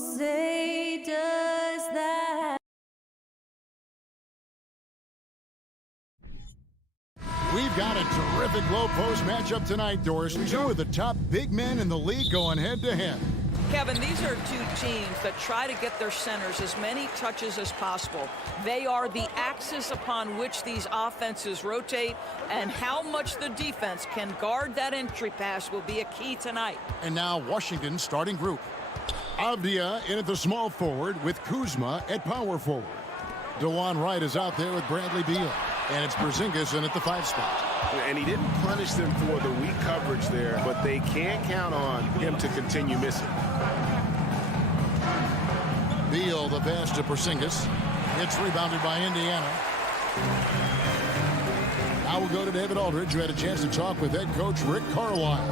say does that? We've got a terrific low post matchup tonight, Doris. Two of the top big men in the league going head-to-head. Kevin, these are two teams that try to get their centers as many touches as possible. They are the axis upon which these offenses rotate, and how much the defense can guard that entry pass will be a key tonight. And now Washington's starting group. Avdia in at the small forward with Kuzma at power forward. DeJuan Wright is out there with Bradley Beal. And it's Porzingis in at the 5 spot. And he didn't punish them for the weak coverage there, but they can't count on him to continue missing. Beal, the pass to Porzingis. It's rebounded by Indiana. Now we'll go to David Aldridge, who had a chance to talk with head coach Rick Carlisle.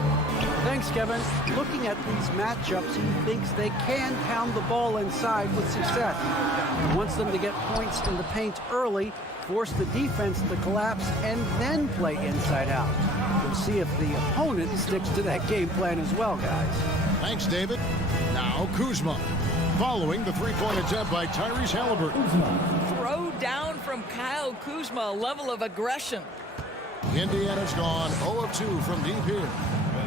Thanks, Kevin. Looking at these matchups, he thinks they can pound the ball inside with success. He wants them to get points in the paint early, force the defense to collapse, and then play inside out. We'll see if the opponent sticks to that game plan as well, guys. Thanks, David. Now Kuzma, following the three-point attempt by Tyrese Halliburton. Throw down from Kyle Kuzma, a level of aggression. Indiana's gone 0 of 2 from deep here.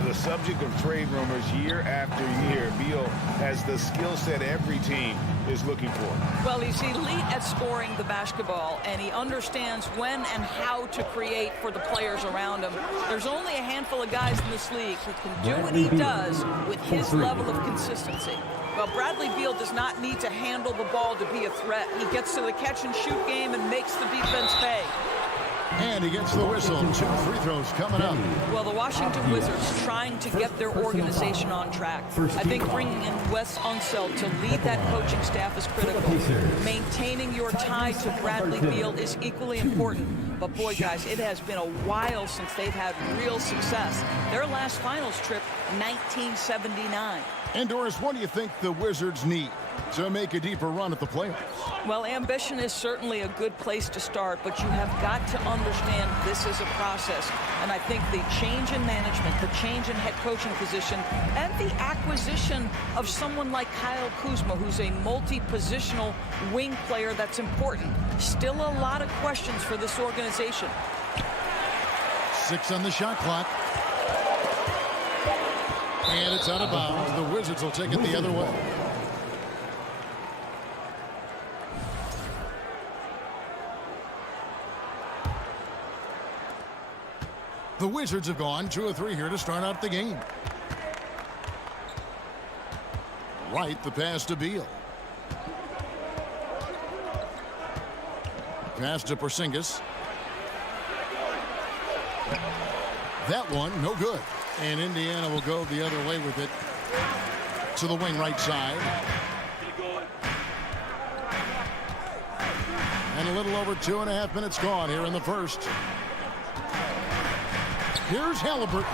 The subject of trade rumors year after year. Beal has the skill set every team is looking for. Well, he's elite at scoring the basketball, and he understands when and how to create for the players around him. There's only a handful of guys in this league who can do what he does with his level of consistency. Well, Bradley Beal does not need to handle the ball to be a threat. He gets to the catch-and-shoot game and makes the defense pay. And he gets the whistle. 2 free throws coming up. Well, the Washington Wizards trying to get their organization on track. I think bringing in Wes Unseld to lead that coaching staff is critical. Maintaining your tie to Bradley Beal is equally important. But boy, guys, it has been a while since they've had real success. Their last finals trip, 1979. And Doris, what do you think the Wizards need to make a deeper run at the playoffs? Well, ambition is certainly a good place to start, but you have got to understand this is a process. And I think the change in management, the change in head coaching position, and the acquisition of someone like Kyle Kuzma, who's a multi-positional wing player, that's important. Still a lot of questions for this organization. 6 on the shot clock. And it's out of bounds. The Wizards will take it the other way. The Wizards have gone 2 of 3 here to start out the game. Right, the pass to Beal. Pass to Porzingis. That one, no good. And Indiana will go the other way with it to the wing right side. And a little over 2.5 minutes gone here in the first. Here's Halliburton.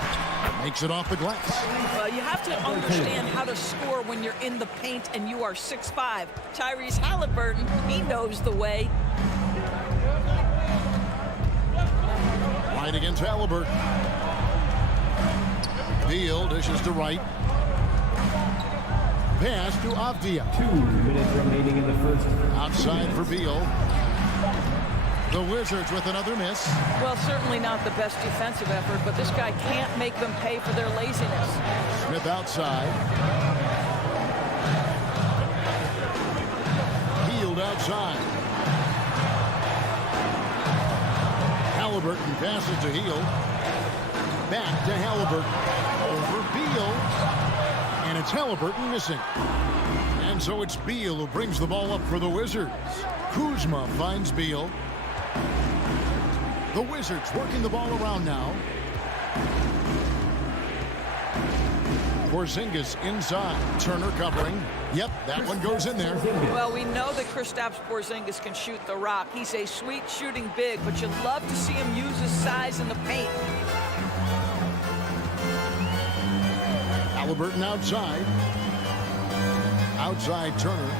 Makes it off the glass. Well, you have to understand how to score when you're in the paint and you are 6'5". Tyrese Halliburton, he knows the way. Right against Halliburton. Beal dishes to Wright. Pass to Avdia. 2 minutes remaining in the first. Outside for Beal. The Wizards with another miss. Well, certainly not the best defensive effort, but this guy can't make them pay for their laziness. Smith outside. Healed outside. Halliburton passes to Hield. Back to Halliburton. Over Beal. And it's Halliburton missing. And so it's Beal who brings the ball up for the Wizards. Kuzma finds Beal. The Wizards working the ball around now. Porzingis inside. Turner covering. Yep, that one goes in there. Well, we know that Kristaps Porzingis can shoot the rock. He's a sweet shooting big, but you'd love to see him use his size in the paint. Halliburton outside. Outside Turner.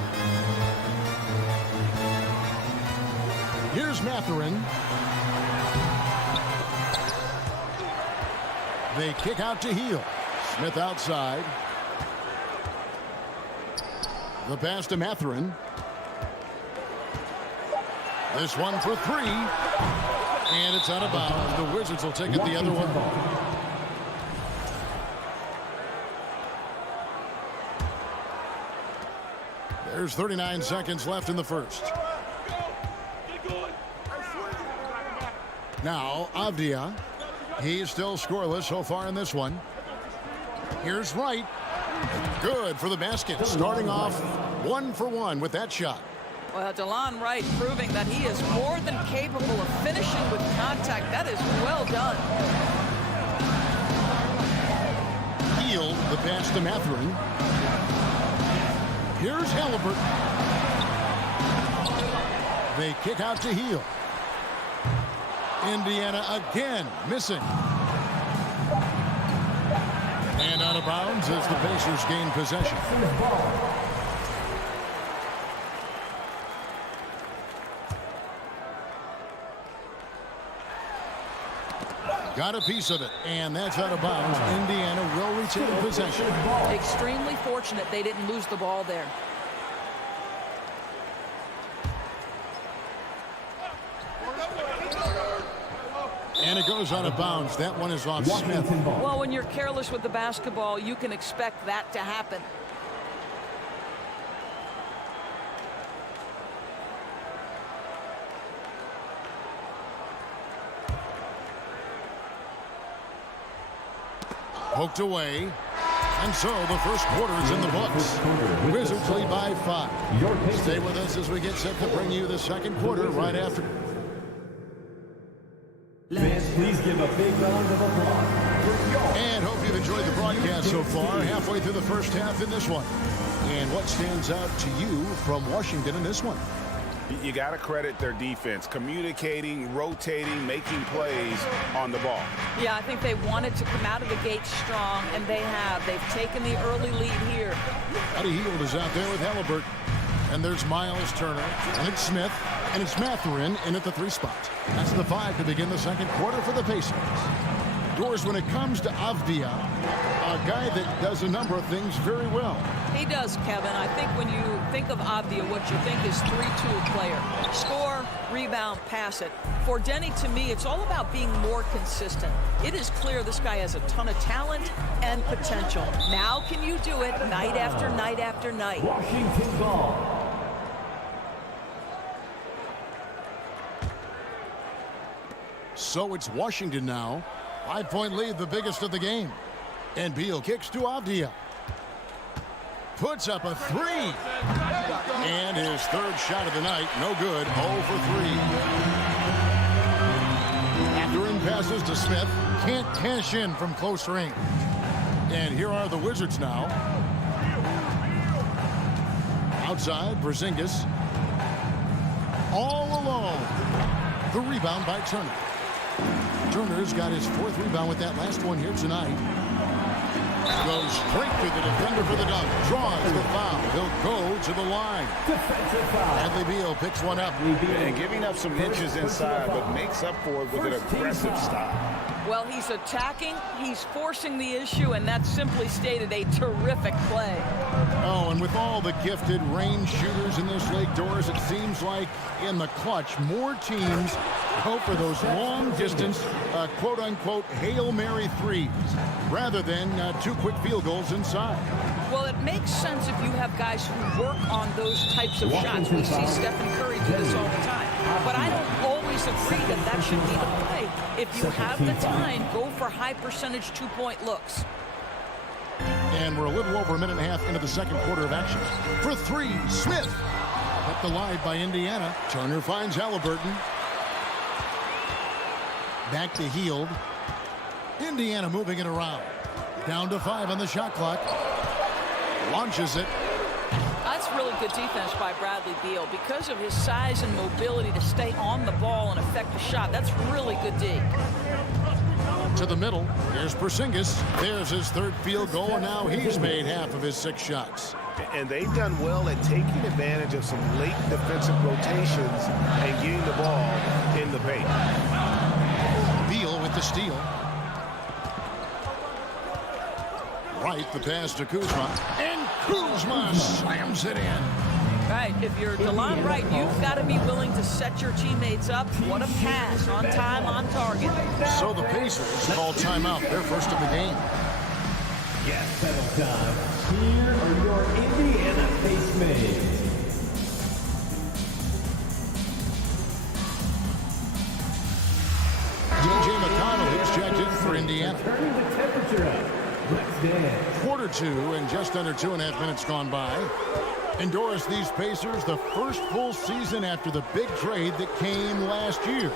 Here's Mathurin. They kick out to Hield. Smith outside. The pass to Mathurin. This one for three. And it's out of bounds. The Wizards will take it the other way. There's 39 seconds left in the first. Now, Avdia. He's still scoreless so far in this one. Here's Wright. Good for the basket. Starting off 1 for 1 with that shot. Well, DeLon Wright proving that he is more than capable of finishing with contact. That is well done. Hield the pass to Mathurin. Here's Halliburton. They kick out to Hield. Indiana again missing. And out of bounds as the Pacers gain possession. Got a piece of it, and that's out of bounds. Indiana will retain possession. Extremely fortunate they didn't lose the ball there. And it goes out of bounds. That one is off Smith. Well, when you're careless with the basketball, you can expect that to happen. Poked away. And so the first quarter is in the books. Wizards lead by 5. Stay with us as we get set to bring you the second quarter right after. Fans, please give a big round of applause. And hope you've enjoyed the broadcast so far. Halfway through the first half in this one. And what stands out to you from Washington in this one? You got to credit their defense, communicating, rotating, making plays on the ball. Yeah, I think they wanted to come out of the gate strong, and they have. They've taken the early lead here. Buddy Hield is out there with Halliburton. And there's Miles Turner, and it's Smith, and it's Mathurin in at the 3 spot. That's the 5 to begin the second quarter for the Pacers. Doors, when it comes to Avdia, a guy that does a number of things very well. He does, Kevin. I think when you think of Avdia, what you think is 3-2 player. Score, rebound, pass it. For Denny, to me, it's all about being more consistent. It is clear this guy has a ton of talent and potential. Now can you do it night after night after night? Washington ball. So it's Washington now. 5-point lead, the biggest of the game. And Beal kicks to Avdia. Puts up a 3. And his third shot of the night, no good, 0 for 3. Mathurin passes to Smith. Can't cash in from close range. And here are the Wizards now. Outside, Porzingis. All alone. The rebound by Turner. Turner's got his 4th rebound with that last one here tonight. Goes straight to the defender for the dunk. Draws the foul. He'll go to the line. Bradley Beal picks one up. And giving up some inches inside, but makes up for it with an aggressive style. Well, he's attacking, he's forcing the issue, and that's simply stated a terrific play. Oh, and with all the gifted range shooters in this league, Doris, it seems like in the clutch, more teams go for those long-distance, quote-unquote, Hail Mary threes, rather than 2 quick field goals inside. Well, it makes sense if you have guys who work on those types of shots. We see Stephen Curry do this all the time. But I don't always agree that that should be the play. If you have the time, go for high-percentage 2-point looks. And we're a little over a minute and a half into the second quarter of action. For 3, Smith. Kept alive by Indiana. Turner finds Halliburton. Back to Hield. Indiana moving it around. Down to 5 on the shot clock. Launches it. That's really good defense by Bradley Beal. Because of his size and mobility to stay on the ball and affect the shot, that's really good D. To the middle. Here's Porzingis. There's his 3rd field goal, and now he's made half of his 6 shots. And they've done well at taking advantage of some late defensive rotations and getting the ball in the paint. Beal with the steal. Right, the pass to Kuzma. And Kuzma slams it in. Right, if you're DeLon Wright, you've got to be willing to set your teammates up. What a pass, on time, on target. So the Pacers call timeout, their first of the game. Gas pedal time. Here are your Indiana face mates. DJ McConnell is checked in for Indiana. Turning the temperature up. Let's dance. Quarter two and just under 2.5 minutes gone by. And Doris, these Pacers, the first full season after the big trade that came last year.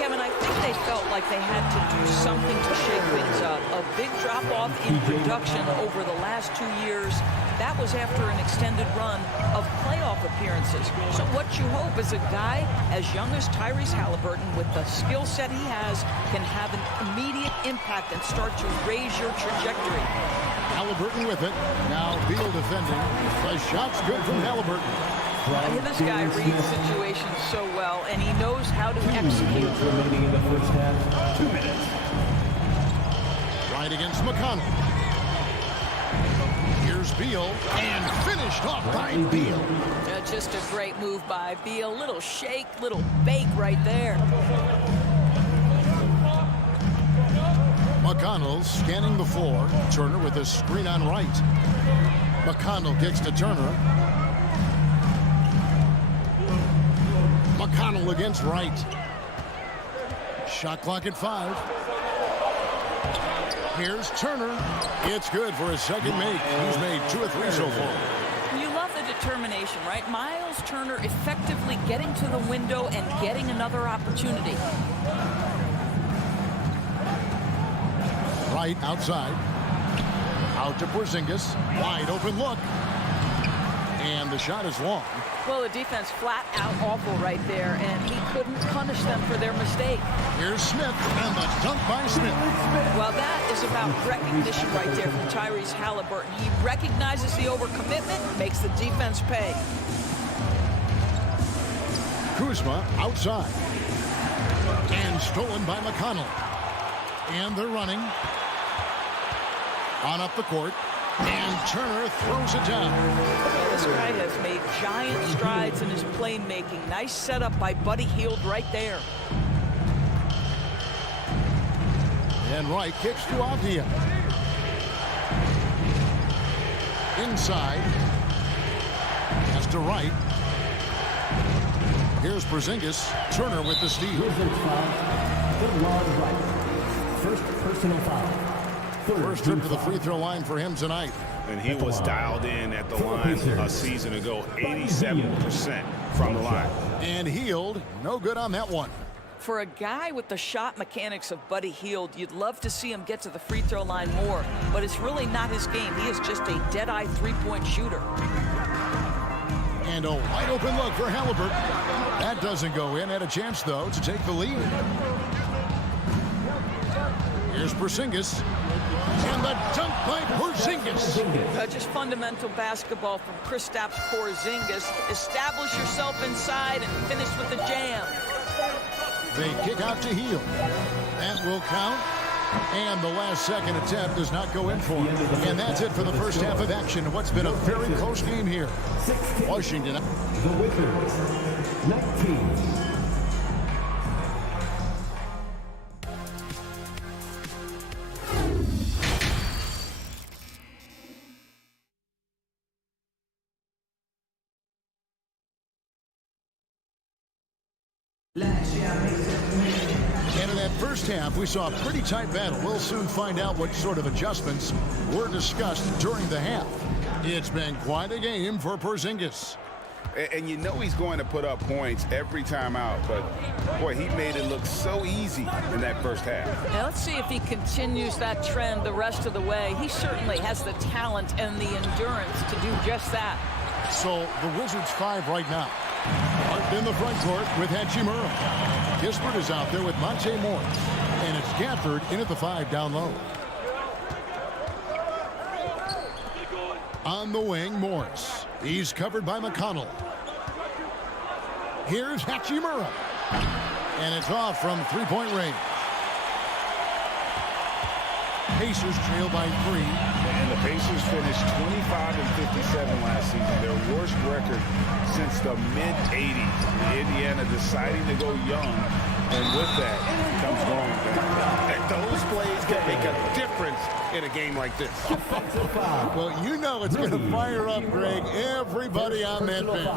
Kevin, I think they felt like they had to do something to shake things up. A big drop-off in production over the last 2 years. That was after an extended run of playoff appearances. So what you hope is a guy as young as Tyrese Halliburton, with the skill set he has, can have an immediate impact and start to raise your trajectory. Halliburton with it. Now Beal defending. The shot's good from Halliburton. This guy reads situations so well, and he knows how to execute. Remaining in the first half, 2 minutes. Right against McConnell. Here's Beal, and finished off by Beal. Just a great move by Beal. Little shake, little bake right there. McConnell scanning the floor. Turner with a screen on right. McConnell kicks to Turner. McConnell against Wright. Shot clock at 5. Here's Turner. It's good for his second make. He's made 2 or 3 so far. You love the determination, right? Miles Turner effectively getting to the window and getting another opportunity. Wright outside. Out to Porzingis. Wide open look. And the shot is long. Well, the defense flat out awful right there, and he couldn't punish them for their mistake. Here's Smith, and the dunk by Smith. Well, that is about recognition right there from Tyrese Halliburton. He recognizes the overcommitment, makes the defense pay. Kuzma outside. And stolen by McConnell. And they're running. On up the court. And Turner throws it down. Well, this guy has made giant strides in his playmaking. Nice setup by Buddy Hield right there. And Wright kicks to Avdia. Inside. That's to Wright. Here's Porzingis. Turner with the steal. Wizards foul. DeLon Wright. First personal foul. First trip to the free throw line for him tonight. And he was dialed in at the line a season ago, 87% from the line. And Hield, no good on that one. For a guy with the shot mechanics of Buddy Hield, you'd love to see him get to the free throw line more, but it's really not his game. He is just a dead-eye three-point shooter. And a wide open look for Halliburton. That doesn't go in. Had a chance, though, to take the lead. Here's Porzingis. And the dunk by Porzingis. Just fundamental basketball from Kristaps Porzingis. Establish yourself inside and finish with the jam. They kick out to Hield. That will count. And the last second attempt does not go in for him. And that's it for the first half of action. What's been a very close game here. Washington. The Wizards, 19. And in that first half, we saw a pretty tight battle. We'll soon find out what sort of adjustments were discussed during the half. It's been quite a game for Porzingis. And you know he's going to put up points every time out, but boy, he made it look so easy in that first half. Now let's see if he continues that trend the rest of the way. He certainly has the talent and the endurance to do just that. So the Wizards 5 right now. Marked in the front court with Hachimura. Kispert is out there with Monte Morris. And it's Gafford in at the 5 down low. On the wing, Morris. He's covered by McConnell. Here's Hachimura. And it's off from three-point range. Pacers trail by 3. And the Pacers finished 25-57 last season, their worst record since the mid-'80s. Indiana deciding to go young, and with that comes going back. And those plays can make a difference in a game like this. Well, you know it's going to fire up, Greg, everybody on that bench.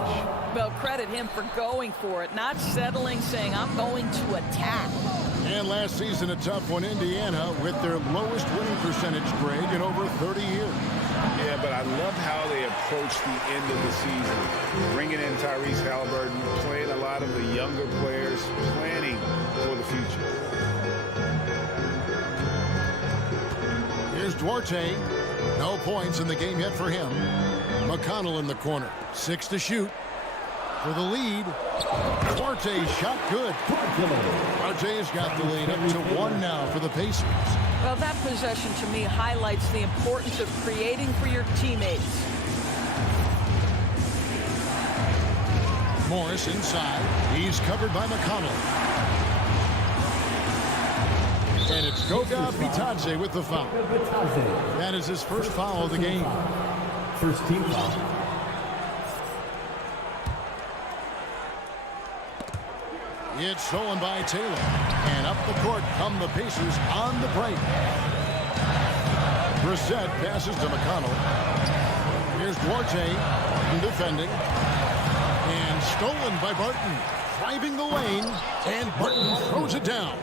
Well, credit him for going for it, not settling, saying, I'm going to attack. And last season, a tough one, Indiana, with their lowest winning percentage, Greg, in over 30 years. Yeah, but I love how they approach the end of the season. Bringing in Tyrese Halliburton, playing a lot of the younger players, planning for the future. Here's Duarte. No points in the game yet for him. McConnell in the corner. 6 to shoot. For the lead. Duarte shot good. Duarte has got the lead up to 1 now for the Pacers. Well, that possession to me highlights the importance of creating for your teammates. Morris inside. He's covered by McConnell. And it's Goga Bitadze with the foul. That is his first foul of the game. First team foul. It's stolen by Taylor. And up the court come the Pacers on the break. Brissett passes to McConnell. Here's Duarte defending. And stolen by Barton. Driving the lane. And Barton throws it down.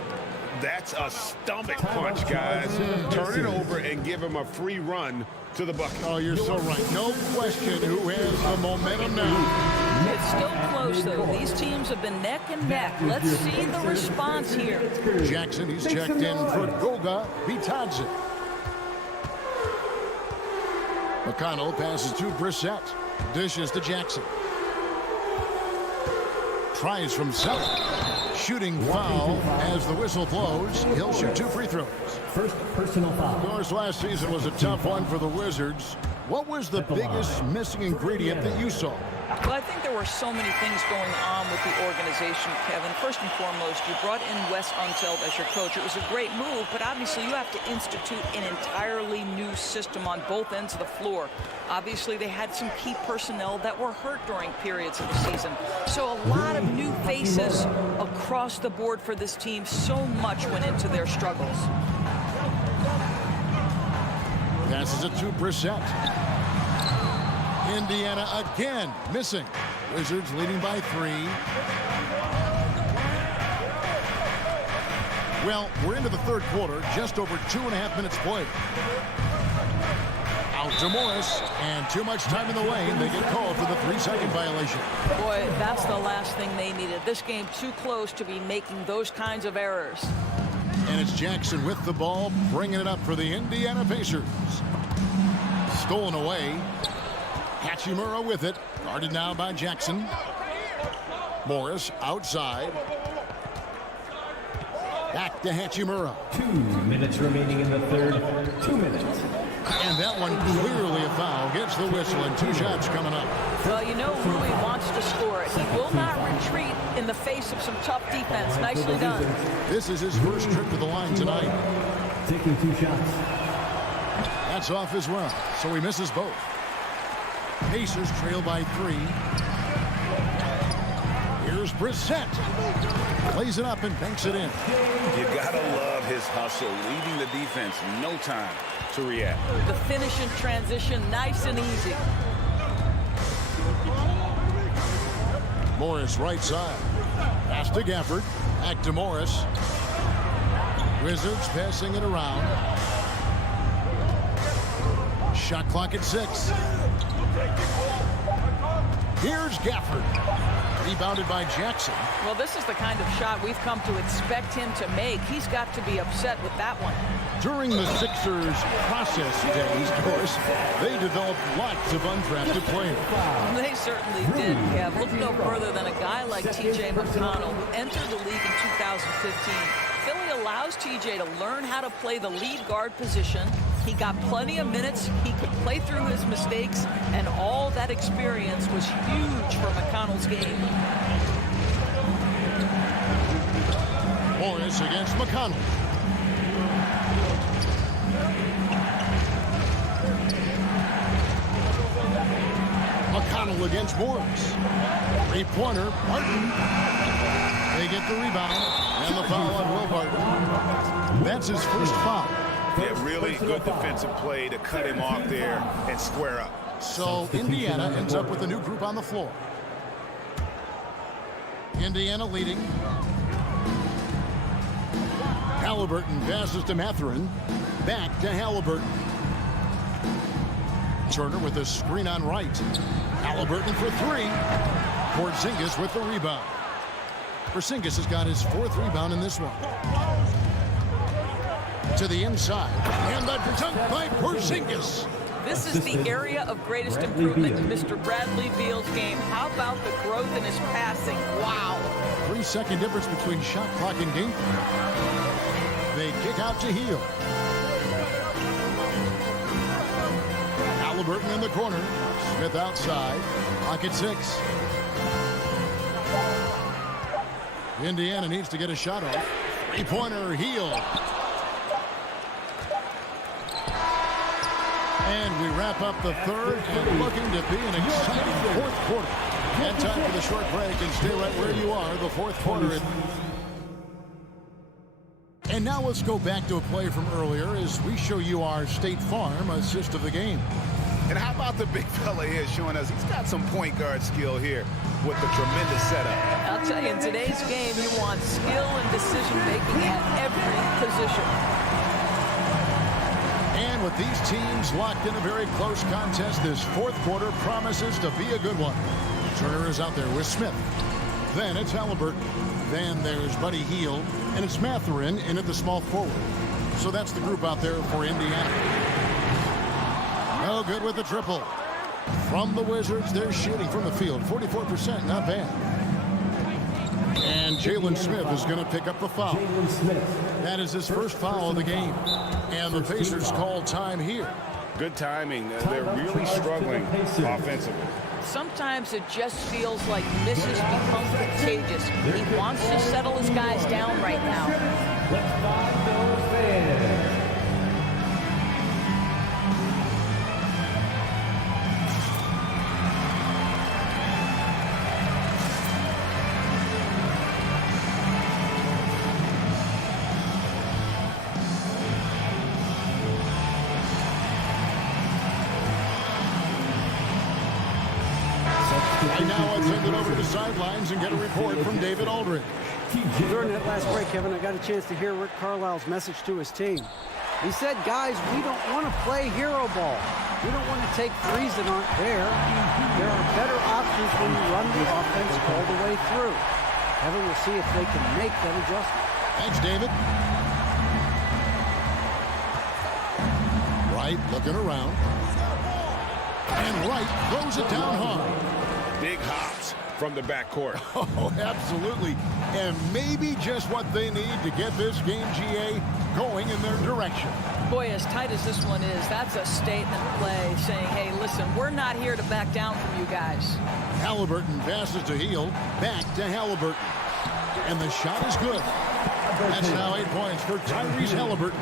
That's a stomach punch, guys. Turn it over and give him a free run to the bucket. Oh, you're so right. No question who has the momentum now. It's still close, though. These teams have been neck and neck. Let's see the response here. Jackson, he's checked in for Goga Bitadze. McConnell passes to Brissett. Dishes to Jackson. Tries from 7. Shooting foul as the whistle blows. He'll shoot 2 free throws. First personal foul. Of course, last season was a tough one for the Wizards. What was the biggest missing ingredient that you saw? Well, I think there were so many things going on with the organization, Kevin. First and foremost, you brought in Wes Unseld as your coach. It was a great move, but obviously you have to institute an entirely new system on both ends of the floor. Obviously, they had some key personnel that were hurt during periods of the season. So a lot of new faces across the board for this team. So much went into their struggles. Passes it to Brissett. Indiana again missing. Wizards leading by 3. Well, we're into the third quarter, just over 2.5 minutes played. Out to Morris, and too much time in the lane. They get called for the 3-second violation. Boy, that's the last thing they needed. This game too close to be making those kinds of errors. And it's Jackson with the ball, bringing it up for the Indiana Pacers. Stolen away. Hachimura with it. Guarded now by Jackson. Morris outside. Back to Hachimura. 2 minutes remaining in the third. 2 minutes. And that one clearly a foul. Gets the whistle and 2 shots coming up. Well, you know Rui wants to score it. He will not retreat in the face of some tough defense. Nicely done. This is his first trip to the line tonight. Taking 2 shots. That's off as well. So he misses both. Pacers trail by 3. Here's Brissett. Plays it up and banks it in. You gotta love his hustle, leading the defense. No time to react. The finish in transition, nice and easy. Morris right side. Pass to Gafford. Back to Morris. Wizards passing it around. Shot clock at 6. Here's Gafford. Rebounded by Jackson. Well, this is the kind of shot we've come to expect him to make. He's got to be upset with that one. During the Sixers process days, of course, they developed lots of undrafted players. They certainly did, Kev. Look no further than a guy like T.J. McConnell, who entered the league in 2015. Philly allows T.J. to learn how to play the lead guard position. He got plenty of minutes. He could play through his mistakes, and all that experience was huge for McConnell's game. Morris against McConnell. foul against Morris. Three-pointer, Barton. They get the rebound, and the foul on Will Barton. That's his first foul. Yeah, really good defensive play to cut him off there and square up. So Indiana ends up with a new group on the floor. Indiana leading. Halliburton passes to Mathurin. Back to Halliburton. Turner with a screen on right. Halliburton for three. Porzingis with the rebound. Porzingis has got his fourth rebound in this one. To the inside. And the dunk by Porzingis. This is the area of greatest improvement in Mr. Bradley Beal's game. How about the growth in his passing? Wow. 3-second difference between shot clock and game clock. They kick out to Hield. Halliburton in the corner. Smith outside. Clock at 6. Indiana needs to get a shot off. Three-pointer, Hield. And we wrap up the third and looking to be an exciting fourth quarter. And time for the short break, and stay right where you are. The fourth quarter. And now let's go back to a play from earlier as we show you our State Farm assist of the game. And how about the big fella here showing us he's got some point guard skill here with the tremendous setup. I'll tell you, in today's game, you want skill and decision-making at every position. And with these teams locked in a very close contest, this fourth quarter promises to be a good one. Turner is out there with Smith. Then it's Halliburton. Then there's Buddy Hield. And it's Mathurin in at the small forward. So that's the group out there for Indiana. No good with the triple. From the Wizards, they're shooting from the field. 44%, not bad. And Jalen Smith is going to pick up the foul. That is his first foul of the game. And the Pacers call time here. Good timing. They're really struggling offensively. Sometimes it just feels like misses become contagious. He wants to settle his guys down right now. Let's find those fans. Right now, let's send it over to the sidelines and get a report from David Aldridge. During that last break, Kevin, I got a chance to hear Rick Carlisle's message to his team. He said, guys, we don't want to play hero ball. We don't want to take threes that aren't there. There are better options when you run the offense all the way through. Kevin, we'll see if they can make that adjustment. Thanks, David. Wright looking around. And Wright throws it down hard. Big hops from the backcourt. Oh, absolutely. And maybe just what they need to get this game, GA, going in their direction. Boy, as tight as this one is, that's a statement play saying, hey, listen, we're not here to back down from you guys. Halliburton passes to Hield. Back to Halliburton. And the shot is good. That's now 8 points for Tyrese Halliburton.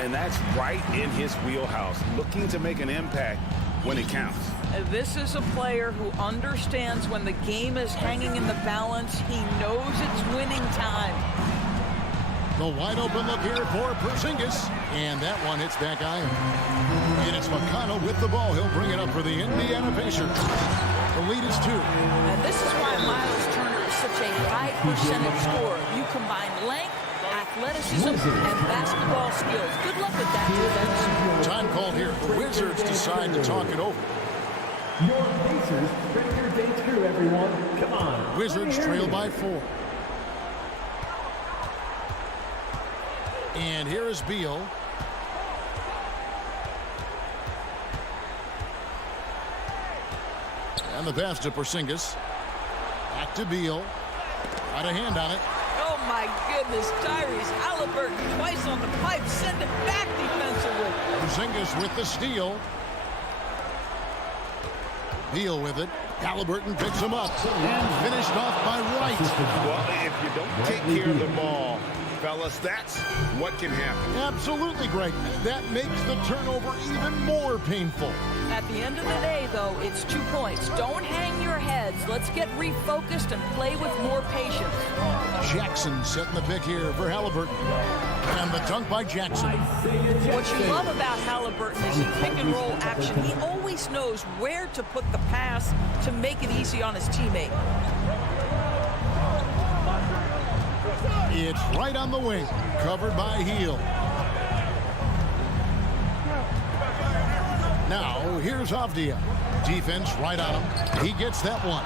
And that's right in his wheelhouse, looking to make an impact when it counts. This is a player who understands when the game is hanging in the balance. He knows it's winning time. The wide open look here for Porzingis. And that one hits back iron. And it's McConnell with the ball. He'll bring it up for the Indiana Pacers. The lead is 2. And this is why Miles Turner is such a high percentage scorer. You combine length, athleticism, and basketball skills. Good luck with that defense. Time called here. The Wizards decide to talk it over. Your Pacers, bring your day through, everyone. Come on. Wizards trail by 4. And here is Beal. And the pass to Porzingis. Back to Beal. Got a hand on it. Oh, my goodness. Tyrese Halliburton twice on the pipe. Send it back defensively. Porzingis with the steal. Beal with it. Halliburton picks him up. And finished off by Wright. Well, if you don't take care of the ball fellas. That's what can happen. Absolutely, Greg. That makes the turnover even more painful. At the end of the day, though, it's 2 points. Don't hang your heads. Let's get refocused and play with more patience. Jackson setting the pick here for Halliburton. And the dunk by Jackson. What you love about Halliburton is his pick and roll action. He always knows where to put the pass to make it easy on his teammate. It's right on the wing, covered by Heel. Now, here's Avdia. Defense right on him. He gets that one.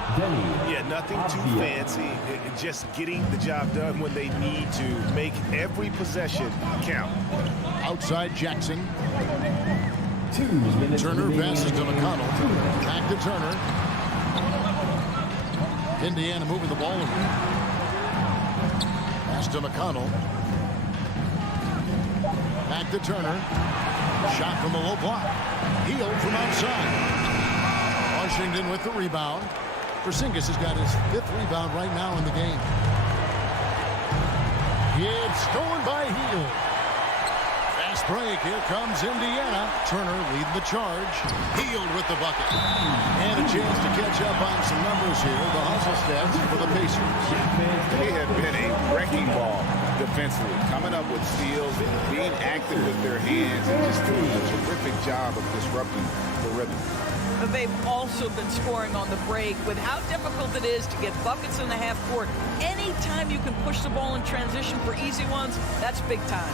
Yeah, nothing too fancy. Just getting the job done when they need to. Make every possession count. Outside Jackson. Turner passes to McConnell. Back to Turner. Indiana moving the ball around. Pass to McConnell. Back to Turner. Shot from the low block. Heel from outside. Washington with the rebound. Porzingis has got his 5th rebound right now in the game. It's stolen by Heel. Fast break. Here comes Indiana. Turner leading the charge. Healed with the bucket. And a chance to catch up on some numbers here. The hustle stats for the Pacers. They have been a wrecking ball defensively, coming up with steals, being active with their hands, and just doing a terrific job of disrupting the rhythm. But they've also been scoring on the break. With how difficult it is to get buckets in the half court, anytime you can push the ball in transition for easy ones, that's big time.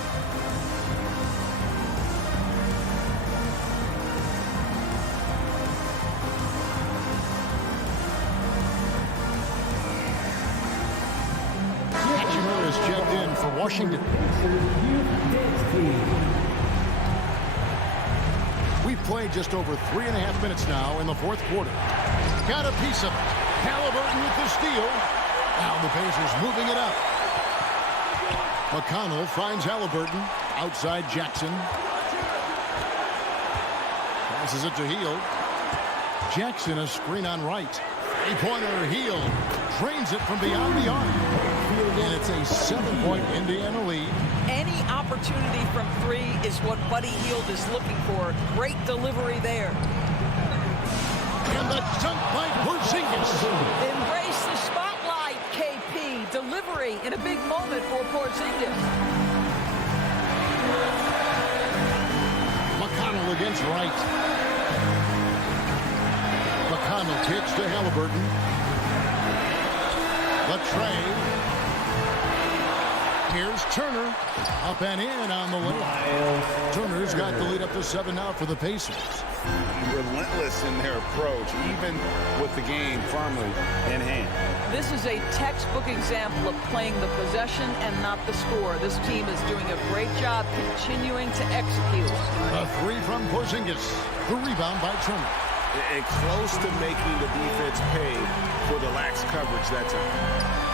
Hatchimer is checked in for Washington. We've played just over 3.5 minutes now in the 4th quarter. Got a piece of it. Halliburton with the steal. Now the Pacers moving it up. McConnell finds Halliburton. Outside Jackson. Passes it to Heel. Jackson a screen on right. 3-pointer Heel. Drains it from beyond the arc. And it's a 7-point Indiana lead. Any opportunity from 3 is what Buddy Hield is looking for. Great delivery there. And the dunk by Porzingis. Embrace the spotlight, KP. Delivery in a big moment for Porzingis. McConnell against right. McConnell kicks to Halliburton. Latrey. Here's Turner. Up and in on the way. Turner's got the lead up to 7 now for the Pacers. Relentless in their approach, even with the game firmly in hand. This is a textbook example of playing the possession and not the score. This team is doing a great job continuing to execute. A 3 from Porzingis. The rebound by Turner. And close to making the defense pay for the lax coverage that time.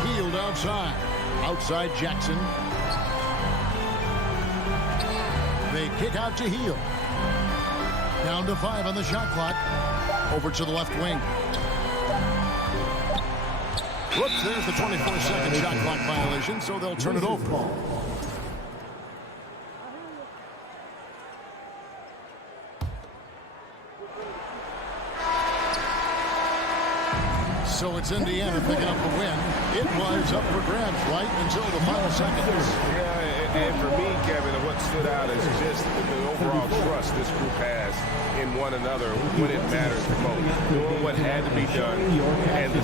Healed outside. Outside Jackson. They kick out to Heel. Down to 5 on the shot clock. Over to the left wing. Whoops, there's the 24-second shot clock violation, so they'll turn it over. So it's Indiana picking up the win. It was up for grabs right until the final seconds. Yeah, and for me, Kevin, what stood out is just the overall trust this group has in one another when it matters the most. Doing what had to be done and the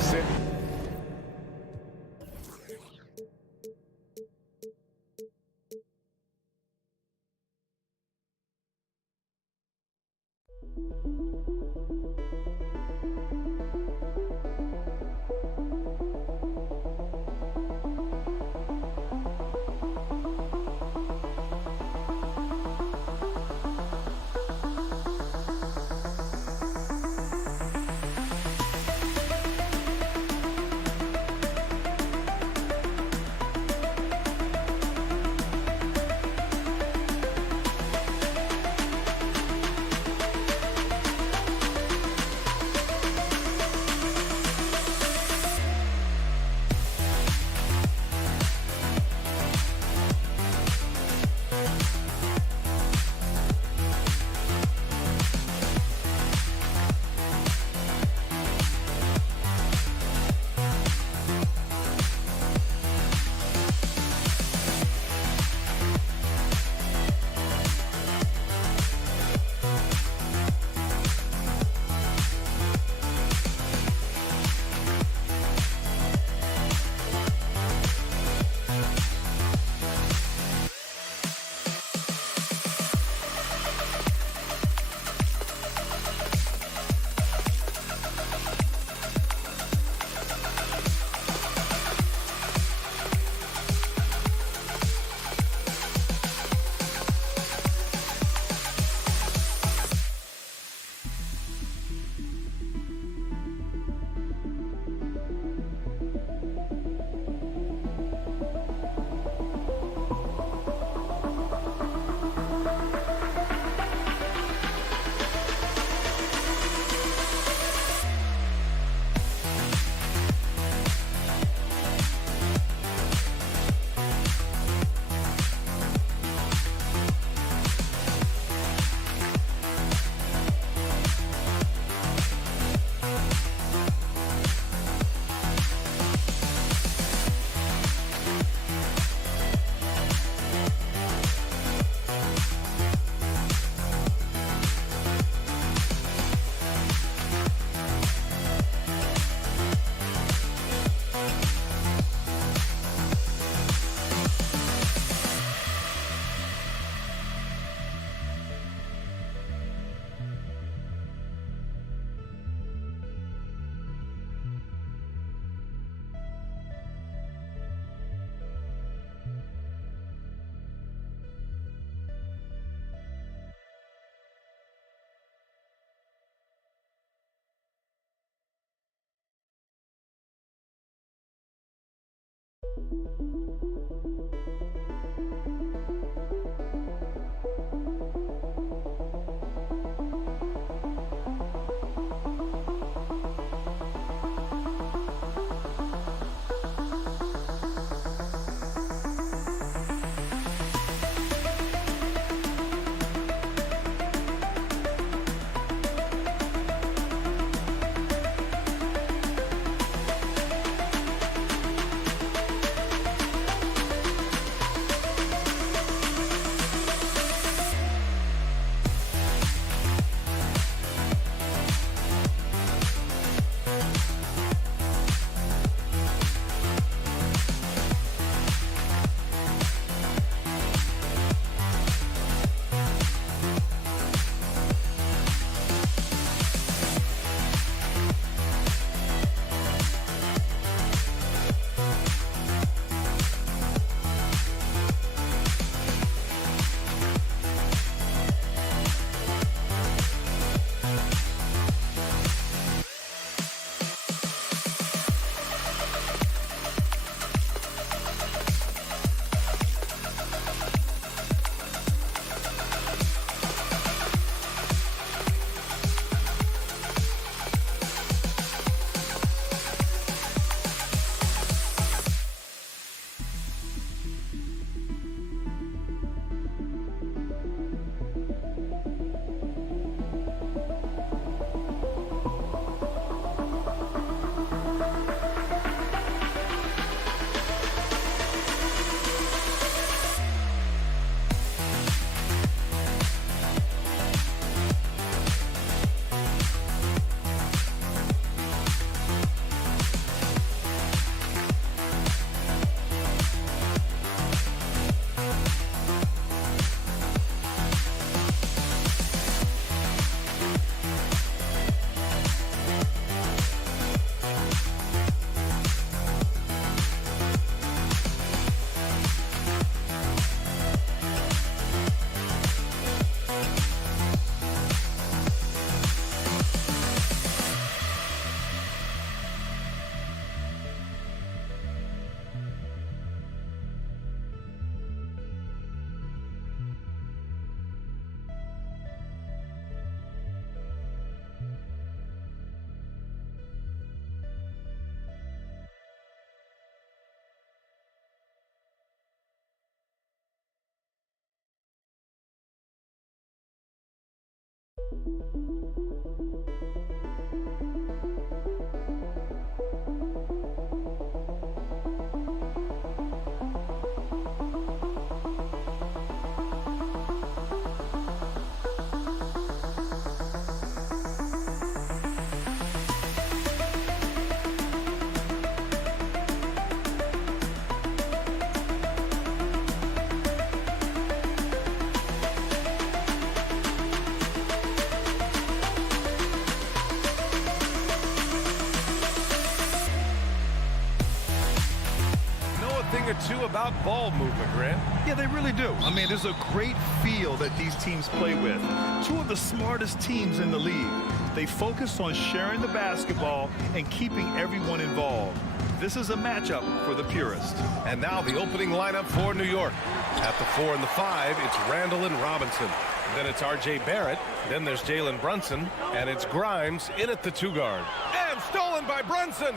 Or two about ball movement, Grant. Yeah, they really do. I mean, there's a great feel that these teams play with. Two of the smartest teams in the league. They focus on sharing the basketball and keeping everyone involved. This is a matchup for the purist. And now the opening lineup for New York. At the 4 and the 5, it's Randall and Robinson. Then it's R.J. Barrett. Then there's Jalen Brunson. And it's Grimes in at the 2 guard. And stolen by Brunson.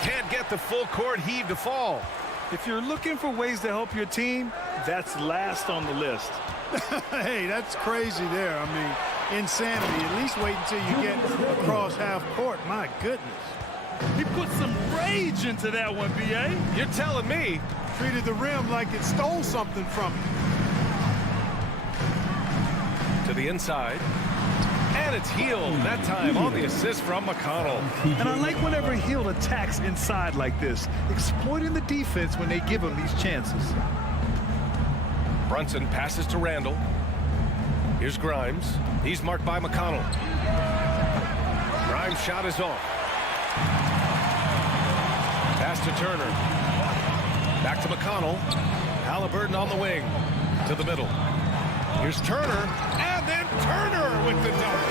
Can't get the full court heave to fall. If you're looking for ways to help your team, that's last on the list. Hey, that's crazy there. I mean, insanity. At least wait until you get across half court. My goodness. He put some rage into that one, B.A. You're telling me. Treated the rim like it stole something from him. To the inside. And it's Hill, that time on the assist from McConnell. And I like whenever Hill attacks inside like this, exploiting the defense when they give him these chances. Brunson passes to Randall. Here's Grimes. He's marked by McConnell. Grimes' shot is off. Pass to Turner. Back to McConnell. Halliburton on the wing. To the middle. Here's Turner. And And then Turner with the dunk.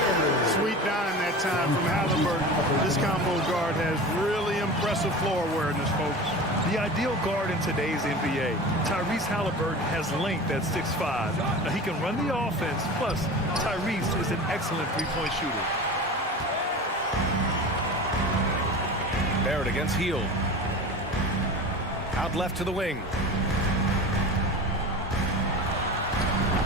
Sweet dime that time from Halliburton. This combo guard has really impressive floor awareness, folks. The ideal guard in today's NBA. Tyrese Halliburton has length at 6'5". Now, he can run the offense, plus Tyrese is an excellent three-point shooter. Barrett against Hield. Out left to the wing.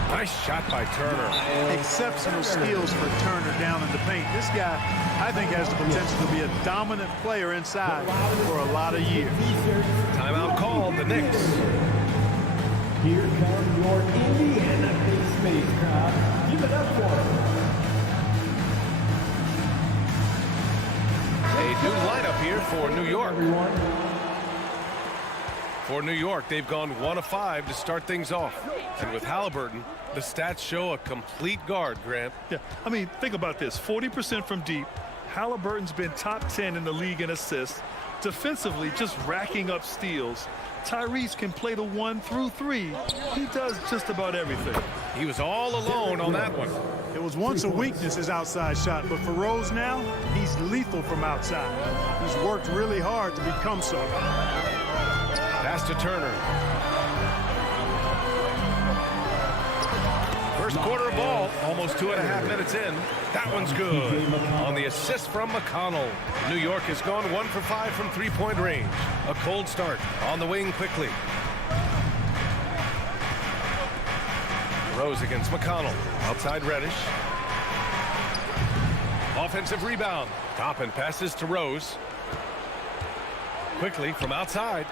Nice shot by Turner. Exceptional skills for Turner down in the paint. This guy, I think, has the potential to be a dominant player inside for a lot of years. Timeout called, the Knicks. Here comes your Indiana Pace crowd. Give it up for them. A new lineup here for New York. For New York, they've gone 1 of 5 to start things off. And with Halliburton, the stats show a complete guard, Grant. Yeah, I mean, think about this. 40% from deep. Halliburton's been top 10 in the league in assists. Defensively, just racking up steals. Tyrese can play the 1 through 3. He does just about everything. He was all alone on that one. It was once a weakness, his outside shot, but for Rose now, he's lethal from outside. He's worked really hard to become so. Pass to Turner. First quarter of ball, almost 2.5 minutes in. That one's good. On the assist from McConnell. New York has gone 1 for 5 from three-point range. A cold start. On the wing quickly. Rose against McConnell. Outside Reddish. Offensive rebound. Toppin passes to Rose. Quickly from outside.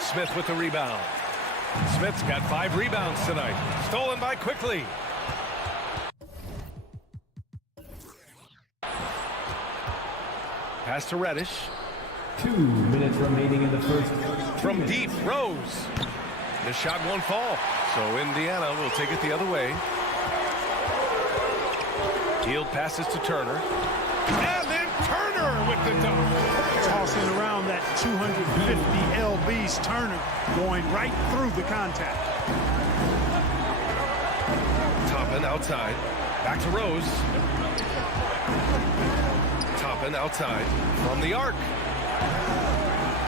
Smith with the rebound. Smith's got 5 rebounds tonight. Stolen by Quickly. Pass to Reddish. 2 minutes remaining in the first. From deep, Rose. The shot won't fall, so Indiana will take it the other way. Hield passes to Turner. And then Turner with the dunk. Tossing around that 250 lbs, Turner going right through the contact. Toppin outside. Back to Rose. Toppin outside from the arc.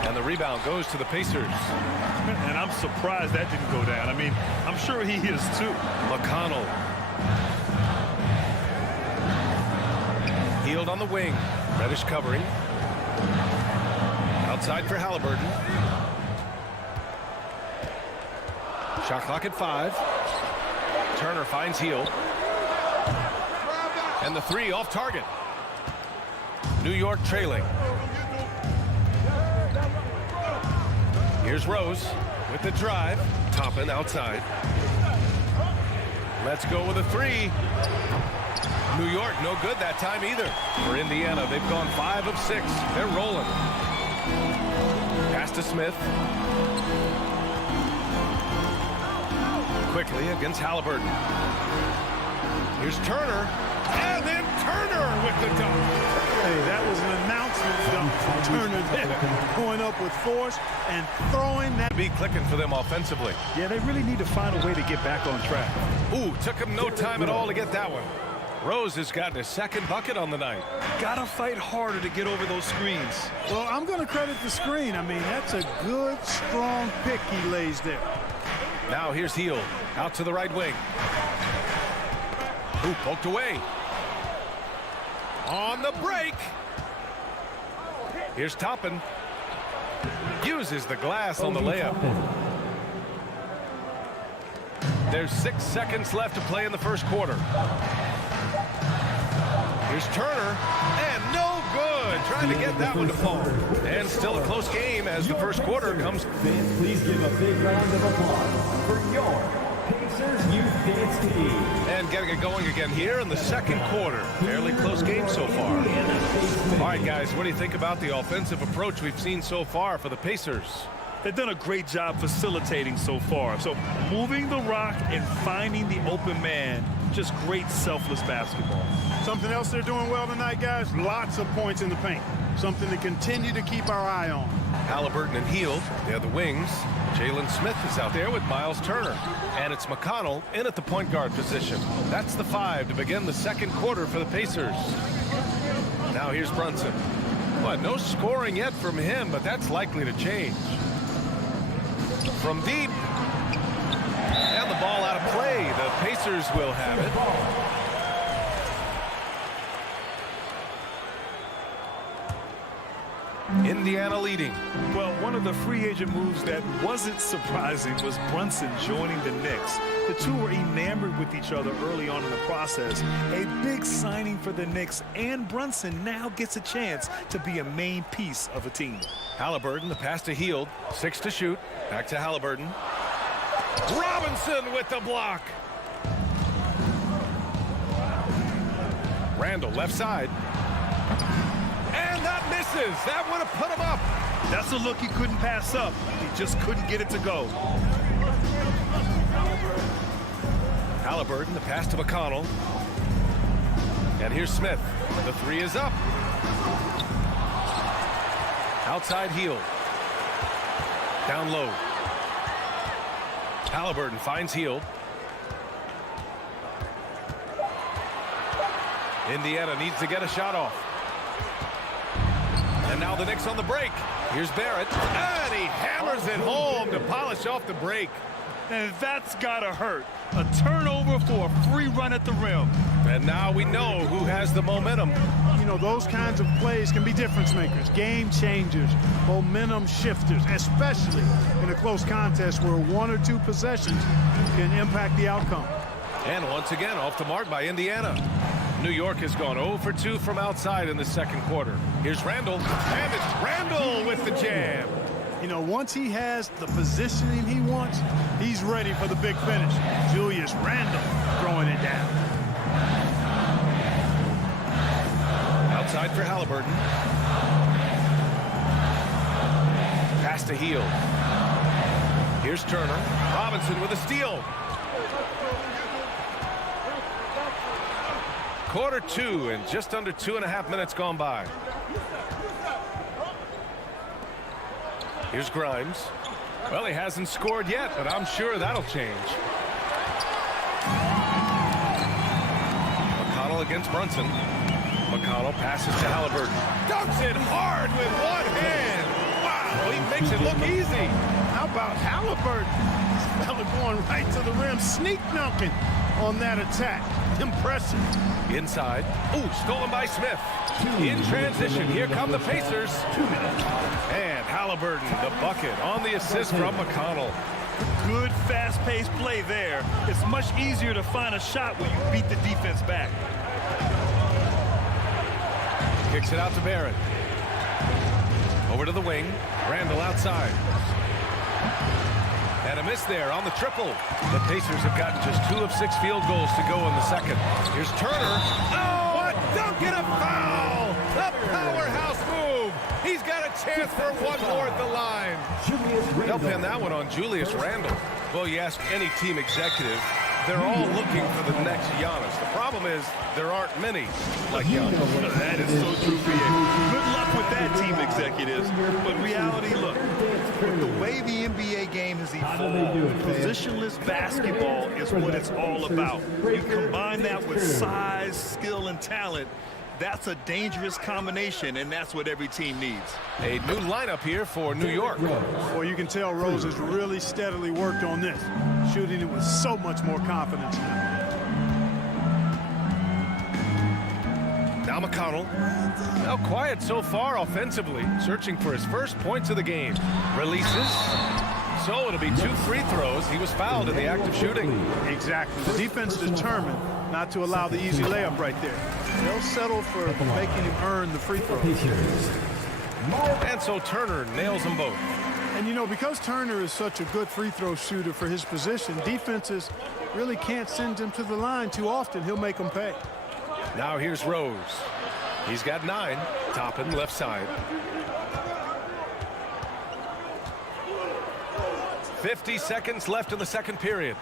And the rebound goes to the Pacers. And I'm surprised that didn't go down. I mean, I'm sure he is too. McConnell. Hield on the wing. Reddish covering. Outside for Halliburton. Shot clock at 5. Turner finds Hield. And the 3 off target. New York trailing. Here's Rose with the drive. Toppin outside. Let's go with a 3. New York no good that time either. For Indiana, they've gone 5 of 6. They're rolling. Pass to Smith. Quickly against Halliburton. Here's Turner. And then Turner with the dunk. Hey, that was an announcement dunk from Turner there. Going up with force and throwing that. Be clicking for them offensively. Yeah, they really need to find a way to get back on track. Ooh, took him no time at all to get that one. Rose has gotten his 2nd bucket on the night. Gotta fight harder to get over those screens. Well, I'm going to credit the screen. I mean, that's a good, strong pick he lays there. Now here's Hield. Out to the right wing. Ooh, poked away. On the break. Here's Toppin. Uses the glass on the layup. There's 6 seconds left to play in the first quarter. Here's Turner, and no good. Trying to get that one to fall. And still a close game as the first quarter comes. Fans, please give a big round of applause for your Pacers Youth Dance Team. And getting it going again here in the second quarter. Fairly close game so far. All right, guys, what do you think about the offensive approach we've seen so far for the Pacers? They've done a great job facilitating so far. So moving the rock and finding the open man, just great selfless basketball. Something else they're doing well tonight, guys, lots of points in the paint. Something to continue to keep our eye on. Halliburton and Hield, they're the wings. Jalen Smith is out there with Miles Turner. And it's McConnell in at the point guard position. That's the 5 to begin the second quarter for the Pacers. Now here's Brunson. But no scoring yet from him, but that's likely to change. From deep. And the ball out of play. The Pacers will have it. Indiana leading. Well, one of the free agent moves that wasn't surprising was Brunson joining the Knicks. The two were enamored with each other early on in the process. A big signing for the Knicks, and Brunson now gets a chance to be a main piece of a team. Halliburton, the pass to Hield. 6 to shoot. Back to Halliburton. Robinson with the block. Randall, left side. And that misses. That would have put him up. That's a look he couldn't pass up. He just couldn't get it to go. Halliburton, the pass to McConnell. And here's Smith. The 3 is up. Outside Hield. Down low. Halliburton finds Hield. Indiana needs to get a shot off. And now the Knicks on the break. Here's Barrett. And he hammers it home to polish off the break. And that's gotta hurt. A turnover for a free run at the rim. And now we know who has the momentum. You know, those kinds of plays can be difference makers, game changers, momentum shifters, especially in a close contest where 1 or 2 possessions can impact the outcome. And once again, off the mark by Indiana. New York has gone 0 for 2 from outside in the second quarter. Here's Randall, and it's Randall with the jam. You know, once he has the positioning he wants, he's ready for the big finish. Julius Randle throwing it down. Outside for Halliburton. Pass to Hield. Here's Turner. Robinson with a steal. Quarter 2 and just under 2.5 minutes gone by. Here's Grimes. Well, he hasn't scored yet, but I'm sure that'll change. McConnell against Brunson. McConnell passes to Halliburton. Dunks it hard with one hand. Wow, he makes it look easy. How about Halliburton? This fella going right to the rim, sneak dunking on that attack. Impressive. Inside. Ooh, stolen by Smith. In transition, here come the Pacers. And Halliburton, the bucket on the assist from McConnell. Good fast-paced play there. It's much easier to find a shot when you beat the defense back. Kicks it out to Barrett. Over to the wing. Randall outside. And a miss there on the triple. The Pacers have gotten just 2 of 6 field goals to go in the second. Here's Turner. Oh, a dunk and a foul! A powerhouse move. He's got a chance for one more at the line. They'll pin that one on Julius Randle. Well, you ask any team executive, they're all looking for the next Giannis. The problem is there aren't many like Giannis. That is so true for you. Good luck with that, team executives. But reality, look, with the way the NBA game has evolved, positionless basketball is what it's all about. You combine that with size, skill, and talent, that's a dangerous combination, and that's what every team needs. A new lineup here for New York. Well, you can tell Rose has really steadily worked on this, shooting it with so much more confidence now. Now McConnell. Now quiet so far offensively, searching for his first points of the game. Releases. So it'll be 2 free throws. He was fouled in the act of shooting. Exactly. The defense determined not to allow the easy layup right there. They'll settle for making him earn the free throw. And so Turner nails them both. And, you know, because Turner is such a good free throw shooter for his position, defenses really can't send him to the line too often. He'll make them pay. Now here's Rose. He's got 9. Toppin, left side. 50 seconds left in the second period.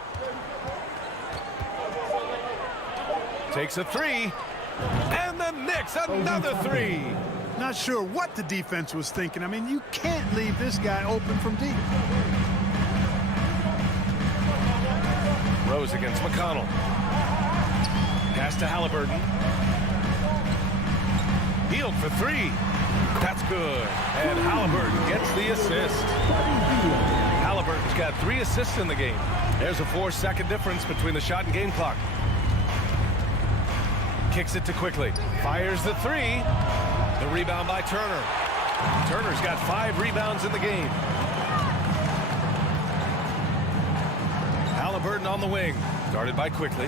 Takes a 3. And the Knicks, another 3. Not sure what the defense was thinking. I mean, you can't leave this guy open from deep. Rose against McConnell. Pass to Halliburton. Healed for three. That's good. And Halliburton gets the assist. Halliburton's got 3 assists in the game. There's a 4-second difference between the shot and game clock. Kicks it to Quickly. Fires the 3. The rebound by Turner. Turner's got 5 rebounds in the game. Halliburton on the wing. Guarded by Quickly.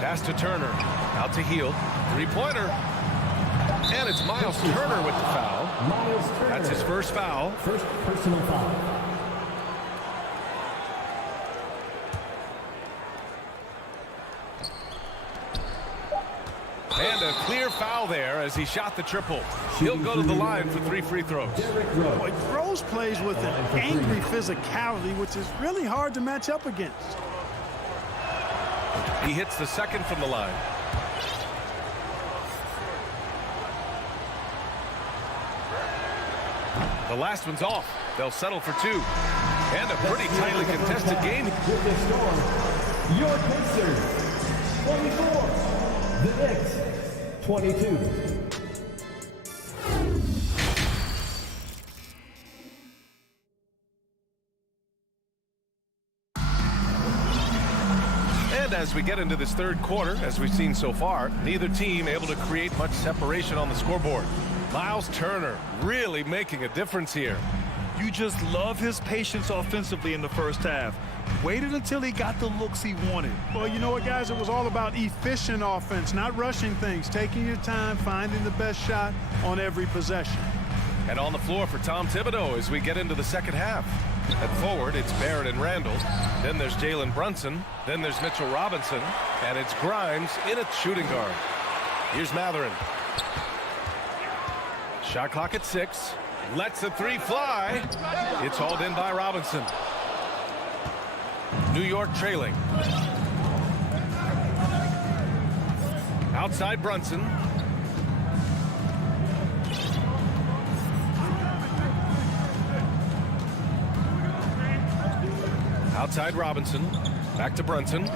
Pass to Turner. Out to Hield. 3-pointer. And it's Miles Turner with the foul. That's his first foul. First personal foul. And a clear foul there as he shot the triple. He'll go to the line for 3 free throws. Boy, Rose plays with an angry physicality, which is really hard to match up against. He hits the second from the line. The last one's off. They'll settle for 2. And a pretty tightly contested game. With the score, your Pacers, 24. The Knicks, 22. And as we get into this third quarter, as we've seen so far, neither team able to create much separation on the scoreboard. Miles Turner really making a difference here. You just love his patience offensively in the first half. Waited until he got the looks he wanted. Well, you know what, guys? It was all about efficient offense, not rushing things, taking your time, finding the best shot on every possession. And on the floor for Tom Thibodeau as we get into the second half. At forward, it's Barrett and Randall. Then there's Jalen Brunson. Then there's Mitchell Robinson. And it's Grimes in at shooting guard. Here's Matherin. Shot clock at 6. Lets the 3 fly. It's hauled in by Robinson. New York trailing. Outside Brunson. Outside Robinson. Back to Brunson.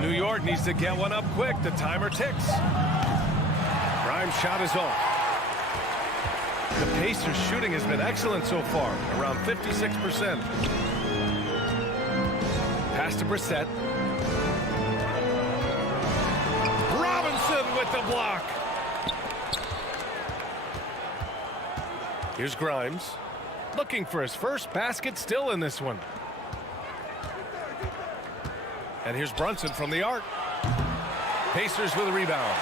New York needs to get one up quick. The timer ticks. Grimes' shot is off. The Pacers' shooting has been excellent so far, around 56%. Pass to Brissett. Robinson with the block. Here's Grimes. Looking for his first basket still in this one. And here's Brunson from the arc. Pacers with a rebound.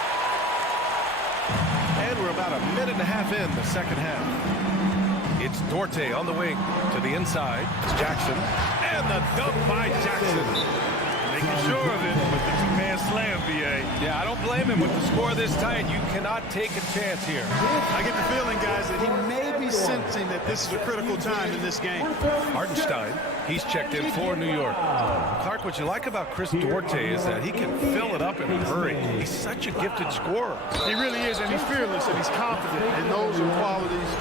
And we're about a minute and a half in the second half. It's Duarte on the wing to the inside. It's Jackson. And the dunk by Jackson. Making sure of it with the 2-man slam, BA. Yeah, I don't blame him with the score this tight. You cannot take a chance here. I get the feeling, guys, that he may be sensing that this is a critical time in this game. Hartenstein, he's checked in for New York. Clark, what you like about Chris Duarte is that he can fill it up in a hurry. He's such a gifted scorer. He really is, and he's fearless, and he's confident, and those are qualities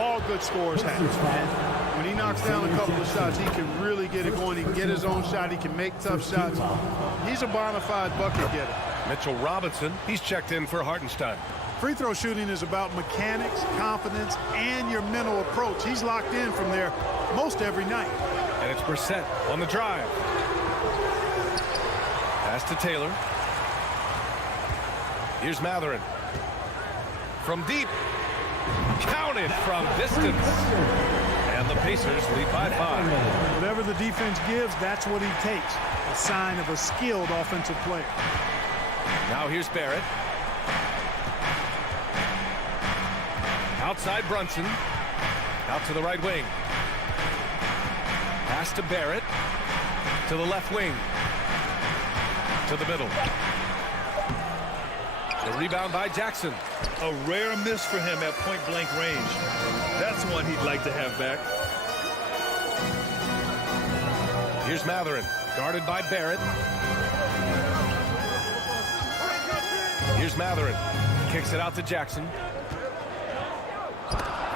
all good scorers have. And when he knocks down a couple of shots, he can really get it going. He can get his own shot. He can make tough shots. He's a bona fide bucket getter. Mitchell Robinson, he's checked in for Hartenstein. Free throw shooting is about mechanics, confidence, and your mental approach. He's locked in from there most every night. And it's Brissett on the drive. Pass to Taylor. Here's Matherin. From deep. Counted from distance. And the Pacers lead by 5. Whatever the defense gives, that's what he takes. A sign of a skilled offensive player. Now here's Barrett. Outside Brunson. Out to the right wing. Pass to Barrett. To the left wing. To the middle. The rebound by Jackson. A rare miss for him at point-blank range. That's one he'd like to have back. Here's Matherin, guarded by Barrett. Here's Matherin, kicks it out to Jackson.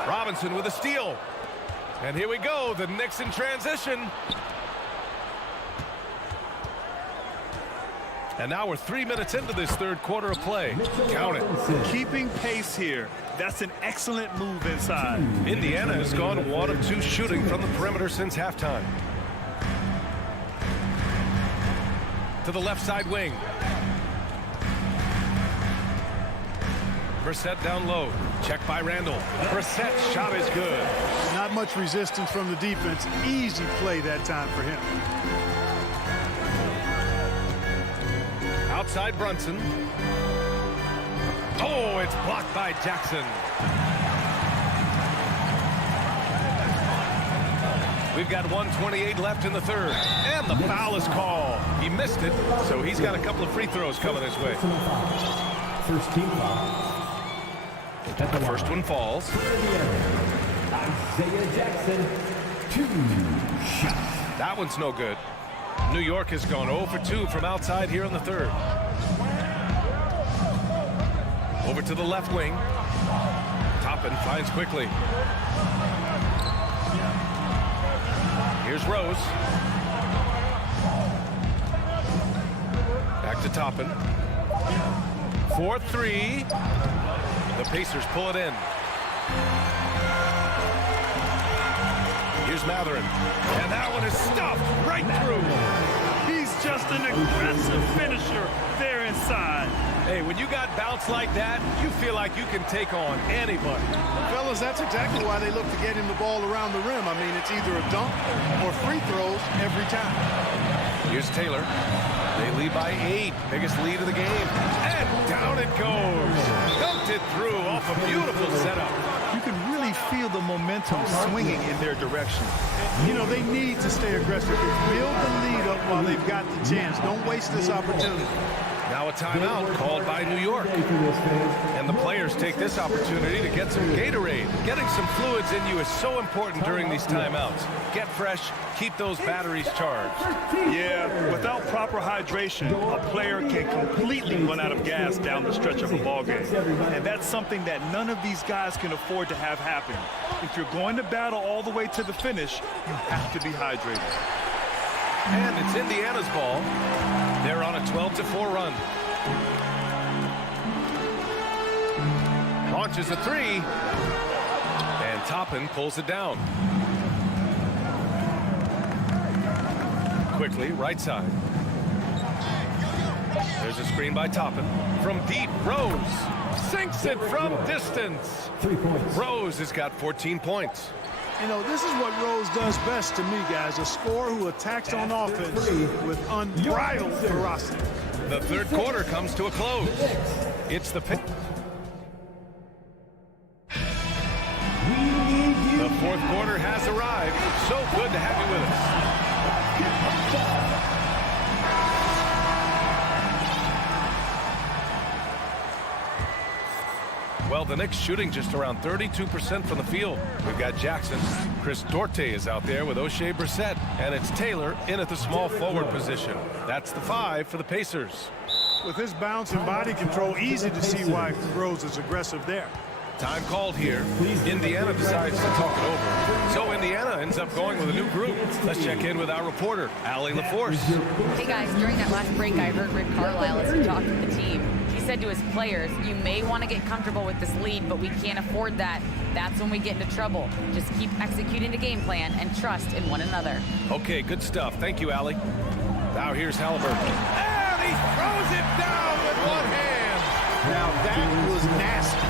Robinson with a steal. And here we go, the Knicks in transition. And now we're 3 minutes into this third quarter of play. Count it. Keeping pace here. That's an excellent move inside. Indiana has gone 1 of 2 shooting from the perimeter since halftime. To the left side wing. Brissett down low. Check by Randall. Brissett's shot is good. Not much resistance from the defense. Easy play that time for him. Outside Brunson. Oh, it's blocked by Jackson. We've got 1:28 left in the third. And the foul is called. He missed it, so he's got a couple of free throws coming his way. First team foul. The first one falls. Isaiah Jackson, 2 shots. That one's no good. New York has gone 0 for 2 from outside here in the third. Over to the left wing. Toppin finds quickly. Here's Rose. Back to Toppin. 4-3. The Pacers pull it in. Here's Matherin. And that one is stuffed right through. He's just an aggressive finisher there inside. Hey, when you got bounce like that, you feel like you can take on anybody. Fellas, that's exactly why they look to get him the ball around the rim. I mean, it's either a dunk or free throws every time. Here's Taylor. They lead by 8. Biggest lead of the game. And down it goes. Dunked it through off a beautiful setup. You can really feel the momentum swinging in their direction. You know, they need to stay aggressive. Build the lead up while they've got the chance. Don't waste this opportunity. Now a timeout called by New York. And the players take this opportunity to get some Gatorade. Getting some fluids in you is so important during these timeouts. Get fresh, keep those batteries charged. Yeah, without proper hydration, a player can completely run out of gas down the stretch of a ball game. And that's something that none of these guys can afford to have happen. If you're going to battle all the way to the finish, you have to be hydrated. And it's Indiana's ball. They're on a 12-4 run. Launches a 3. And Toppin pulls it down. Quickly, right side. There's a screen by Toppin. From deep, Rose sinks it from distance. 3 points. Rose has got 14 points. You know, this is what Rose does best to me, guys. A scorer who attacks on offense with unbridled ferocity. The third quarter comes to a close. It's the pick. The fourth quarter has arrived. So good to have you with us. Well, the Knicks shooting just around 32% from the field. We've got Jackson. Chris Duarte is out there with O'Shea Brissett. And it's Taylor in at the small forward position. That's the 5 for the Pacers. With his bounce and body control, easy to see why Rose is aggressive there. Time called here. Indiana decides to talk it over. So Indiana ends up going with a new group. Let's check in with our reporter, Allie LaForce. Hey guys, during that last break, I heard Rick Carlisle as he talked with the team. He said to his players, you may want to get comfortable with this lead, but we can't afford that. That's when we get into trouble. Just keep executing the game plan and trust in one another. Okay, good stuff. Thank you, Allie. Now here's Halliburton. And he throws it down with one hand. Now that was nasty.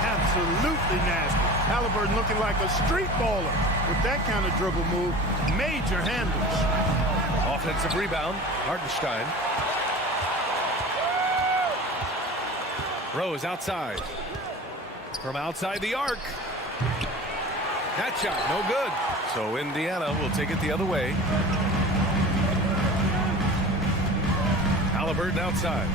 Absolutely nasty. Halliburton looking like a street baller with that kind of dribble move. Major handles. Offensive rebound, Hartenstein. Rose outside. From outside the arc. That shot, no good. So Indiana will take it the other way. Halliburton outside.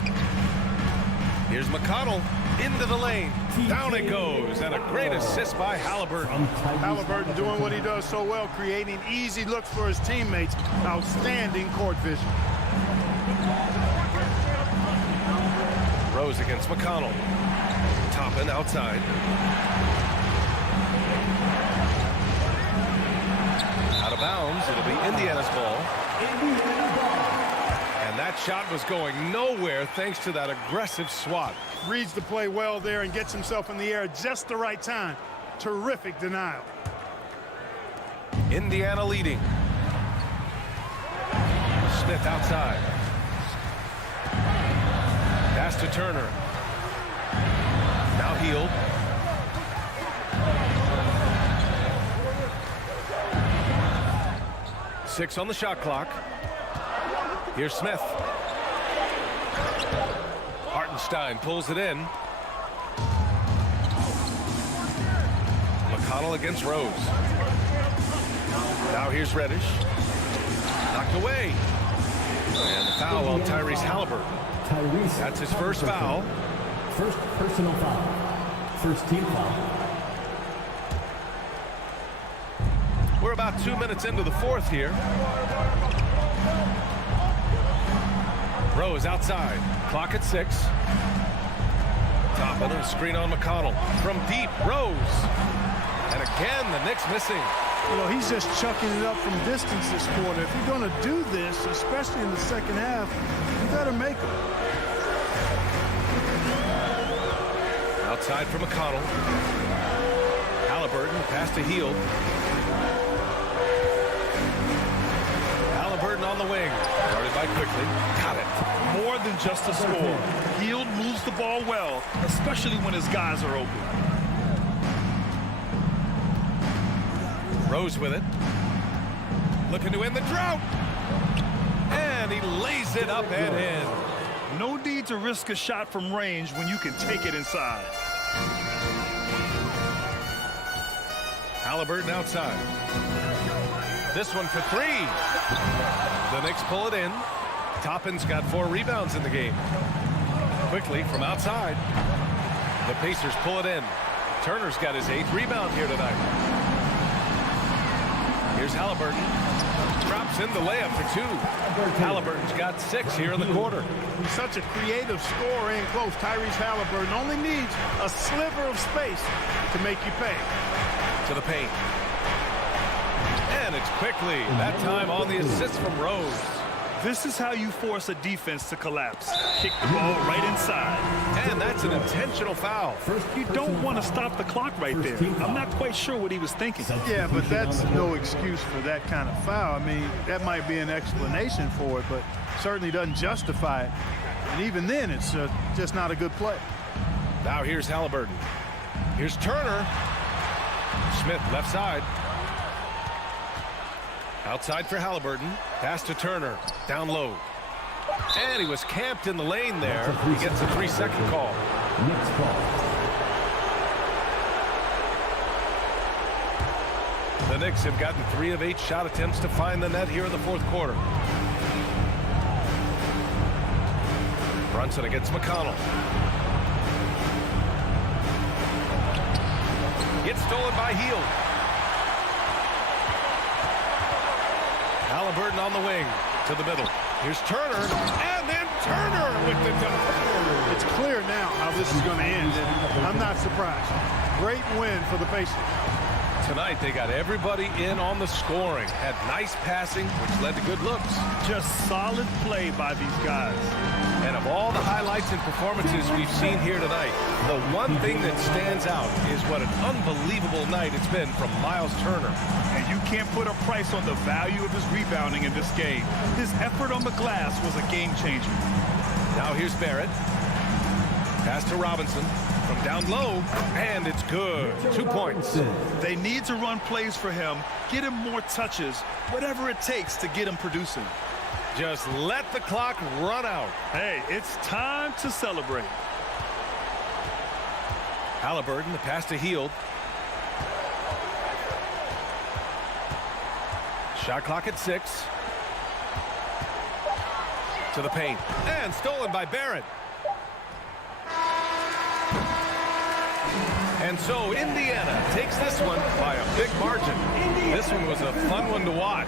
Here's McConnell into the lane. Down it goes, and a great assist by Halliburton. Halliburton doing what he does so well, creating easy looks for his teammates. Outstanding court vision. Rose against McConnell. Toppin outside. It'll be Indiana's ball. And that shot was going nowhere thanks to that aggressive swat. Reads the play well there and gets himself in the air at just the right time. Terrific denial. Indiana leading. Smith outside. Pass to Turner. Now Heald. Six on the shot clock. Here's Smith. Hartenstein pulls it in. McConnell against Rose. Now here's Reddish. Knocked away. And the foul on Tyrese Halliburton. That's his first foul. First personal foul. First team foul. We're about 2 minutes into the fourth here. Rose outside. Clock at 6. Top of the screen on McConnell. From deep, Rose. And again, the Knicks missing. You know, he's just chucking it up from distance this quarter. If you're going to do this, especially in the second half, you got to make them. Outside for McConnell. Halliburton, pass to Heald. Halliburton on the wing. Guarded by Quickly. Got it. More than just a score. Heald moves the ball well, especially when his guys are open. Rose with it. Looking to end the drought. And he lays it up and in. No need to risk a shot from range when you can take it inside. Halliburton outside. This one for 3. The Knicks pull it in. Toppin's got 4 rebounds in the game. Quickly from outside. The Pacers pull it in. Turner's got his 8th rebound here tonight. Here's Halliburton. Drops in the layup for 2. Halliburton's got 6 here in the quarter. Such a creative scorer in close. Tyrese Halliburton only needs a sliver of space to make you pay. To the paint. And it's Quickly. That time on the assist from Rose. This is how you force a defense to collapse. Kick the ball right inside. And that's an intentional foul. You don't want to stop the clock right there. I'm not quite sure what he was thinking. Yeah, but that's no excuse for that kind of foul. I mean, that might be an explanation for it, but certainly doesn't justify it. And even then, it's just not a good play. Now here's Halliburton. Here's Turner. Smith left side. Outside for Halliburton. Pass to Turner. Down low. And he was camped in the lane there. He gets a 3-second call. Knicks ball. The Knicks have gotten 3 of 8 shot attempts to find the net here in the fourth quarter. Brunson against McConnell. Gets stolen by Heald. Halliburton on the wing to the middle. Here's Turner, and then Turner with the dunk. It's clear now how this is going to end, and I'm not surprised. Great win for the Pacers. Tonight, they got everybody in on the scoring. Had nice passing, which led to good looks. Just solid play by these guys. And of all the highlights and performances we've seen here tonight, the one thing that stands out is what an unbelievable night it's been from Miles Turner. And you can't put a price on the value of his rebounding in this game. His effort on the glass was a game changer. Now here's Barrett. Pass to Robinson from down low, and it's good. 2 points. They need to run plays for him, get him more touches, whatever it takes to get him producing. Just let the clock run out. Hey, it's time to celebrate. Halliburton, the pass to Heald. Shot clock at 6. To the paint. And stolen by Barrett. And so Indiana takes this one by a big margin. This one was a fun one to watch.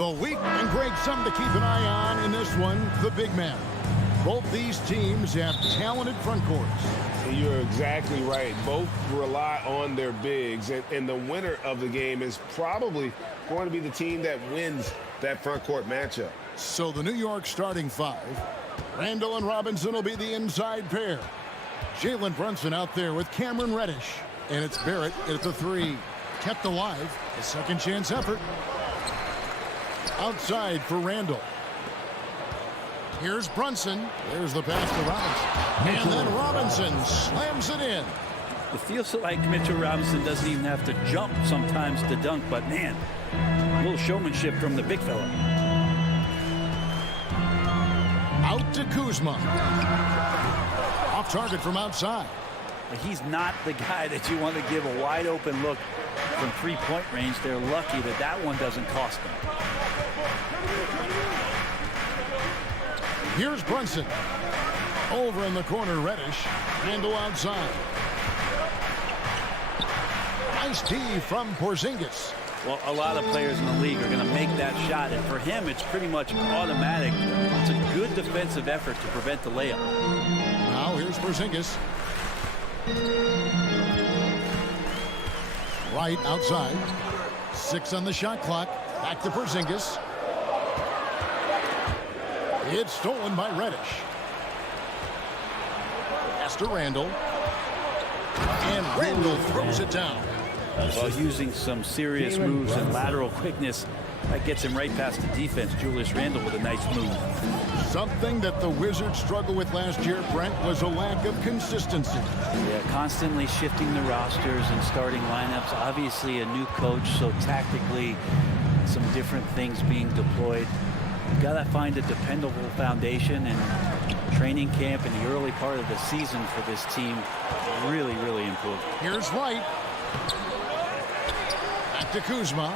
The weak and great sum to keep an eye on in this one, the big man. Both these teams have talented front courts. You're exactly right. Both rely on their bigs, and the winner of the game is probably going to be the team that wins that front court matchup. So the New York starting five. Randall and Robinson will be the inside pair. Jalen Brunson out there with Cameron Reddish. And it's Barrett at the three. Kept alive. A second chance effort. Outside for Randall. Here's Brunson. There's the pass to Robinson. And then Robinson slams it in. It feels like Mitchell Robinson doesn't even have to jump sometimes to dunk, but man, a little showmanship from the big fella. Out to Kuzma. Off target from outside. He's not the guy that you want to give a wide open look from three-point range. They're lucky that that one doesn't cost them. Here's Brunson. Over in the corner, Reddish. Handle outside. Nice D from Porzingis. Well, a lot of players in the league are going to make that shot, and for him, it's pretty much automatic. It's a good defensive effort to prevent the layup. Now here's Porzingis. Right outside. 6 on the shot clock. Back to Porzingis. It's stolen by Reddish. Pass to Randall. And Randall throws it down. While using some serious moves and lateral quickness, that gets him right past the defense. Julius Randle with a nice move. Something that the Wizards struggled with last year, Brent, was a lack of consistency. Yeah, constantly shifting the rosters and starting lineups. Obviously a new coach, so tactically some different things being deployed. You've got to find a dependable foundation, and training camp in the early part of the season for this team really, really important. Here's White. Back to Kuzma.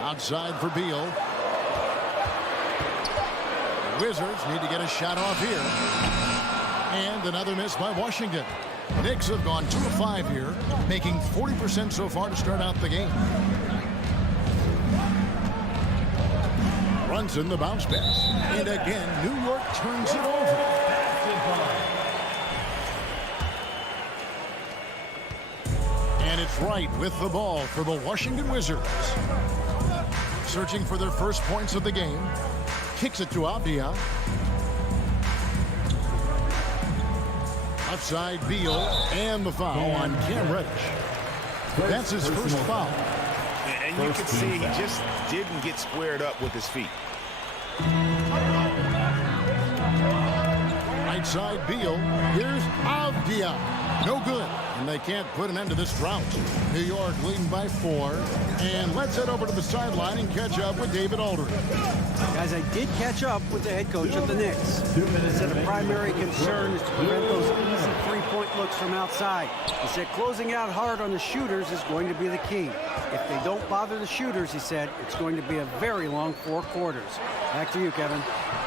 Outside for Beal. The Wizards need to get a shot off here. And another miss by Washington. Knicks have gone 2 of 5 here, making 40% so far to start out the game. Brunson, the bounce pass. And again, New York turns it over. And it's Wright with the ball for the Washington Wizards. Searching for their first points of the game. Kicks it to Avdia. Outside Beal, and the foul on Cam Reddish. That's his first foul. And you can see he just didn't get squared up with his feet. Right side Beal. Here's Avdia. No good. And they can't put an end to this drought. New York leading by 4. And let's head over to the sideline and catch up with David Aldridge. Guys, I did catch up with the head coach of the Knicks. He said a primary concern is to prevent those easy three-point looks from outside. He said closing out hard on the shooters is going to be the key. If they don't bother the shooters, he said, it's going to be a very long 4 quarters. Back to you, Kevin.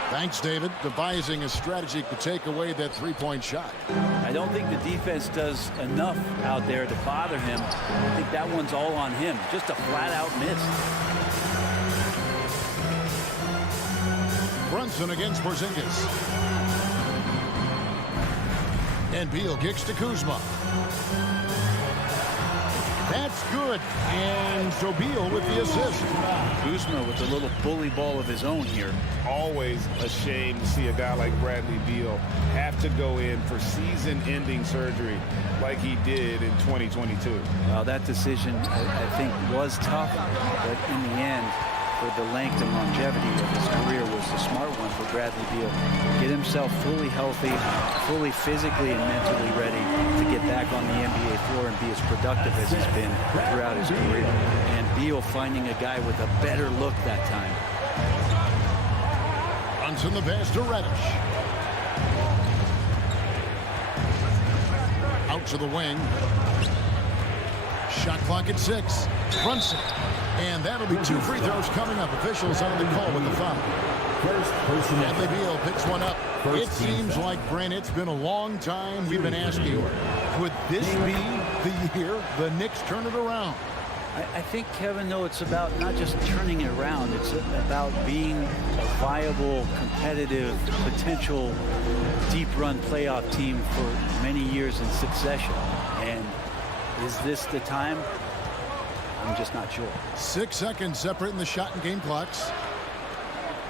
Thanks, David. Devising a strategy to take away that three-point shot. I don't think the defense does enough out there to bother him. I think that one's all on him. Just a flat-out miss. Brunson against Porzingis. And Beal kicks to Kuzma. That's good. And so Beal with the assist. Kuzma with a little bully ball of his own here. Always a shame to see a guy like Bradley Beal have to go in for season-ending surgery like he did in 2022. Well, that decision, I think, was tough, but in the end, for the length and longevity of his career, was the smart one for Bradley Beal. Get himself fully healthy, fully physically and mentally ready to get back on the NBA floor and be as productive as he's been throughout his career. And Beal finding a guy with a better look that time. Brunson the pass to Reddish. Out to the wing. Shot clock at 6. Brunson. And that'll be 2 free throws coming up. Officials on the call with the foul. Bradley Beal picks one up. It seems like, Brent, it's been a long time we've been asking, could this be the year the Knicks turn it around? I think, Kevin, though, it's about not just turning it around. It's about being a viable, competitive, potential deep-run playoff team for many years in succession. And is this the time? I'm just not sure. 6 seconds separating the shot and game clocks.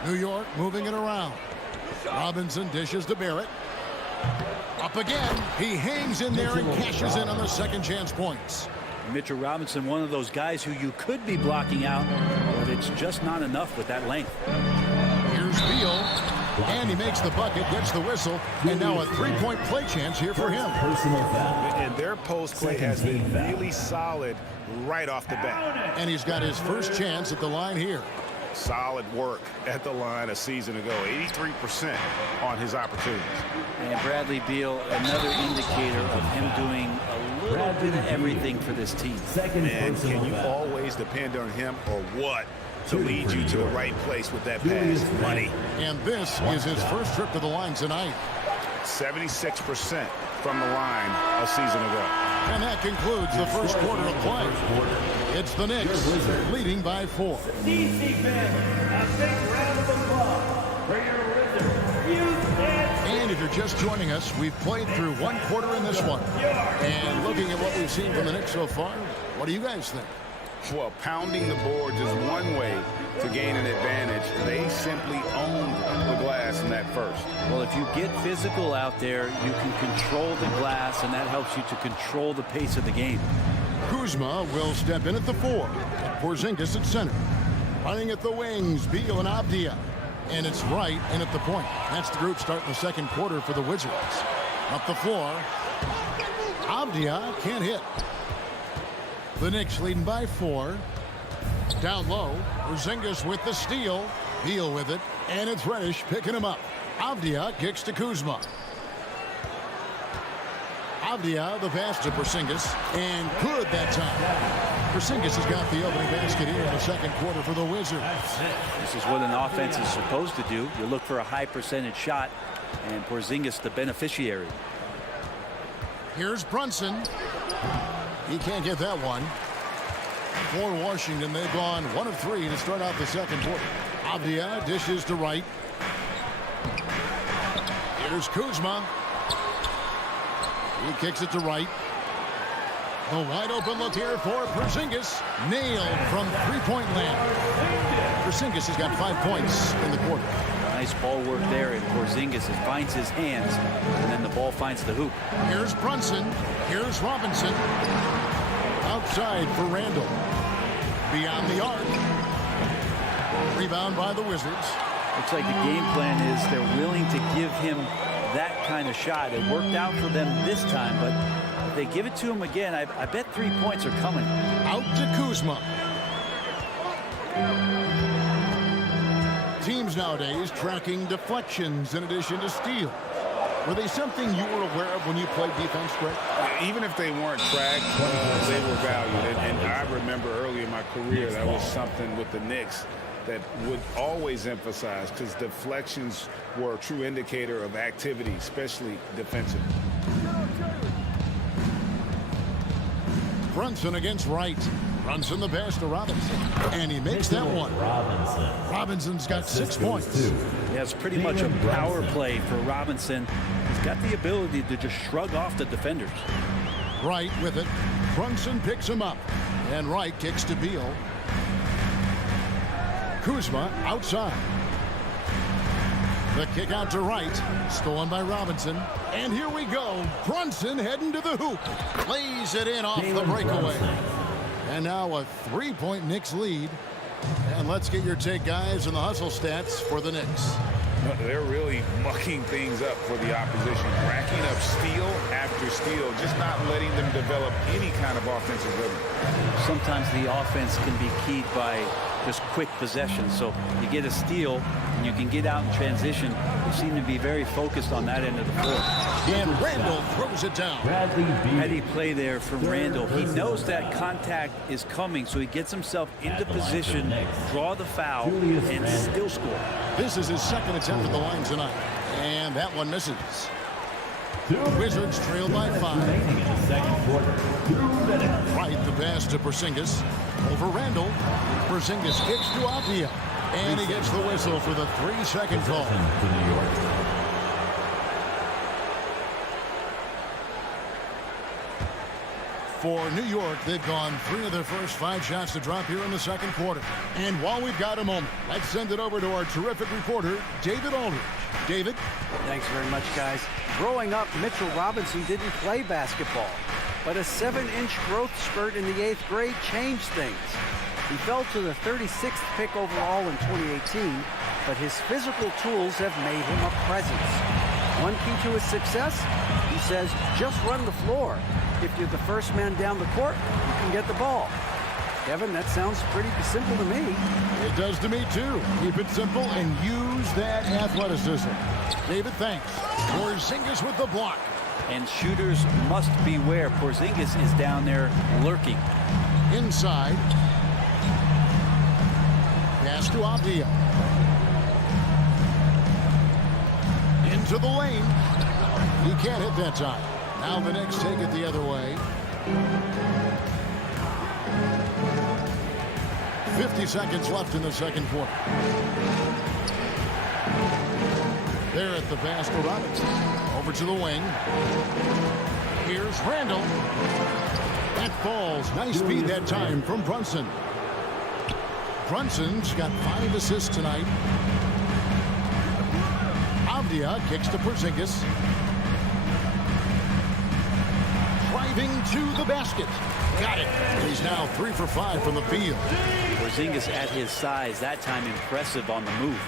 New York moving it around. Robinson dishes to Barrett. Up again. He hangs in there and cashes in on the second chance points. Mitchell Robinson, one of those guys who you could be blocking out, but it's just not enough with that length. Here's Beal. And he makes the bucket, gets the whistle, and now a three-point play chance here for him. And their post play has been really solid right off the bat. And he's got his first chance at the line here. Solid work at the line a season ago. 83% on his opportunities. And Bradley Beal, another indicator of him doing a little bit of everything for this team. And can you always depend on him or what to lead you to the right place with that pass? Money. And this is his first trip to the line tonight. 76% from the line a season ago. And that concludes the first quarter of play. It's the Knicks leading by 4. DC fans, a big round of applause for your Wizards. And if you're just joining us, we've played through one quarter in this one. And looking at what we've seen from the Knicks so far, what do you guys think? Well, pounding the boards is one way to gain an advantage. They simply owned the glass in that first. Well, if you get physical out there, you can control the glass, and that helps you to control the pace of the game. Kuzma will step in at the 4. Porzingis at center. Running at the wings, Beal and Avdia. And it's Wright in at the point. That's the group starting the second quarter for the Wizards. Up the floor. Avdia can't hit. The Knicks leading by 4. Down low. Porzingis with the steal. Beal with it. And it's Reddish picking him up. Avdia kicks to Kuzma. Avdia, the pass to Porzingis, and good that time. Porzingis has got the opening basket here in the second quarter for the Wizards. This is what an offense is supposed to do. You look for a high percentage shot, and Porzingis the beneficiary. Here's Brunson. He can't get that one. For Washington, they've gone 1 of 3 to start out the second quarter. Avdia dishes to Wright. Here's Kuzma. He kicks it to Wright. The wide open look here for Porzingis. Nailed from three-point land. Porzingis has got 5 points in the quarter. Nice ball work there, and Porzingis finds his hands, and then the ball finds the hoop. Here's Brunson. Here's Robinson. Outside for Randall. Beyond the arc. Rebound by the Wizards. Looks like the game plan is they're willing to give him that kind of shot. It worked out for them this time, but if they give it to him again, I bet 3 points are coming. Out to Kuzma. Teams nowadays tracking deflections in addition to steal. Were they something you were aware of when you played defense, Greg? Even if they weren't tracked, they were valued. And I remember early in my career, that was something with the Knicks that would always emphasize, because deflections were a true indicator of activity, especially defensive. Brunson against Wright. Brunson the pass to Robinson. And he makes that one. Robinson's got 6 points. Yeah, it's pretty much a power play for Robinson. He's got the ability to just shrug off the defenders. Wright with it. Brunson picks him up. And Wright kicks to Beal. Kuzma outside. The kick out to Wright. Stolen by Robinson. And here we go. Brunson heading to the hoop. Lays it in off the breakaway. And now a 3-point Knicks lead. And let's get your take, guys, on the hustle stats for the Knicks. They're really mucking things up for the opposition. Racking up steal after steal. Just not letting them develop any kind of offensive rhythm. Sometimes the offense can be keyed by just quick possession. So you get a steal and you can get out in transition. They seem to be very focused on that end of the floor. And Randall throws it down. Heady play there from Randall. He knows that contact is coming, so he gets himself into position, draw the foul, and still score. This is his second attempt at the line tonight. And that one misses. Wizards trail by 5. Right, the pass to Porzingis. Over Randall. Porzingis kicks to Avdia. And he gets the whistle for the 3-second call. For New York, they've gone 3 of their first 5 shots to drop here in the second quarter. And while we've got a moment, let's send it over to our terrific reporter, David Aldridge. David? Thanks very much, guys. Growing up, Mitchell Robinson didn't play basketball, but a 7-inch growth spurt in the 8th grade changed things. He fell to the 36th pick overall in 2018, but his physical tools have made him a presence. One key to his success, he says, just run the floor. If you're the first man down the court, you can get the ball. Kevin, that sounds pretty simple to me. It does to me, too. Keep it simple and use that athleticism. David, thanks. Porzingis with the block. And shooters must beware. Porzingis is down there lurking. Inside. Pass to Avdia. Into the lane. He can't hit that time. Now the Knicks take it the other way. 50 seconds left in the second quarter. There at the pass to Robinson. Over to the wing. Here's Randall. That falls. Nice feed that time from Brunson. Brunson's got 5 assists tonight. Avdia kicks to Porzingis. Driving to the basket. Got it. He's now 3 for 5 from the field. Porzingis at his size, that time impressive on the move.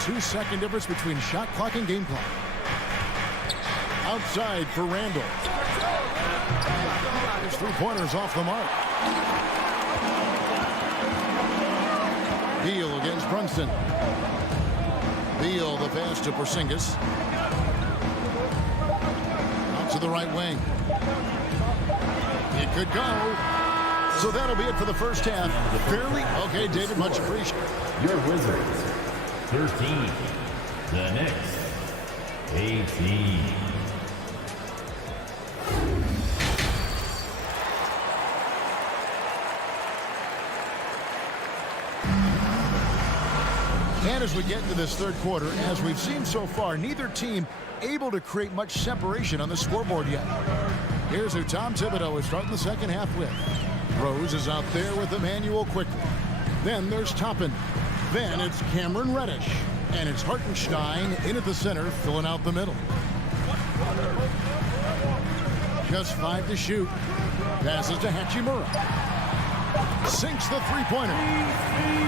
2-second difference between shot clock and game clock. Outside for Randall. His 3-pointers off the mark. Beal against Brunson. Beal the pass to Porzingis. Out to the right wing. It could go. So that'll be it for the first half. Fairly okay, David. Much appreciated. Your Wizards, 13. The Knicks, 18. And as we get into this third quarter, as we've seen so far, neither team able to create much separation on the scoreboard yet. Here's who Tom Thibodeau is starting the second half with. Rose is out there with Emmanuel quickly. Then there's Toppin. Then it's Cameron Reddish. And it's Hartenstein in at the center, filling out the middle. Just 5 to shoot. Passes to Hachimura. Sinks the three-pointer.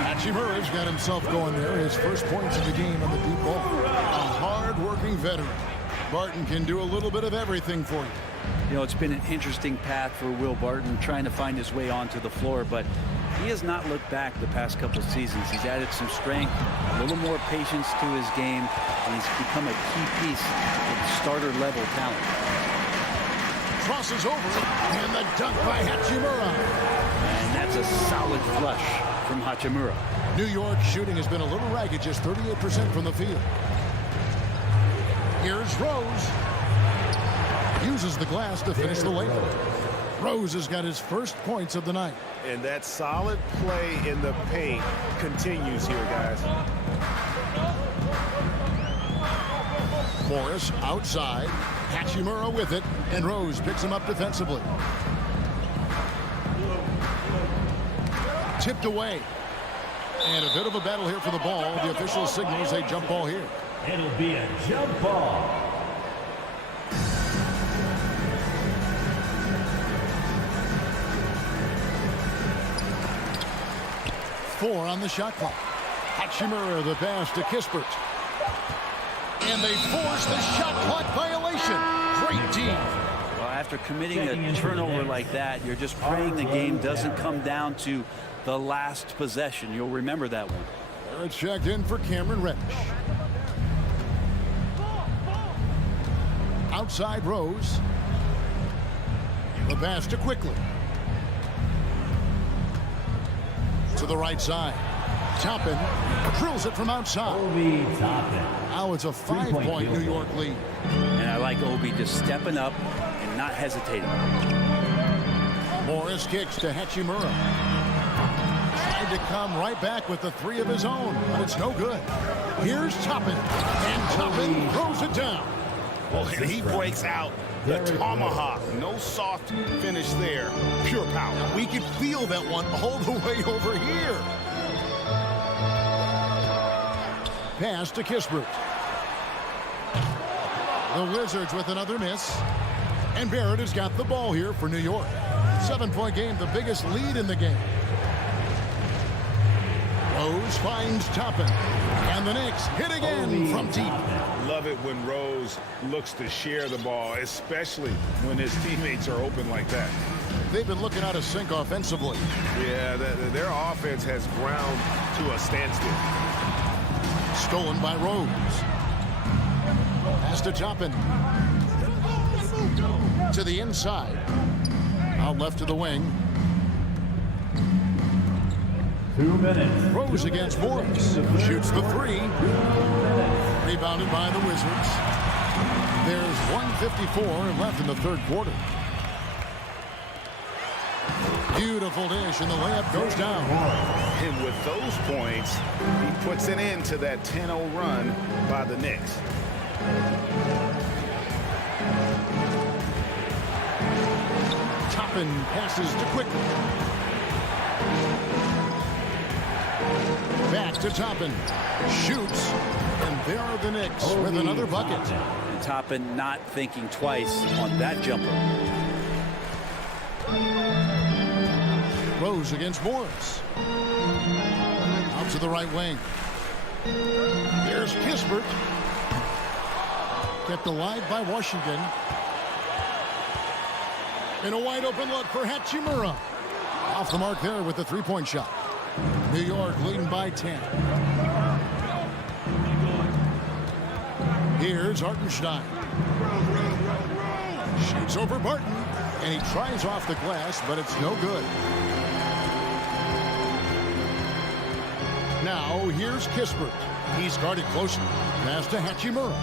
Hachimura's got himself going there. His first points of the game on the deep ball. A hard-working veteran. Barton can do a little bit of everything for you. You know, it's been an interesting path for Will Barton trying to find his way onto the floor, but he has not looked back the past couple of seasons. He's added some strength, a little more patience to his game, and he's become a key piece of starter-level talent. Crosses over, and the dunk by Hachimura. And that's a solid flush from Hachimura. New York shooting has been a little ragged, just 38% from the field. Here's Rose. Uses the glass to finish the layup. Rose has got his first points of the night. And that solid play in the paint continues here, guys. Morris outside. Hachimura with it, and Rose picks him up defensively. Tipped away. And a bit of a battle here for the ball. The official signals a jump ball here. It'll be a jump ball. Four on the shot clock. Hachimura the pass to Kispert. And they force the shot clock violation. Great team. Well, after committing a turnover like that, you're just praying the game doesn't come down to the last possession. You'll remember that one. There it's checked in for Cameron Reddish. Outside Rose. The pass to Quickly. To the right side. Toppin drills it from outside. Obi Toppin. Now it's a 5-point New York lead. And I like Obi just stepping up and not hesitating. Morris kicks to Hachimura. Tried to come right back with the 3 of his own, but it's no good. Here's Toppin. And Toppin throws it down. Well, he breaks out the tomahawk. No soft finish there. Pure power. We can feel that one all the way over here. Pass to Kispert. The Wizards with another miss. And Barrett has got the ball here for New York. 7-point game, the biggest lead in the game. Rose finds Toppin. And the Knicks hit again from deep. Love it when Rose looks to share the ball, especially when his teammates are open like that. they've been looking out of sync offensively. Yeah, their offense has ground to a standstill. Stolen by Rose. Pass to Toppin. To the inside. Out left to the wing. 2 minutes. Rose against Morris. Shoots the three. Rebounded by the Wizards. There's 1:54 left in the third quarter. Beautiful dish, and the layup goes down. And with those points, he puts an end to that 10-0 run by the Knicks. Toppin passes to Quickly. Back to Toppin. Shoots, and there are the Knicks with another bucket. Toppin not thinking twice on that jumper. Rose against Morris. Out to the right wing. There's Kispert. Kept alive by Washington. And a wide open look for Hachimura. Off the mark there with the three-point shot. New York leading by 10. Here's Hartenstein. Shoots over Barton. And he tries off the glass, but it's no good. Now, here's Kispert. He's guarded closely. Pass to Hachimura.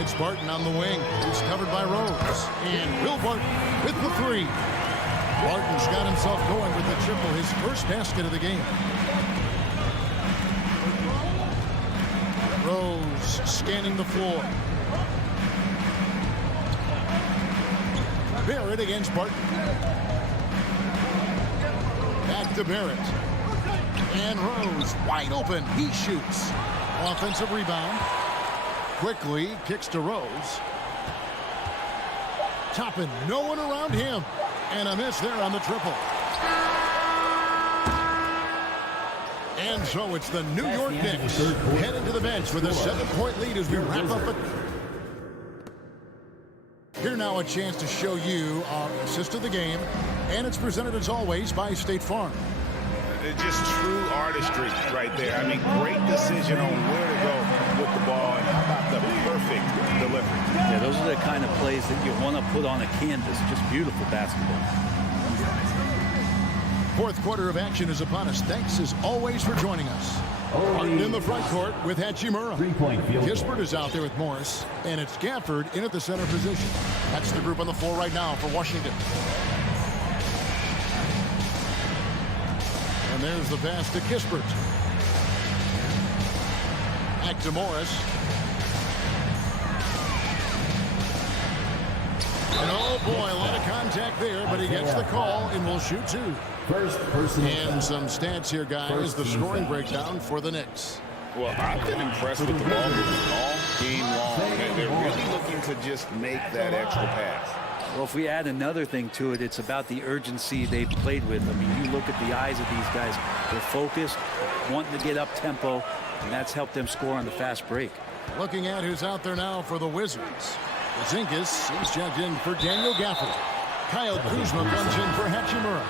It's Barton on the wing. He's covered by Rose. And Will Barton with the three. Barton's got himself going with the triple, his first basket of the game. Rose scanning the floor. Barrett against Barton. Back to Barrett. And Rose wide open. He shoots. Offensive rebound. Quickly kicks to Rose. Toppin, no one around him. And a miss there on the triple. And so it's the New York Knicks headed to the bench with a 7-point lead as we wrap up it. Here now a chance to show you our assist of the game, and it's presented as always by State Farm. Just true artistry right there. I mean, great decision on where to go with the ball, and how about the perfect delivery. Yeah, those are the kind of plays that you want to put on a canvas. Just beautiful basketball. Fourth quarter of action is upon us. Thanks as always for joining us. Martin in the front court with Hachimura. Kispert is out there with Morris, and it's Gafford in at the center position. That's the group on the floor right now for Washington. And there's the pass to Kispert. Back to Morris. And oh boy, a lot of contact there, but he gets the call and will shoot two. And some stats here, guys. The scoring breakdown for the Knicks. Well, I've been impressed with the ball movement all game long. They're really looking to just make that extra pass. Well, if we add another thing to it, it's about the urgency they've played with. I mean, you look at the eyes of these guys. They're focused, wanting to get up tempo, and that's helped them score on the fast break. Looking at who's out there now for the Wizards. Zinkas, he's checked in for Daniel Gafford. Kyle Kuzma comes in for Hachimura.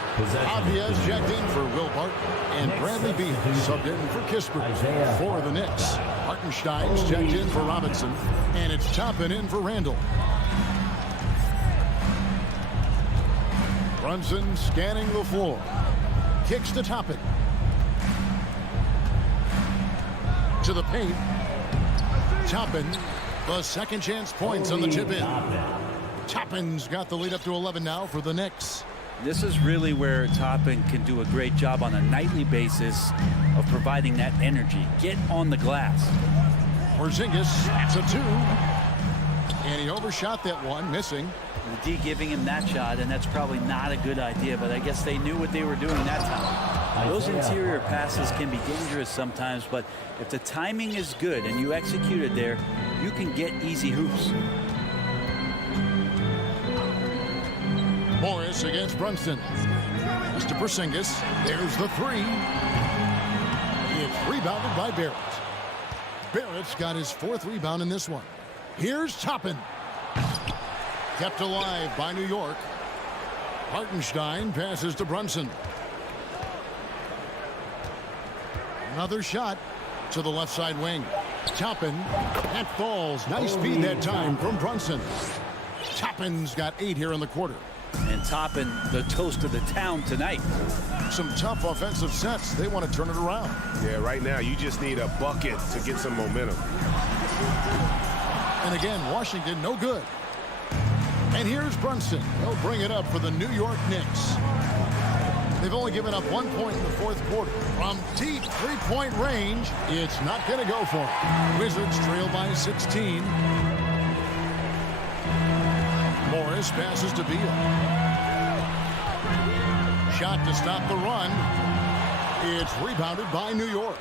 Avia's checked in for Will Barton. And Bradley Beal subbed in for Kispert. For the Knicks, Hartenstein's checked in for Robinson. And it's Toppin in for Randall. Brunson scanning the floor. Kicks to Toppin. To the paint. Toppin, the second chance points on the chip in. Toppin's got the lead up to 11 now for the Knicks. This is really where Toppin can do a great job on a nightly basis of providing that energy. Get on the glass. Porzingis, that's a two. And he overshot that one, missing. The D giving him that shot, and that's probably not a good idea, but I guess they knew what they were doing that time. Those interior passes can be dangerous sometimes, but if the timing is good and you execute it there, you can get easy hoops. Morris against Brunson. That's to Porzingis. There's the three. It's rebounded by Barrett. Barrett's got his 4th rebound in this one. Here's Toppin. Kept alive by New York. Hartenstein passes to Brunson. Another shot to the left side wing. Toppin. That falls. Nice feed that time from Brunson. Toppin's got 8 here in the quarter. And Toppin, the toast of the town tonight. Some tough offensive sets. They want to turn it around. Yeah, right now you just need a bucket to get some momentum. And again, Washington no good. And here's Brunson. He'll bring it up for the New York Knicks. They've only given up 1 point in the 4th quarter. From deep 3-point range, it's not going to go for them. Wizards trail by 16. Morris passes to Beal. Shot to stop the run. It's rebounded by New York.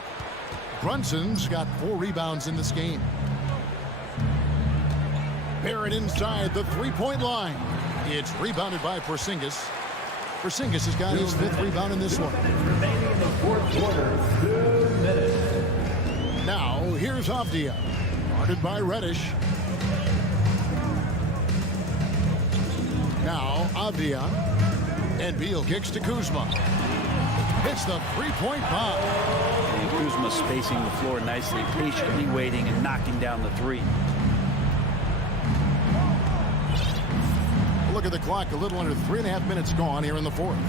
Brunson's got 4 rebounds in this game. Barrett inside the 3-point line. It's rebounded by Porzingis. Porzingis has got his 5th rebound in this one. Remaining in the 4th quarter, 2 minutes. Now, here's Avdia. Guarded by Reddish. Now, Avdia. And Beal kicks to Kuzma. Hits the 3-point bomb. And Kuzma spacing the floor nicely, patiently waiting and knocking down the 3. Look at the clock, a little under 3.5 minutes gone here in the 4th.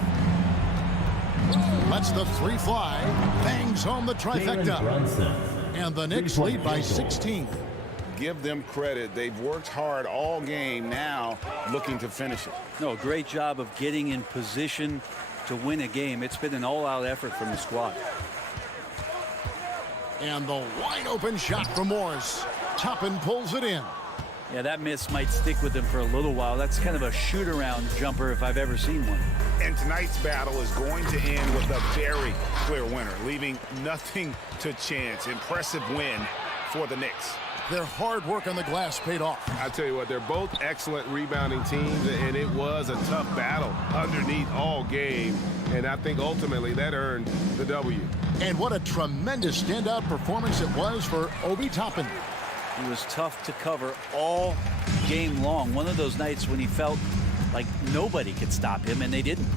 Lets the 3 fly, bangs home the trifecta. And the Knicks lead by 16. Give them credit. They've worked hard all game, now looking to finish it. No, great job of getting in position to win a game. It's been an all-out effort from the squad. And the wide open shot from Morris. Toppin pulls it in. Yeah, that miss might stick with him for a little while. That's kind of a shoot-around jumper if I've ever seen one. And tonight's battle is going to end with a very clear winner, leaving nothing to chance. Impressive win for the Knicks. Their hard work on the glass paid off. I tell you what, they're both excellent rebounding teams, and it was a tough battle underneath all game. And I think ultimately that earned the W. And what a tremendous standout performance it was for Obi Toppin. He was tough to cover all game long. One of those nights when he felt like nobody could stop him, and they didn't.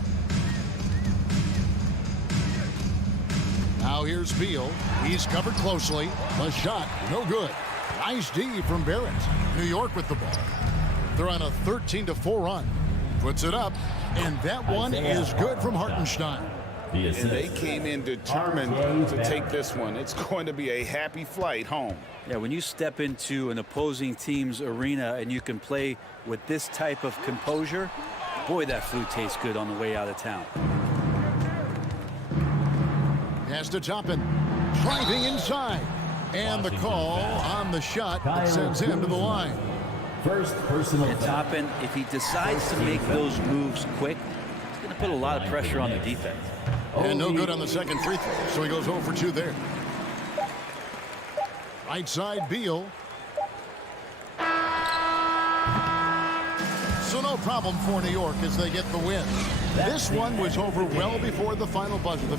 Now here's Beal. He's covered closely. The shot, no good. Nice D from Barrett. New York with the ball. They're on a 13-4 run. Puts it up, and that one is good from Hartenstein. And they came in determined to take this one. It's going to be a happy flight home. Yeah, when you step into an opposing team's arena and you can play with this type of composure, boy, that food tastes good on the way out of town. Pass to Toppin. Driving inside. And the call on the shot that sends him to the line. First personal. And Toppin, if he decides to make those moves quick, it's going to put a lot of pressure on the defense. And no good on the second free throw, so he goes 0 for 2 there. Right side, Beal. So no problem for New York as they get the win. This one was over well before the final buzzer.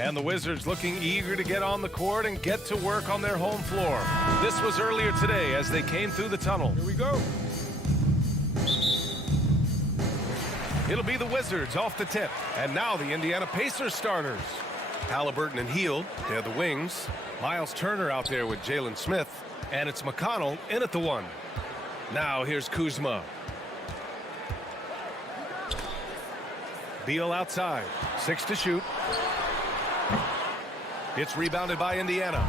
And the Wizards looking eager to get on the court and get to work on their home floor. This was earlier today as they came through the tunnel. Here we go. It'll be the Wizards off the tip. And now the Indiana Pacers starters. Halliburton and Hield, they're the wings. Miles Turner out there with Jalen Smith. And it's McConnell in at the 1. Now here's Kuzma. Beal outside. 6 to shoot. It's rebounded by Indiana.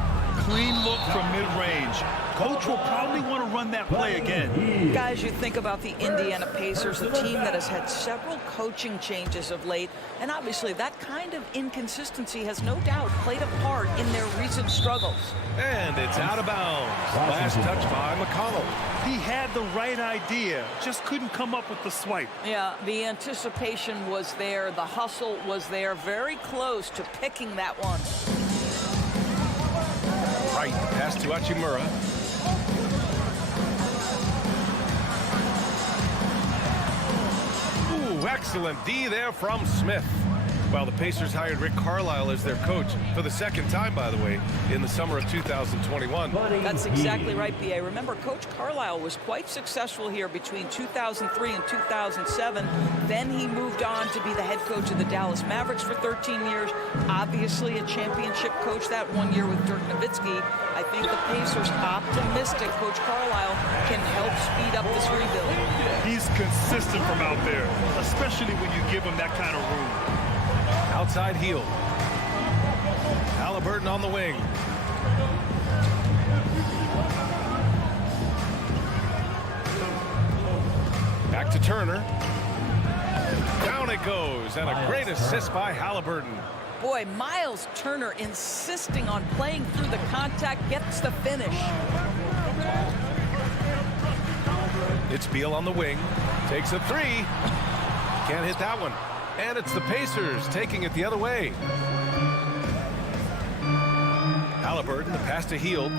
Clean look from mid-range. Coach will probably want to run that play again. Guys, you think about the Indiana Pacers, a team that has had several coaching changes of late, and obviously that kind of inconsistency has no doubt played a part in their recent struggles. And it's out of bounds. Last touch by McConnell. He had the right idea, just couldn't come up with the swipe. Yeah, the anticipation was there, the hustle was there, very close to picking that one. Right, pass to Hachimura. Ooh, excellent D there from Smith. Well, the Pacers hired Rick Carlisle as their coach for the second time, by the way, in the summer of 2021. That's exactly right, B.A. Remember, Coach Carlisle was quite successful here between 2003 and 2007. Then he moved on to be the head coach of the Dallas Mavericks for 13 years. Obviously a championship coach that 1 year with Dirk Nowitzki. I think the Pacers optimistic Coach Carlisle can help speed up this rebuild. He's consistent from out there, especially when you give him that kind of room. Outside Hield. Halliburton on the wing. Back to Turner. Down it goes, and a great assist by Halliburton. Boy, Miles Turner insisting on playing through the contact, gets the finish. It's Beal on the wing. Takes a 3. Can't hit that one. And it's the Pacers taking it the other way. Halliburton, the pass to Hield.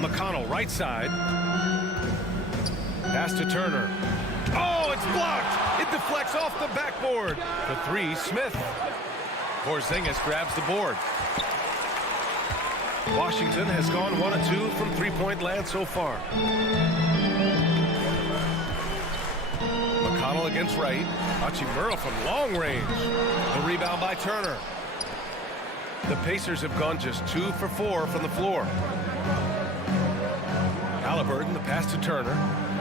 McConnell, right side. Pass to Turner. Oh, it's blocked! It deflects off the backboard. For 3, Smith. Porzingis grabs the board. Washington has gone 1 of 2 from three-point land so far. McConnell against Wright. Hachimura from long range. The rebound by Turner. The Pacers have gone just 2 for 4 from the floor. Halliburton, the pass to Turner.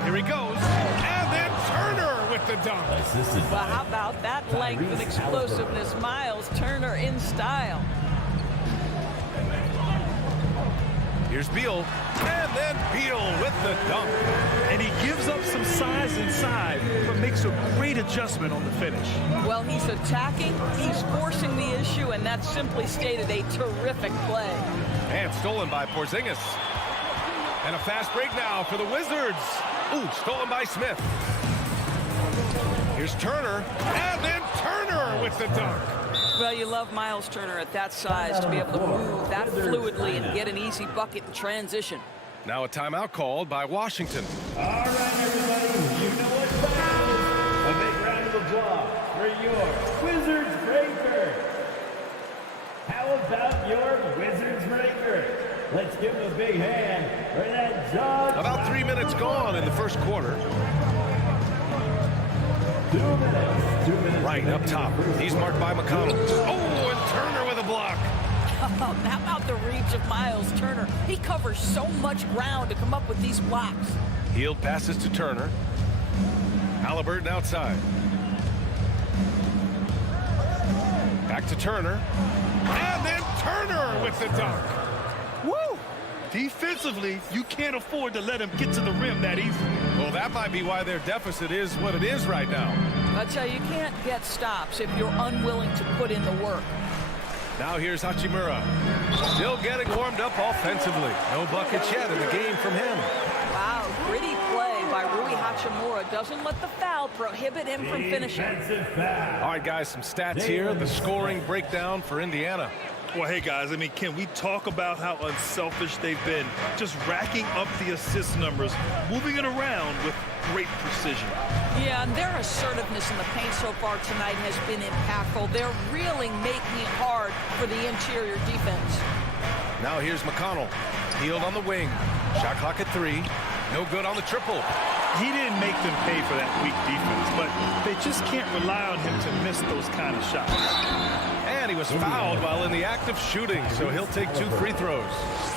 Here he goes. And then Turner with the dunk. Well, how about that length and explosiveness? Miles Turner in style. Here's Beal. And then Beal with the dunk. And he gives up some size inside, but makes a great adjustment on the finish. Well, he's attacking, he's forcing the issue, and that simply stated a terrific play. And stolen by Porzingis. And a fast break now for the Wizards. Ooh, stolen by Smith. Here's Turner. And then Turner with the dunk. Well, you love Miles Turner at that size to be able to move that fluidly and get an easy bucket in transition. Now a timeout called by Washington. All right, everybody, you know what time it is. A big round of applause for your Wizards Breaker. How about your Wizards Breaker? Let's give him a big hand for that job. About 3 minutes gone in the first quarter. 2 minutes. 2 minutes. Right up top. He's marked by McConnell. Oh, and Turner with a block. How about the reach of Miles Turner? He covers so much ground to come up with these blocks. Hield passes to Turner. Halliburton outside. Back to Turner. And then Turner with the dunk. Woo! Defensively, you can't afford to let him get to the rim that easily. Well, that might be why their deficit is what it is right now. I tell you, you can't get stops if you're unwilling to put in the work. Now here's Hachimura. Still getting warmed up offensively. No buckets yet in the game from him. Wow, gritty play by Rui Hachimura. Doesn't let the foul prohibit him from finishing. All right, guys, some stats here. The scoring breakdown for Indiana. Well, hey, guys, I mean, can we talk about how unselfish they've been? Just racking up the assist numbers, moving it around with great precision. Yeah, and their assertiveness in the paint so far tonight has been impactful. They're really making it hard for the interior defense. Now here's McConnell. Healed on the wing. Shot clock at 3. No good on the triple. He didn't make them pay for that weak defense, but they just can't rely on him to miss those kind of shots. And he was fouled while in the act of shooting, so he'll take 2 free throws.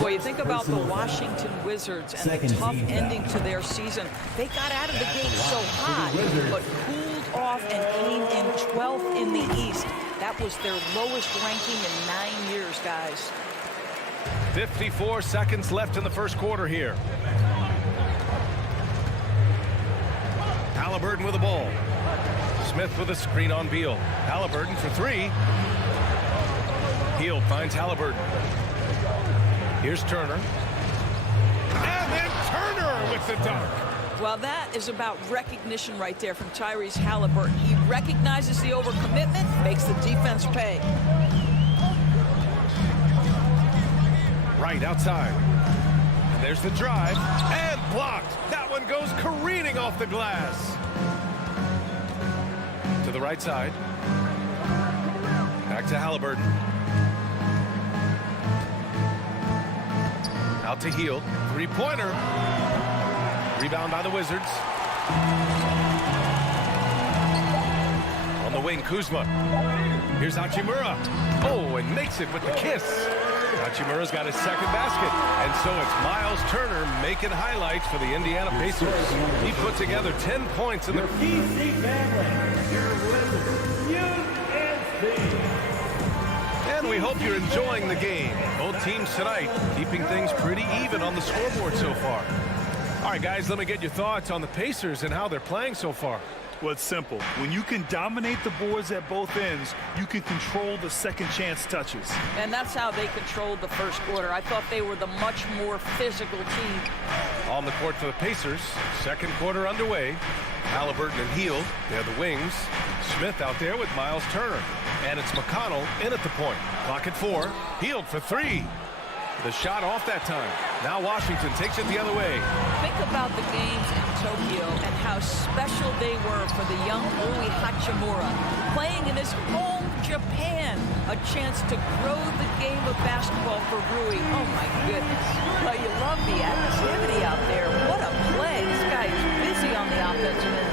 Well, you think about the Washington Wizards and the tough ending to their season. They got out of the gate so hot, but cooled off and came in 12th in the East. That was their lowest ranking in 9 years, guys. 54 seconds left in the first quarter here. Halliburton with the ball. Smith with a screen on Beal. Halliburton for 3. Hield finds Halliburton. Here's Turner. And then Turner with the dunk. Well, that is about recognition right there from Tyrese Halliburton. He recognizes the overcommitment, makes the defense pay. Right outside. And there's the drive. And blocked. That one goes careening off the glass. To the right side. Back to Halliburton. Out to Hield. 3-pointer. Rebound by the Wizards. On the wing, Kuzma. Here's Hachimura. Oh, and makes it with the kiss. Hachimura's got his second basket. And so it's Miles Turner making highlights for the Indiana Pacers. He put together 10 points in the PC family, your Wizards, UNC. And we hope you're enjoying the game. Both teams tonight keeping things pretty even on the scoreboard so far. All right, guys, let me get your thoughts on the Pacers and how they're playing so far. Well, it's simple. When you can dominate the boards at both ends, you can control the second chance touches. And that's how they controlled the first quarter. I thought they were the much more physical team. On the court for the Pacers, second quarter underway. Halliburton and Hield, they're the wings. Smith out there with Miles Turner. And it's McConnell in at the point. Clock at 4. Hield for 3. The shot off that time. Now Washington takes it the other way. Think about the games in Tokyo and how special they were for the young Rui Hachimura. Playing in his home Japan, a chance to grow the game of basketball for Rui. Oh my goodness. Well, you love the activity out there. What a play. This guy is busy on the offensive end.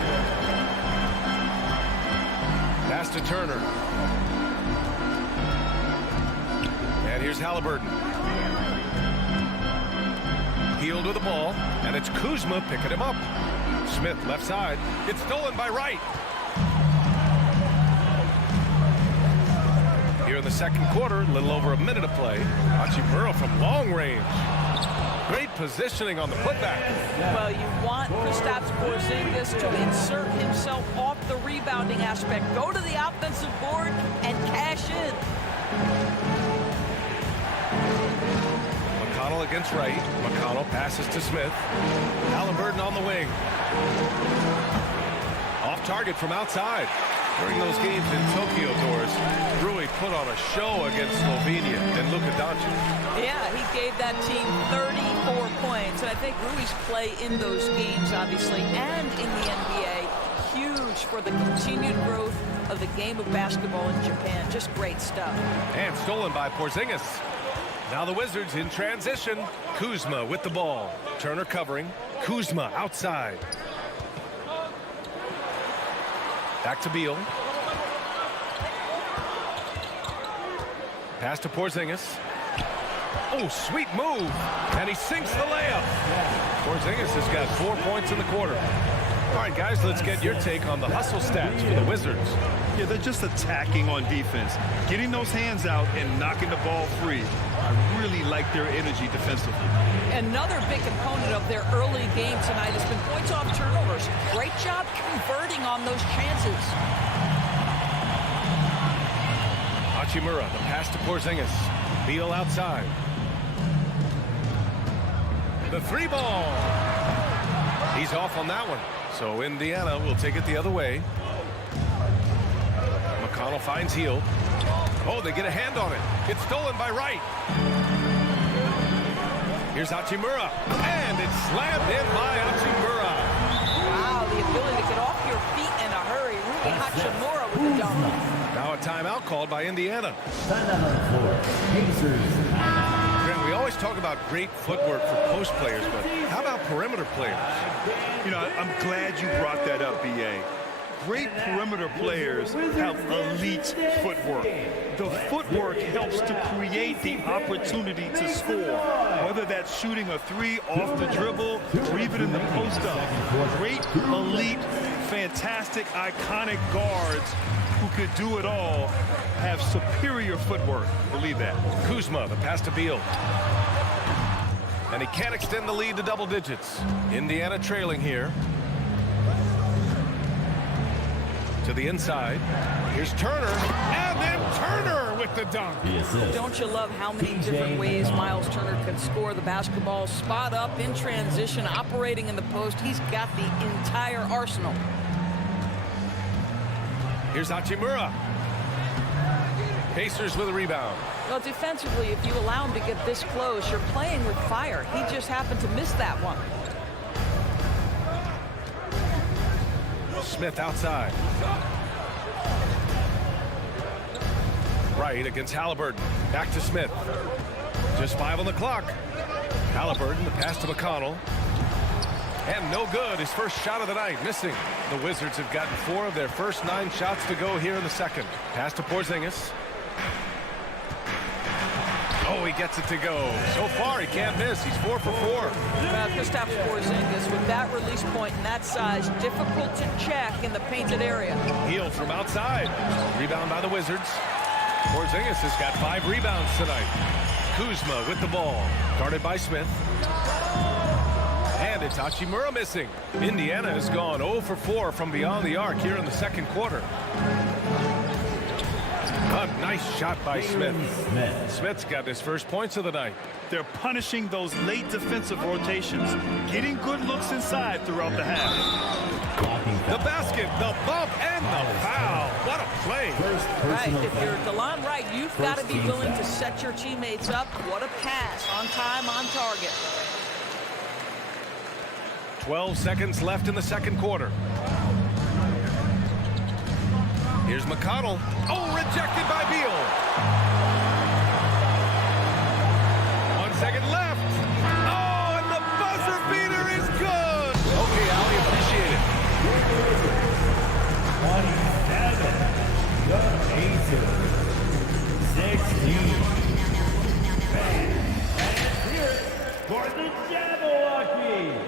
Pass to Turner. And here's Halliburton. Hield with the ball, and it's Kuzma picking him up. Smith left side. It's stolen by Wright. Here in the second quarter, a little over a minute of play. Hachimura from long range. Great positioning on the putback. Well, you want Kristaps Porzingis to insert himself off the rebounding aspect. Go to the offensive board and cash in. McConnell against Wright. McConnell passes to Smith. Halliburton on the wing. Off target from outside. During those games in Tokyo, Doors, Rui put on a show against Slovenia and Luka Doncic. Yeah, he gave that team 34 points. And I think Rui's play in those games, obviously, and in the NBA, huge for the continued growth of the game of basketball in Japan. Just great stuff. And stolen by Porzingis. Now the Wizards in transition. Kuzma with the ball. Turner covering. Kuzma outside. Back to Beal. Pass to Porzingis. Oh, sweet move. And he sinks the layup. Porzingis has got 4 points in the quarter. All right, guys, let's get your take on the hustle stats for the Wizards. Yeah, they're just attacking on defense, getting those hands out and knocking the ball free. I really like their energy defensively. Another big component of their early game tonight has been points off turnovers. Great job converting on those chances. Hachimura, the pass to Porzingis. Beal outside. The 3 ball. He's off on that one. So Indiana will take it the other way. McConnell finds Hield. Oh, they get a hand on it. It's stolen by Wright. Here's Hachimura, and it's slammed in by Hachimura. Wow, the ability to get off your feet in a hurry. Rudy Hachimura with the dunk. Now a timeout called by Indiana. Grant, we always talk about great footwork for post players, but how about perimeter players? You know, I'm glad you brought that up, B.A. Great perimeter players have elite footwork. The footwork helps to create the opportunity to score, whether that's shooting a three off the dribble or even in the post-up. Great, elite, fantastic, iconic guards who could do it all have superior footwork. Believe that. Kuzma, the pass to Beal. And he can't extend the lead to double digits. Indiana trailing here. To the inside. Here's Turner. And then Turner with the dunk. Don't you love how many different ways Miles Turner can score the basketball? Spot up, in transition, operating in the post. He's got the entire arsenal. Here's Hachimura. Pacers with a rebound. Well, defensively, if you allow him to get this close, you're playing with fire. He just happened to miss that one. Smith outside. Wright against Halliburton. Back to Smith. Just 5 on the clock. Halliburton, the pass to McConnell. And no good. His first shot of the night, missing. The Wizards have gotten 4 of their first 9 shots to go here in the second. Pass to Porzingis. Oh, he gets it to go. So far, he can't miss. He's 4 for 4. Kristaps Porzingis with that release point and that size, difficult to check in the painted area. Hield from outside. Rebound by the Wizards. Porzingis has got 5 rebounds tonight. Kuzma with the ball. Guarded by Smith. And it's Hachimura missing. Indiana has gone 0 for 4 from beyond the arc here in the second quarter. A nice shot by Smith. Smith's got his first points of the night. They're punishing those late defensive rotations, getting good looks inside throughout the half. The basket, the bump, and the foul. What a play. Right, if you're DeLon Wright, you've got to be willing to set your teammates up. What a pass, on time, on target. 12 seconds left in the second quarter. Here's McConnell. Oh, rejected by Beal. 1 second left. Oh, and the buzzer beater is good. Okay, Ali, appreciate it. 27. The Pacers. 16. And here for the Jabberwocky.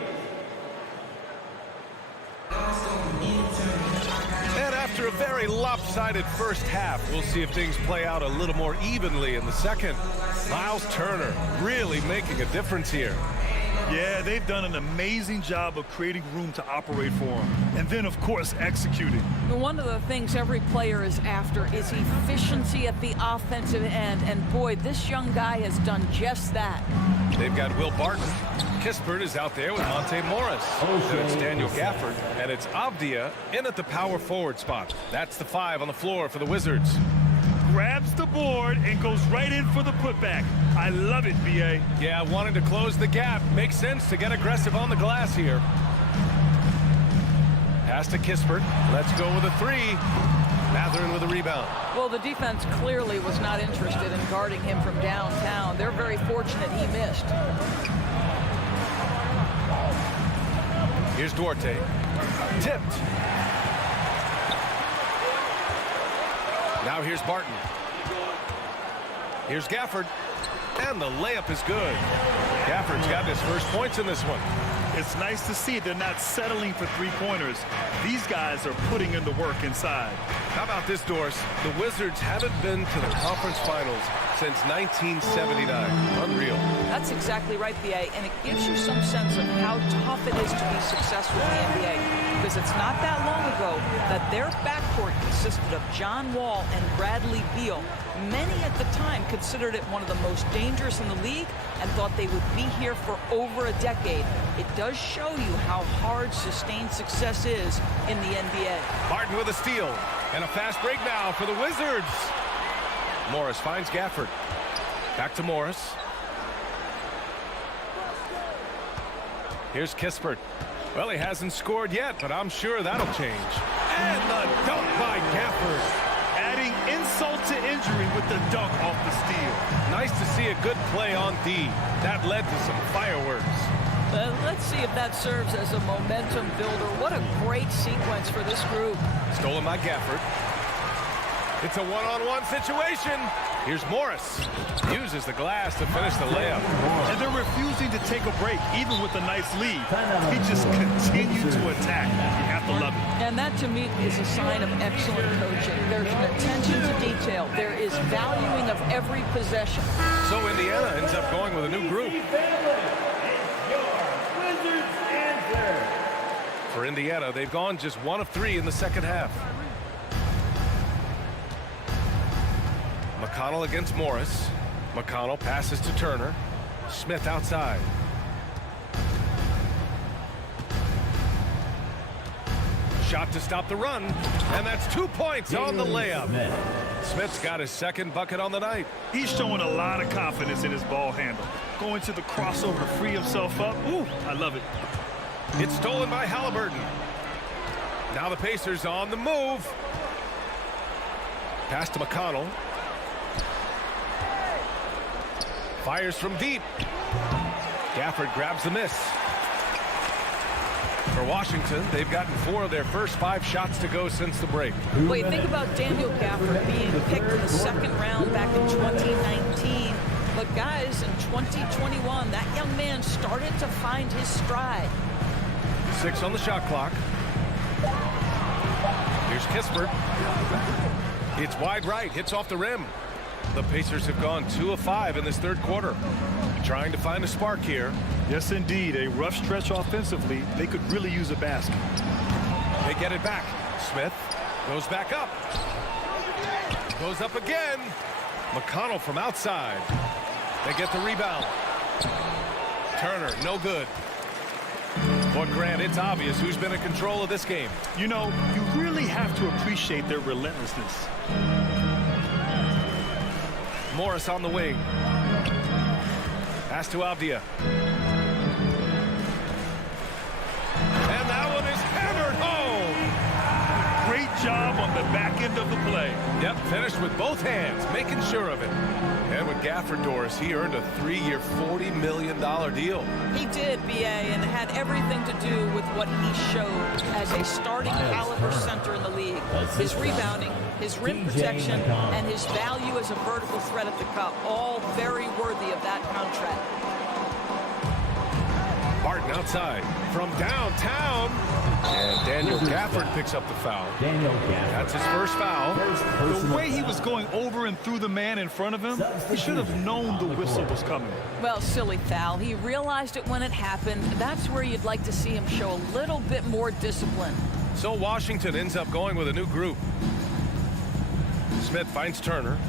And after a very lopsided first half, we'll see if things play out a little more evenly in the second. Miles Turner really making a difference here. Yeah, they've done an amazing job of creating room to operate for him. And then, of course, executing. One of the things every player is after is efficiency at the offensive end. And boy, this young guy has done just that. They've got Will Barton. Kispert is out there with Monte Morris. Then it's Daniel Gafford. And it's Avdia in at the power forward spot. That's the 5 on the floor for the Wizards. Grabs the board and goes right in for the putback. I love it, B.A. Yeah, wanting to close the gap. Makes sense to get aggressive on the glass here. Pass to Kispert. Let's go with a 3. Mathurin with a rebound. Well, the defense clearly was not interested in guarding him from downtown. They're very fortunate he missed. Here's Duarte. Tipped. Now here's Barton. Here's Gafford. And the layup is good. Gafford's got his first points in this one. It's nice to see they're not settling for three-pointers. These guys are putting in the work inside. How about this, Doris? The Wizards haven't been to the conference finals since 1979. Unreal. That's exactly right, B.A., and it gives you some sense of how tough it is to be successful in the NBA. Because it's not that long ago that their backcourt consisted of John Wall and Bradley Beal. Many at the time considered it one of the most dangerous in the league and thought they would be here for over a decade. It does show you how hard sustained success is in the NBA. Martin with a steal and a fast break now for the Wizards. Morris finds Gafford. Back to Morris. Here's Kispert. Well, he hasn't scored yet, but I'm sure that'll change. And the dunk by Gafford. Adding insult to injury with the dunk off the steal. Nice to see a good play on D. That led to some fireworks. Let's see if that serves as a momentum builder. What a great sequence for this group. Stolen by Gafford. It's a one-on-one situation. Here's Morris. Uses the glass to finish the layup. And they're refusing to take a break, even with a nice lead. He just continued to attack. You have to love it. And that, to me, is a sign of excellent coaching. There's an attention to detail. There is valuing of every possession. So Indiana ends up going with a new group. For Indiana, they've gone just 1 of 3 in the second half. McConnell against Morris. McConnell passes to Turner. Smith outside. Shot to stop the run, and that's 2 points on the layup. Smith's got his second bucket on the night. He's showing a lot of confidence in his ball handle. Going to the crossover to free himself up. Ooh, I love it. It's stolen by Halliburton. Now the Pacers on the move. Pass to McConnell. Fires from deep. Gafford grabs the miss. For Washington, they've gotten 4 of their first 5 shots to go since the break. Wait, think about Daniel Gafford being picked in the second round back in 2019. But guys, in 2021, that young man started to find his stride. 6 on the shot clock. Here's Kispert. It's wide right, hits off the rim. The Pacers have gone 2 of 5 in this third quarter. Trying to find a spark here. Yes, indeed. A rough stretch offensively. They could really use a basket. They get it back. Smith goes back up. Goes up again. McConnell from outside. They get the rebound. Turner, no good. But Grant, it's obvious who's been in control of this game. You know, you really have to appreciate their relentlessness. Morris on the wing. Pass to Avdia. And that one is hammered home. Great job on the back end of the play. Yep, finished with both hands, making sure of it. And with Gafford, Doris, he earned a 3-year, $40 million deal. He did, B.A., and had everything to do with what he showed as a starting caliber center in the league. His rebounding, his rim protection, and his value as a vertical threat at the cup, all very worthy of that contract. Barton outside from downtown. And Daniel Gafford picks up the foul. That's his first foul. The way he was going over and through the man in front of him, he should have known the whistle was coming. Well, silly foul. He realized it when it happened. That's where you'd like to see him show a little bit more discipline. So Washington ends up going with a new group. Smith finds Turner.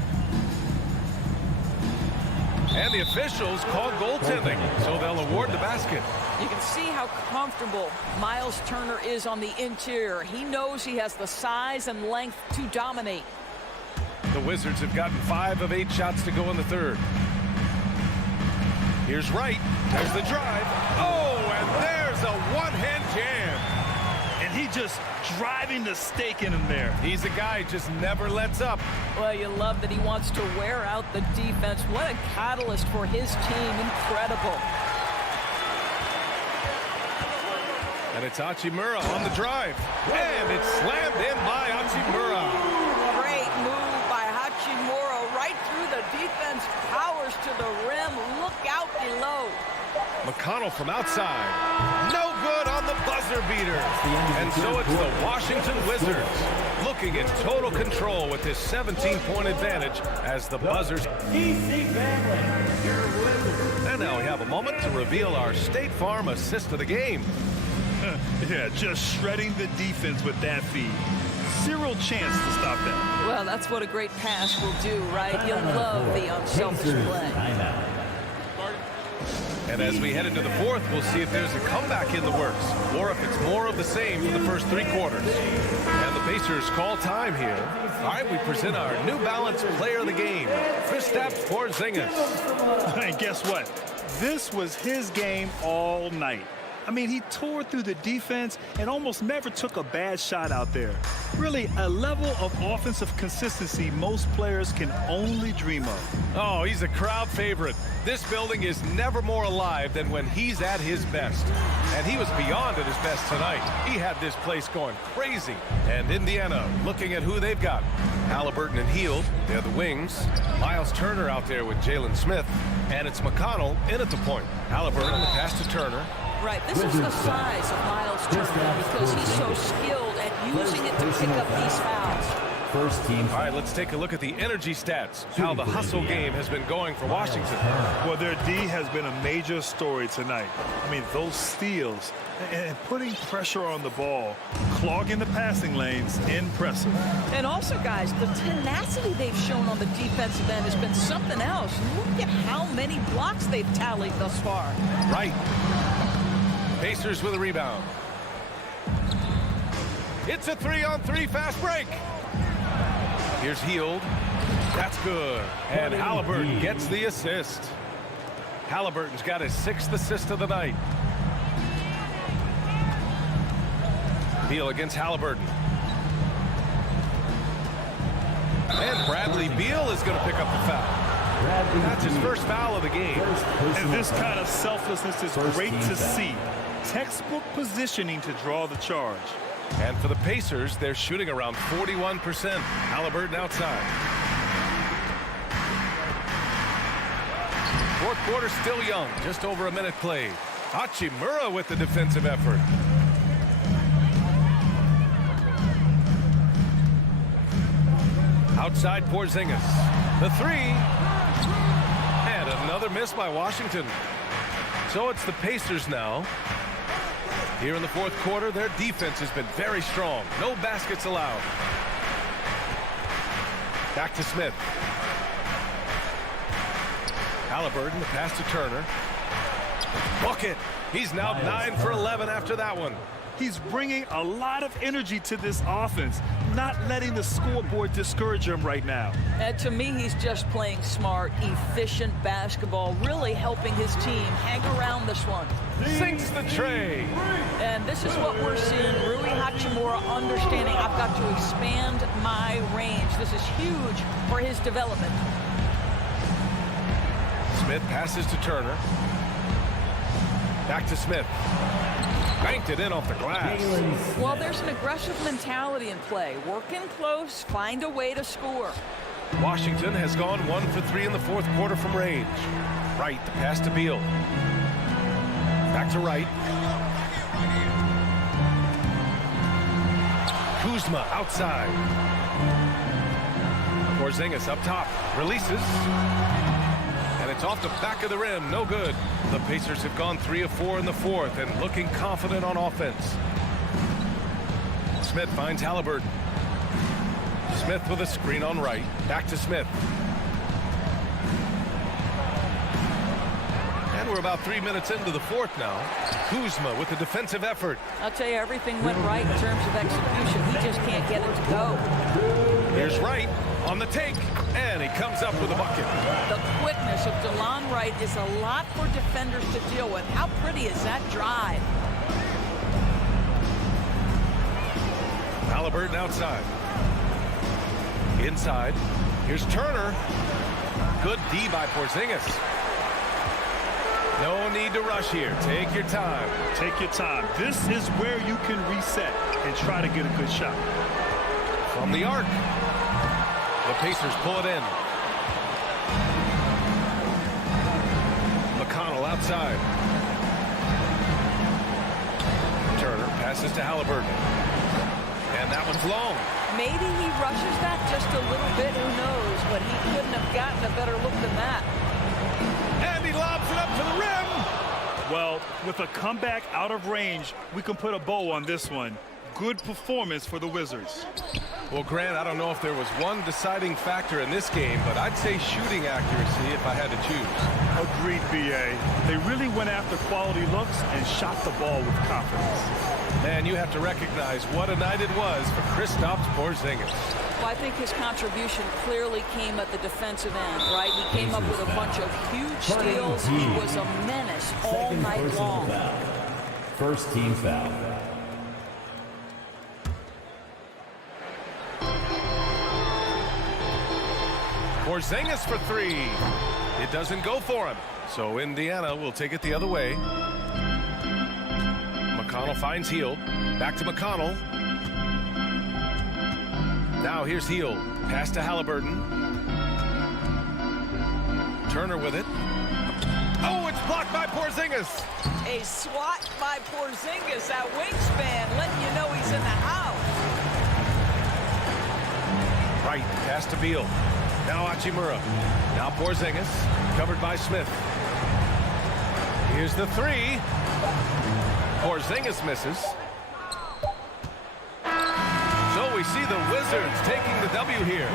And the officials call goaltending, so they'll award the basket. You can see how comfortable Miles Turner is on the interior. He knows he has the size and length to dominate. The Wizards have gotten 5 of 8 shots to go in the third. Here's Wright. There's the drive. Oh, and there's a one-hand jam. And he just driving the stake in him there. He's a guy who just never lets up. Well, you love that he wants to wear out the defense. What a catalyst for his team. Incredible. And it's Hachimura on the drive. And it's slammed in by Hachimura. Great move by Hachimura. Right through the defense. Powers to the rim. Look out below. McConnell from outside. No good on the buzzer beater. And so it's the Washington Wizards looking in total control with this 17-point advantage as the Buzzers. And now we have a moment to reveal our State Farm assist of the game. Yeah, just shredding the defense with that feed. Zero chance to stop that. Well, that's what a great pass will do, right? You'll love the unselfish play. And as we head into the fourth, we'll see if there's a comeback in the works or if it's more of the same for the first 3 quarters. And the Pacers call time here. All right, we present our New Balance Player of the Game, Kristaps Porzingis. And guess what? This was his game all night. I mean, he tore through the defense and almost never took a bad shot out there. Really, a level of offensive consistency most players can only dream of. Oh, he's a crowd favorite. This building is never more alive than when he's at his best. And he was beyond at his best tonight. He had this place going crazy. And Indiana looking at who they've got. Halliburton and Hield, they're the wings. Miles Turner out there with Jalen Smith. And it's McConnell in at the point. Halliburton, the pass to Turner. Right, this is the size of Miles Turner because he's so skilled at using it to pick up these fouls. First team. All right, let's take a look at the energy stats, how the hustle game has been going for Washington. Well, their D has been a major story tonight. I mean, those steals and putting pressure on the ball, clogging the passing lanes, impressive. And also, guys, the tenacity they've shown on the defensive end has been something else. Look at how many blocks they've tallied thus far. Right. Pacers with a rebound. It's a 3-on-3 fast break. Here's Hield. That's good. And Halliburton gets the assist. Halliburton's got his 6th assist of the night. Beal against Halliburton. And Bradley Beal is going to pick up the foul. That's his first foul of the game. And this kind of selflessness is great to see. Textbook positioning to draw the charge. And for the Pacers, they're shooting around 41%. Halliburton outside. Fourth quarter still young, just over a minute played. Hachimura with the defensive effort. Outside Porzingis. The 3. And another miss by Washington. So it's the Pacers now. Here in the fourth quarter, their defense has been very strong. No baskets allowed. Back to Smith. Halliburton, the pass to Turner. Bucket. He's now 9 for 11 after that one. He's bringing a lot of energy to this offense, not letting the scoreboard discourage him right now. And to me, he's just playing smart, efficient basketball, really helping his team hang around this one. Sinks the tray. And this is what we're seeing. Rui Hachimura understanding I've got to expand my range. This is huge for his development. Smith passes to Turner. Back to Smith. Banked it in off the glass. Well, there's an aggressive mentality in play. Work in close, find a way to score. Washington has gone 1 for 3 in the fourth quarter from range. Wright, the pass to Beal. Back to Wright. Kuzma outside. Porzingis up top. Releases. And it's off the back of the rim. No good. The Pacers have gone 3 of 4 in the fourth and looking confident on offense. Smith finds Halliburton. Smith with a screen on Wright. Back to Smith. And we're about 3 minutes into the fourth now. Kuzma with the defensive effort. I'll tell you, everything went right in terms of execution. He just can't get it to go. Here's Wright on the take, and he comes up with a bucket. The quickness of DeLon Wright is a lot for defenders to deal with. How pretty is that drive? Halliburton outside. Inside. Here's Turner. Good D by Porzingis. No need to rush here. Take your time. Take your time. This is where you can reset and try to get a good shot. From the arc. The Pacers pull it in. McConnell outside. Turner passes to Halliburton. And that one's long. Maybe he rushes that just a little bit. Who knows? But he couldn't have gotten a better look than that. And he lobs it up to the rim. Well, with a comeback out of range, we can put a bow on this one. good performance for the Wizards. Well, Grant, I don't know if there was one deciding factor in this game, but I'd say shooting accuracy if I had to choose. Agreed, B.A. They really went after quality looks and shot the ball with confidence. Man, you have to recognize what a night it was for Kristaps Porzingis. Well, I think his contribution clearly came at the defensive end, right? He came up with a bunch of huge steals. He was a menace all night long. First team foul. Porzingis for three. It doesn't go for him. So Indiana will take it the other way. McConnell finds Hield. Back to McConnell. Now here's Hield. Pass to Halliburton. Turner with it. Oh, it's blocked by Porzingis. A swat by Porzingis. That wingspan letting you know he's in the house. Right, pass to Beal. Now Hachimura. Now Porzingis. Covered by Smith. Here's the three. Porzingis misses. So we see the Wizards taking the W here.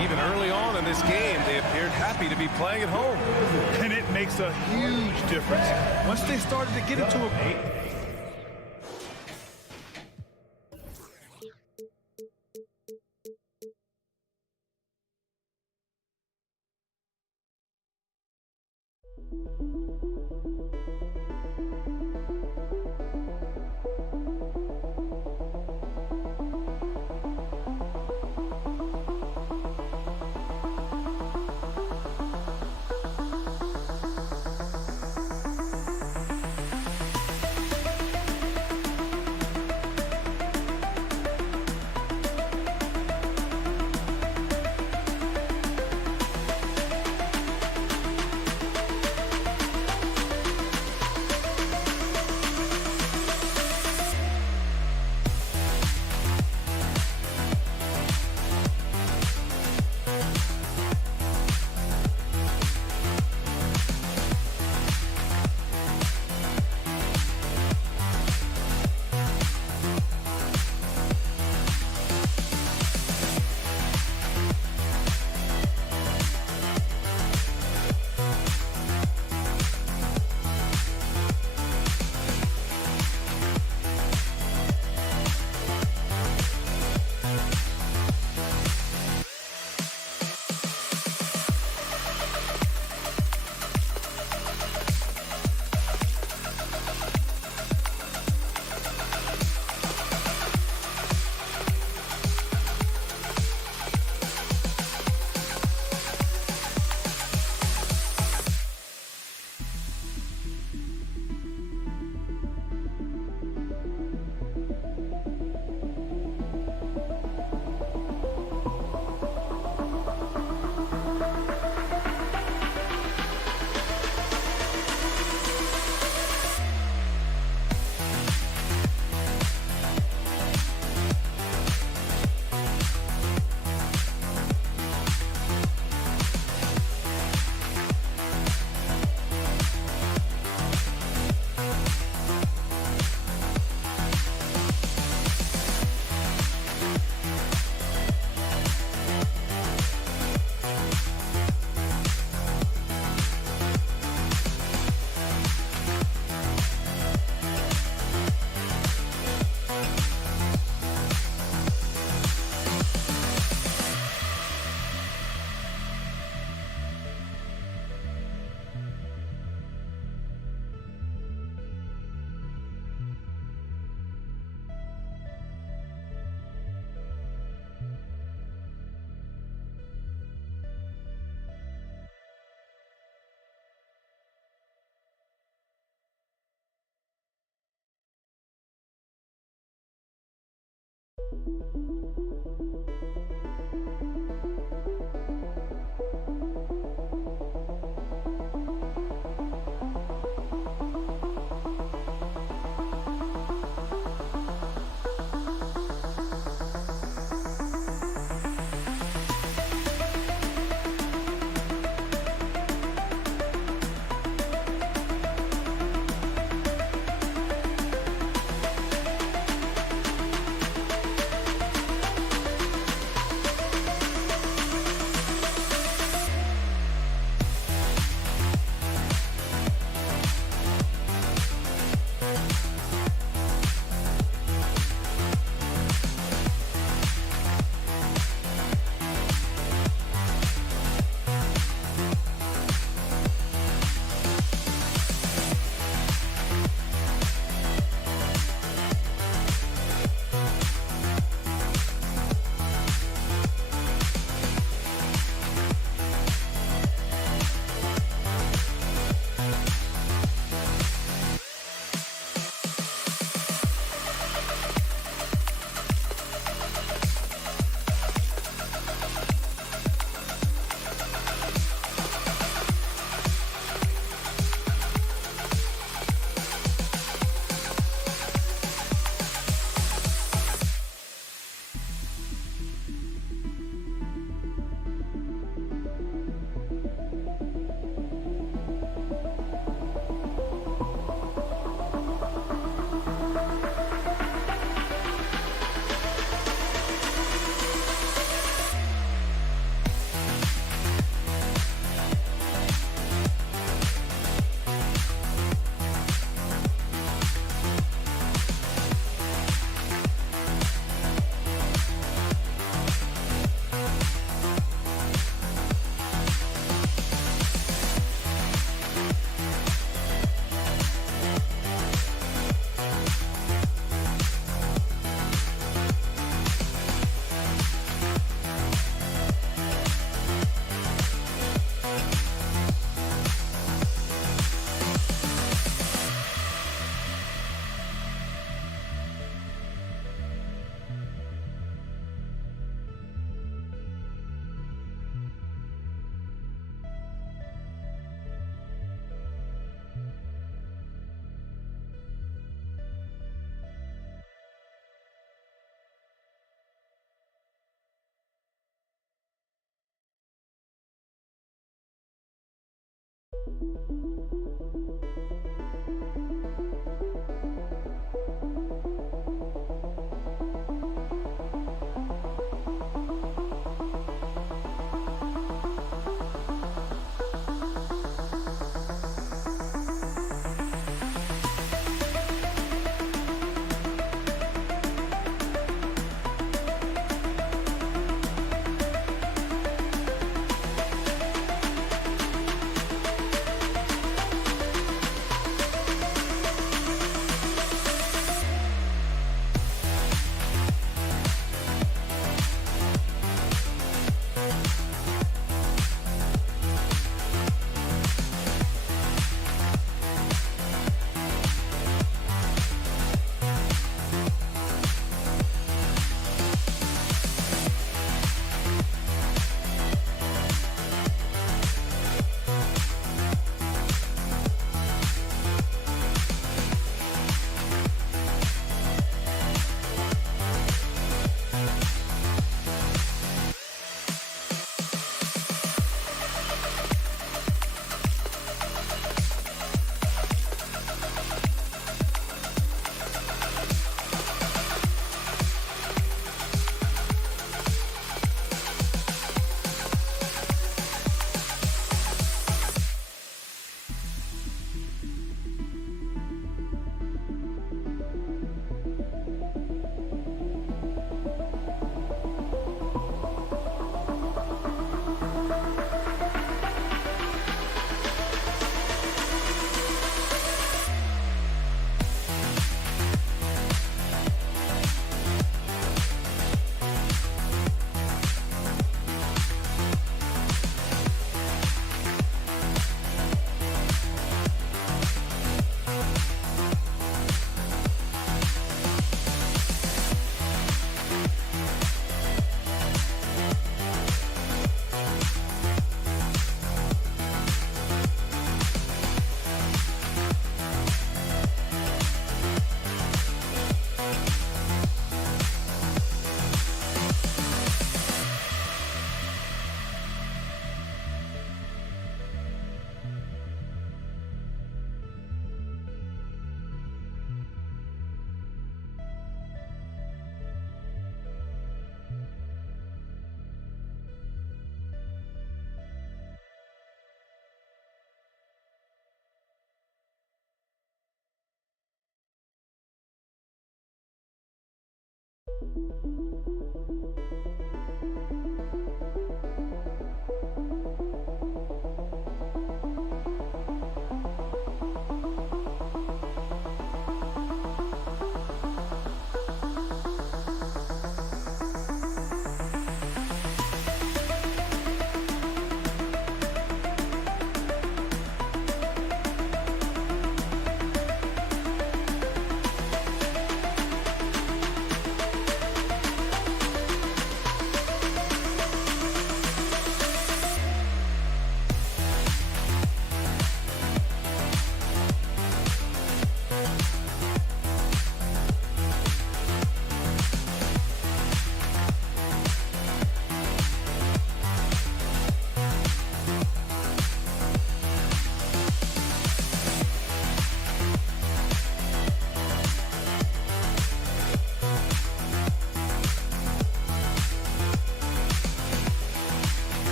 Even early on in this game, they appeared happy to be playing at home. And it makes a huge difference once they started to get into a...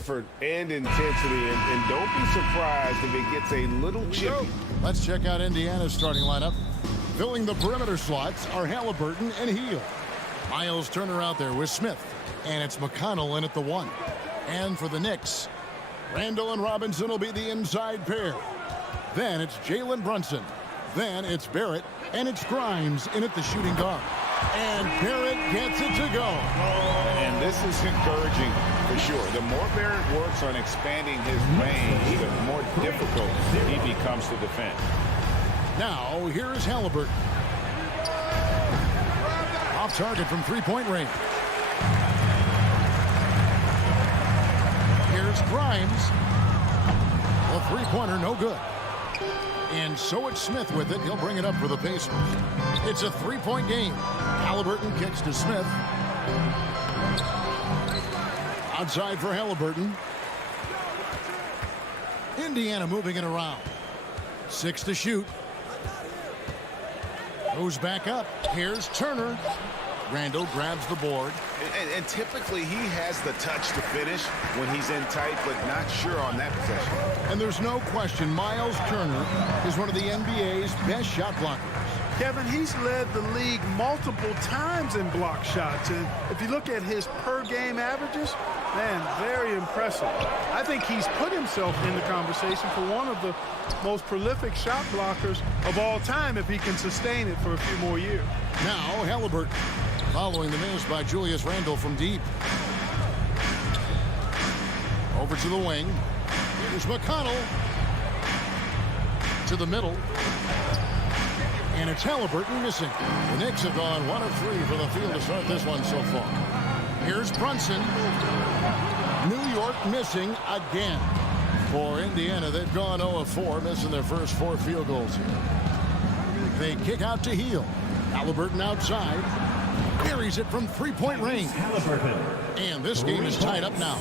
effort and intensity, and don't be surprised if it gets a little chippy. Let's check out Indiana's starting lineup. Filling the perimeter slots are Halliburton and Heel. Miles Turner out there with Smith, and it's McConnell in at the 1. And for the Knicks, Randall and Robinson will be the inside pair. Then it's Jalen Brunson. Then it's Barrett, and it's Grimes in at the shooting guard. And Barrett gets it to go. And this is encouraging for sure. The more Barrett works on expanding his range, the more difficult he becomes to defend. Now, here's Halliburton. Off target from three-point range. Here's Grimes. The three-pointer, no good. And so it's Smith with it. He'll bring it up for the Pacers. It's a three-point game. Halliburton kicks to Smith. Outside for Halliburton. Indiana moving it around. 6 to shoot. Goes back up. Here's Turner. Randall grabs the board. And typically he has the touch to finish when he's in tight, but not sure on that possession. And there's no question Miles Turner is one of the NBA's best shot blockers. Kevin, he's led the league multiple times in block shots. And if you look at his per-game averages, man, very impressive. I think he's put himself in the conversation for one of the most prolific shot blockers of all time if he can sustain it for a few more years. Now Halliburton following the miss by Julius Randle from deep. Over to the wing. Here's McConnell. To the middle. And it's Halliburton missing. The Knicks have gone 1 of 3 for the field to start this one so far. Here's Brunson. New York missing again. For Indiana, they've gone 0 of 4, missing their first 4 field goals here. They kick out to Heel. Halliburton outside. Buries it from three-point range. And this game is tied up now.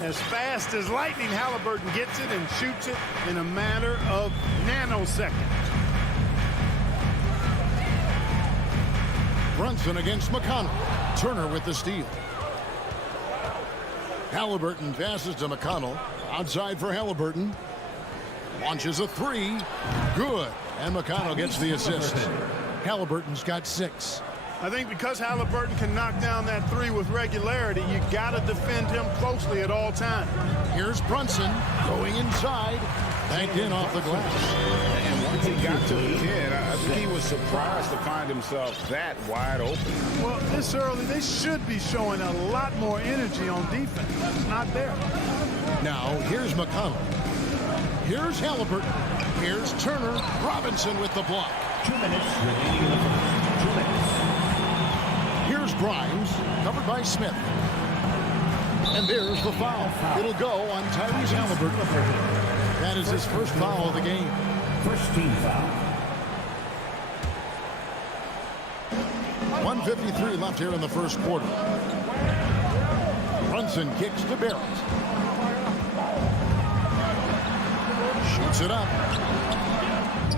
As fast as lightning, Halliburton gets it and shoots it in a matter of nanoseconds. Brunson against McConnell. Turner with the steal. Halliburton passes to McConnell. Outside for Halliburton. Launches a 3. Good. And McConnell gets the assist. Halliburton's got 6. I think because Halliburton can knock down that 3 with regularity, you got to defend him closely at all times. Here's Brunson going inside. Banked in off the glass. And once he got to the 10, I think he was surprised to find himself that wide open. Well, this early, they should be showing a lot more energy on defense. It's not there. Now, here's McConnell. Here's Halliburton. Here's Turner. Robinson with the block. 2 minutes remaining in the first. 2 minutes. Here's Grimes, covered by Smith. And there's the foul. It'll go on Tyrese Halliburton. That is his first foul of the game. First team foul. 1:53 left here in the first quarter. Brunson kicks to Barrett. Shoots it up.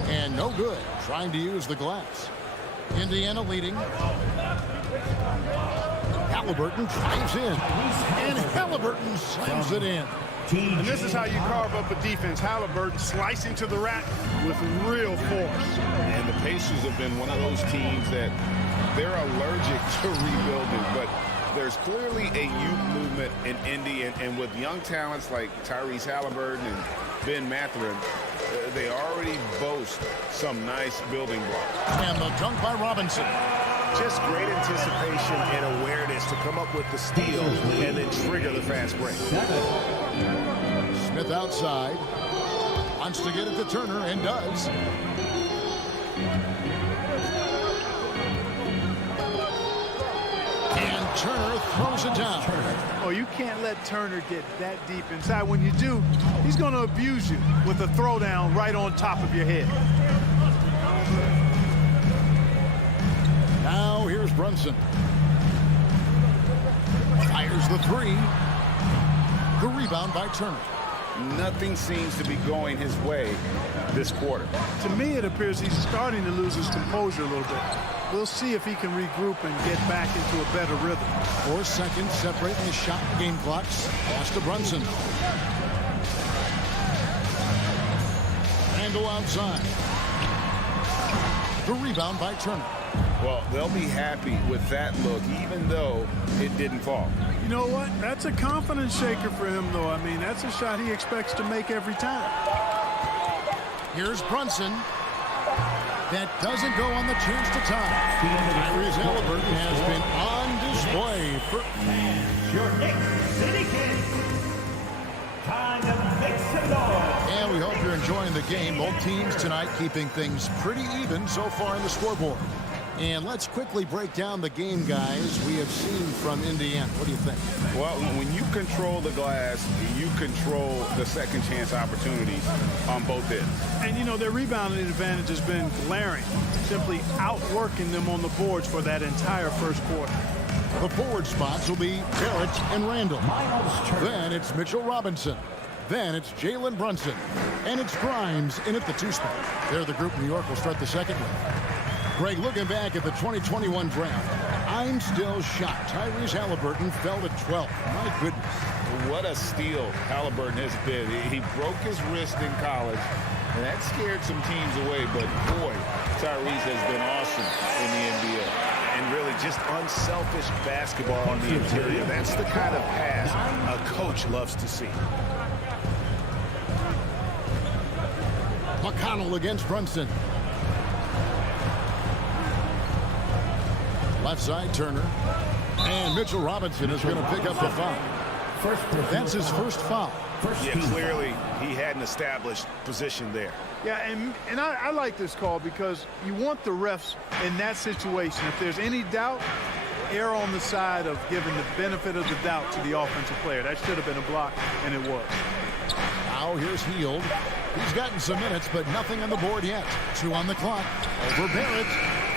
And no good. Trying to use the glass. Indiana leading. Halliburton drives in. And Halliburton slams it in. And this is how you carve up a defense. Halliburton slicing to the rack with real force. And the Pacers have been one of those teams that they're allergic to rebuilding, but there's clearly a youth movement in Indy, and with young talents like Tyrese Halliburton and Ben Mathurin, they already boast some nice building blocks. And the dunk by Robinson. Just great anticipation and awareness to come up with the steal and then trigger the fast break. Smith outside. Wants to get it to Turner and does. And Turner throws it down. Oh, you can't let Turner get that deep inside. When you do, he's going to abuse you with a throwdown right on top of your head. Now here's Brunson. Fires the 3. The rebound by Turner. Nothing seems to be going his way this quarter. To me, it appears he's starting to lose his composure a little bit. We'll see if he can regroup and get back into a better rhythm. 4 seconds separating the shot game clocks. Pass to Brunson. Randall outside. The rebound by Turner. Well, they'll be happy with that look, even though it didn't fall. You know what? That's a confidence shaker for him, though. I mean, that's a shot he expects to make every time. Here's Brunson. That doesn't go on the chance to tie. Tyrese Halliburton has been on display for... Your Knicks City Kings. Time to mix it all. And we hope you're enjoying the game. Both teams tonight keeping things pretty even so far in the scoreboard. And let's quickly break down the game, guys, we have seen from Indiana. What do you think? Well, when you control the glass, you control the second chance opportunities on both ends. And, you know, their rebounding advantage has been glaring, simply outworking them on the boards for that entire first quarter. The forward spots will be Barrett and Randall. Then it's Mitchell Robinson. Then it's Jalen Brunson. And it's Grimes in at the 2 spot. They're the group New York will start the second with. Greg, looking back at the 2021 draft, I'm still shocked. Tyrese Halliburton fell to 12th. My goodness. What a steal Halliburton has been. He broke his wrist in college, and that scared some teams away. But, boy, Tyrese has been awesome in the NBA. And really just unselfish basketball on the interior. That's the kind of pass a coach loves to see. McConnell against Brunson. Left side, Turner. And Mitchell Robinson is going to pick up the foul. That's his first foul. Yeah, clearly he had an established position there. Yeah, and I like this call because you want the refs in that situation. If there's any doubt, err on the side of giving the benefit of the doubt to the offensive player. That should have been a block, and it was. Now here's Hield. He's gotten some minutes, but nothing on the board yet. 2 on the clock. Over Barrett.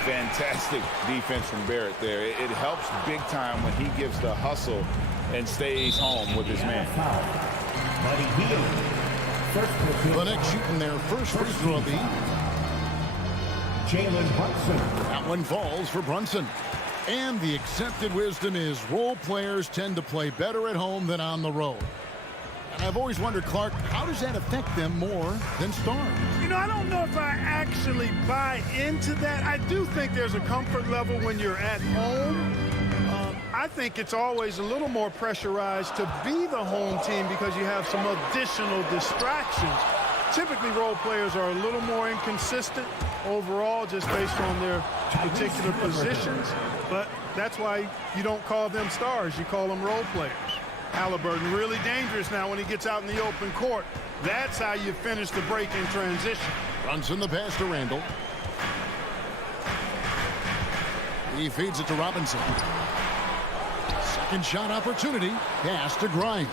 Fantastic defense from Barrett there. It helps big time when he gives the hustle and stays home with his man. The Knicks shooting their first free throw lead. Jalen Brunson. That one falls for Brunson. And the accepted wisdom is role players tend to play better at home than on the road. And I've always wondered, Clark, how does that affect them more than stars? You know, I don't know if I actually buy into that. I do think there's a comfort level when you're at home. I think it's always a little more pressurized to be the home team because you have some additional distractions. Typically, role players are a little more inconsistent overall just based on their particular positions. But that's why you don't call them stars. You call them role players. Halliburton really dangerous now when he gets out in the open court. That's how you finish the break in transition. Brunson the pass to Randall. He feeds it to Robinson. Second shot opportunity. Pass to Grimes.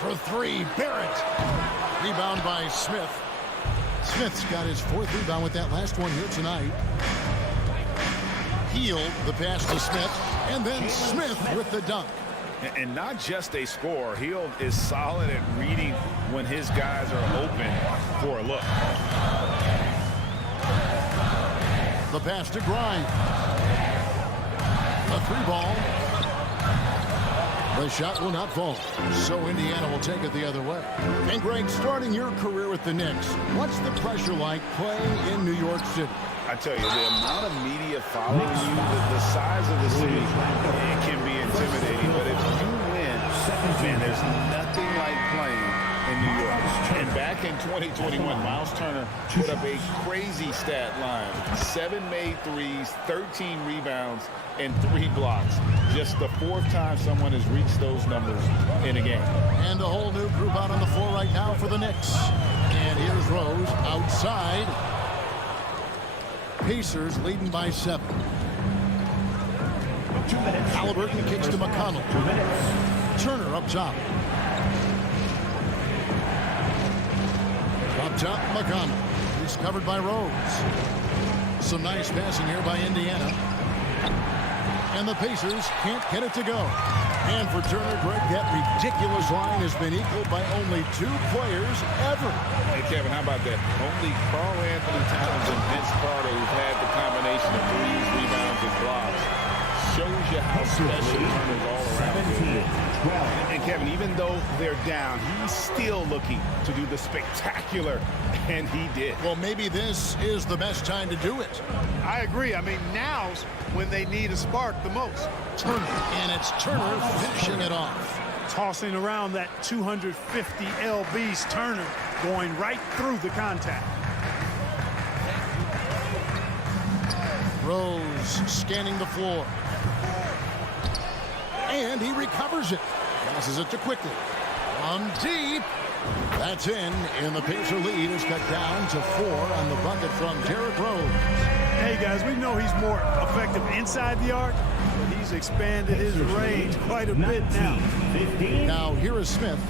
For 3, Barrett. Rebound by Smith. Smith's got his 4th rebound with that last one here tonight. Hield the pass to Smith. And then Smith with the dunk. And not just a scorer. Hield is solid at reading when his guys are open for a look. The pass to Grimes. The 3 ball. The shot will not fall. So Indiana will take it the other way. And Greg, starting your career with the Knicks, what's the pressure like playing in New York City? I tell you, the amount of media following you, the size of the city, it can be intimidating. But if you win, man, there's nothing like playing in New York. And back in 2021, Miles Turner put up a crazy stat line. 7 made threes, 13 rebounds, and 3 blocks. Just the 4th time someone has reached those numbers in a game. And a whole new group out on the floor right now for the Knicks. And here's Rose outside. Pacers leading by 7. Halliburton kicks to McConnell. Turner up top. Up top, McConnell. He's covered by Rose. Some nice passing here by Indiana. And the Pacers can't get it to go. And for Turner, Greg, that ridiculous line has been equaled by only 2 players ever. Hey, Kevin, how about that? Only Karl Anthony Towns and Vince Carter who've had the combination of threes, rebounds, and blocks. Shows you how special Turner's all around. And Kevin, even though they're down, he's still looking to do the spectacular, and he did. Well, maybe this is the best time to do it. I agree. I mean, now's when they need a spark the most. Turner, and it's Turner finishing it off. Tossing around that 250 lbs, Turner going right through the contact. Rose scanning the floor. And he recovers it. Passes it to Quickly. From deep. That's in. And the Pacer lead is cut down to 4 on the bucket from Derrick Rose. Hey, guys, we know he's more effective inside the arc, but he's expanded his range quite a bit now. Now here is Smith.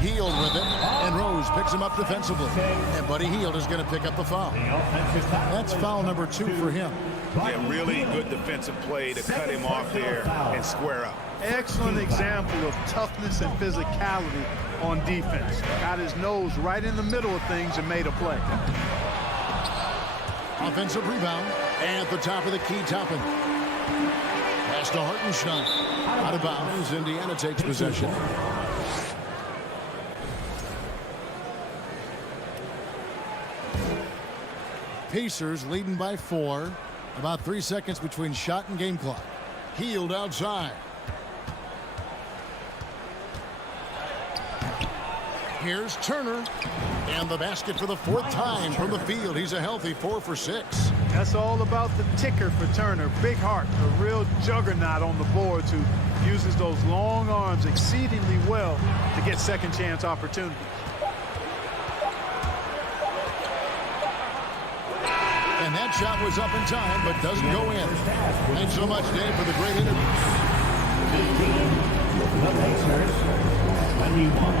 Heald with it, and Rose picks him up defensively. And Buddy Heald is going to pick up the foul. That's foul number 2 for him. Yeah, really good defensive play to cut him off there and square up. Excellent example of toughness and physicality on defense. Got his nose right in the middle of things and made a play. Offensive rebound at the top of the key, Toppin. Pass to Hartenstein. Out of bounds, Indiana takes possession. Pacers leading by 4. About 3 seconds between shot and game clock. Heald outside. Here's Turner. And the basket for the 4th time from the field. He's a healthy 4 for 6. That's all about the ticker for Turner. Big heart, a real juggernaut on the boards who uses those long arms exceedingly well to get second chance opportunities. And that shot was up in time, but doesn't go in. Thanks so much, Dave, for the great interview. The Pacers, 21.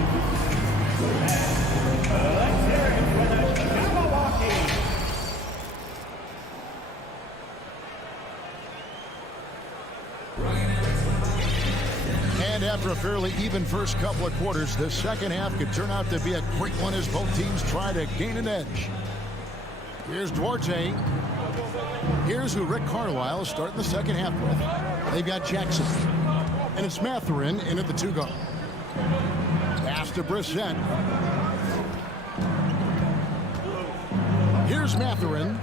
Let's hear it for the Milwaukee. And after a fairly even first couple of quarters, the second half could turn out to be a quick one as both teams try to gain an edge. Here's Duarte. Here's who Rick Carlisle is starting the second half with. They've got Jackson. And it's Mathurin in at the 2 guard. Pass to Brissett. Here's Mathurin.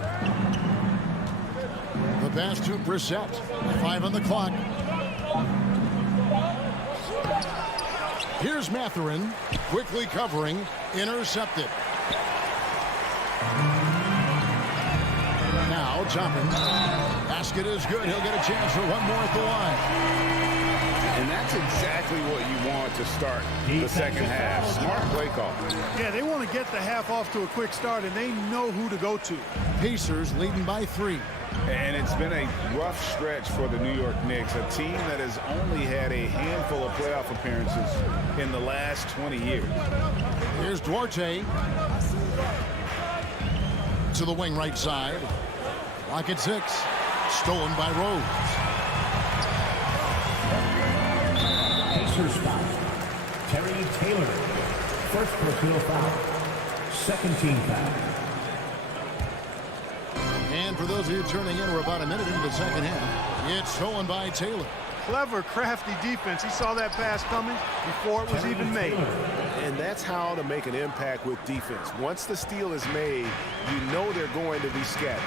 The pass to Brissett. 5 on the clock. Here's Mathurin. Quickly covering. Intercepted. Now Toppin. Basket is good. He'll get a chance for one more at the line. And that's exactly what you want to start the second half. Smart play call. Yeah, they want to get the half off to a quick start, and they know who to go to. Pacers leading by 3. And it's been a rough stretch for the New York Knicks, a team that has only had a handful of playoff appearances in the last 20 years. Here's Duarte. To the wing right side. Lock at 6. Stolen by Rose. Pacers foul. Terry Taylor. First personal foul. Second team foul. And for those of you turning in, we're about a minute into the second half. It's stolen by Taylor. Clever, crafty defense. He saw that pass coming before it was even made. And that's how to make an impact with defense. Once the steal is made, you know they're going to be scattered.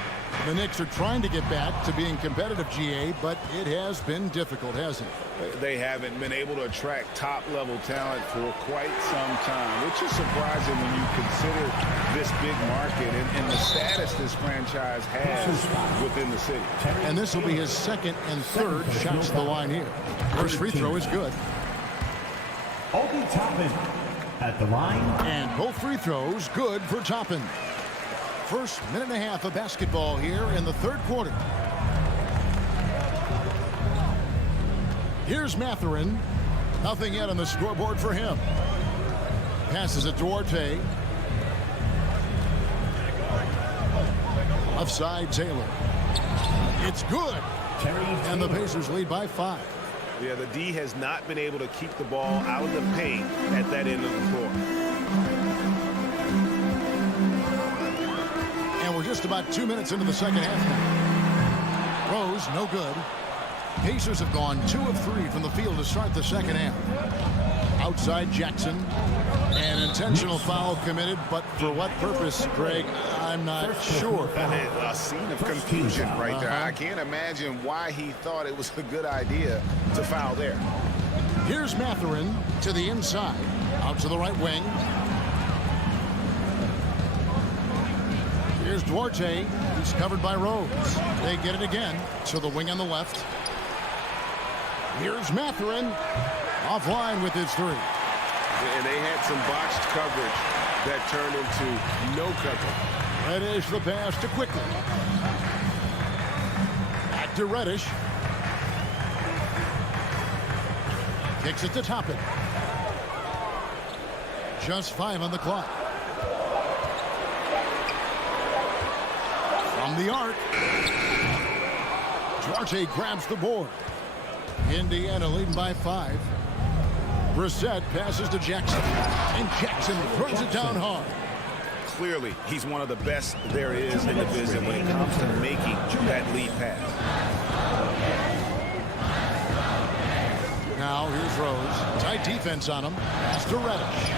The Knicks are trying to get back to being competitive, GA, but it has been difficult, hasn't it? They haven't been able to attract top-level talent for quite some time, which is surprising when you consider this big market and the status this franchise has within the city. And this will be his second and third shots to the line here. First free throw is good. Obi Toppin at the line. And both free throws good for Toppin. First minute and a half of basketball here in the third quarter. Here's Mathurin. Nothing yet on the scoreboard for him. Passes it to Duarte. Offside Taylor. It's good. And the Pacers lead by 5. Yeah, the D has not been able to keep the ball out of the paint at that end of the floor. And we're just about 2 minutes into the second half now. Rose, no good. Pacers have gone 2 of 3 from the field to start the second half. Outside Jackson. An intentional foul committed, but for what purpose, Greg, I'm not sure. A scene of confusion right there. I can't imagine why he thought it was a good idea to foul there. Here's Mathurin to the inside. Out to the right wing. Here's Duarte. He's covered by Rose. They get it again to the wing on the left. Here's Mathurin. Offline with his 3. And they had some botched coverage that turned into no cover. Reddish the pass to Quickly. Back to Reddish. Kicks it to Toppin. Just 5 on the clock. From the arc. Duarte grabs the board. Indiana leading by 5. Brissett passes to Jackson. And Jackson throws it down hard. Clearly, he's one of the best there is in the division when it comes to making that lead pass. Now here's Rose. Tight defense on him. Pass to Reddish.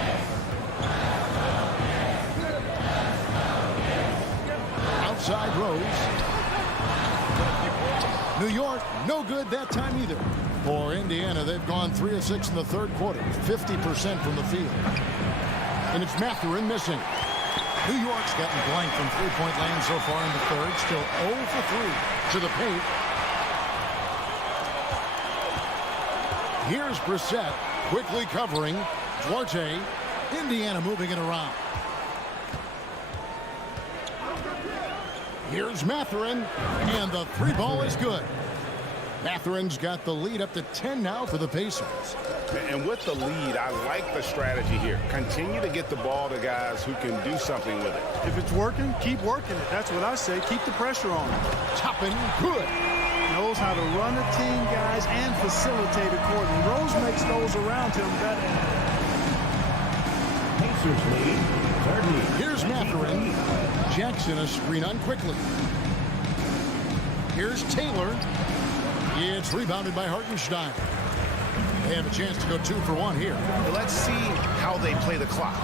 Outside Rose. New York, no good that time either. For Indiana, they've gone 3 of 6 in the third quarter. 50% from the field. And it's Mathurin missing. New York's gotten blank from three-point land so far in the third. Still 0 for 3 to the paint. Here's Brissett quickly covering Duarte. Indiana moving it around. Here's Mathurin, and the 3 ball is good. Mathurin's got the lead up to 10 now for the Pacers. And with the lead, I like the strategy here. Continue to get the ball to guys who can do something with it. If it's working, keep working it. That's what I say. Keep the pressure on him. Toppin, good. Knows how to run a team, guys, and facilitate accordingly. Rose makes those around him better. Pacers lead, 30. Here's Mathurin. Jackson a screen on Quickly. Here's Taylor. It's rebounded by Hartenstein. They have a chance to go 2 for 1 here. Let's see how they play the clock.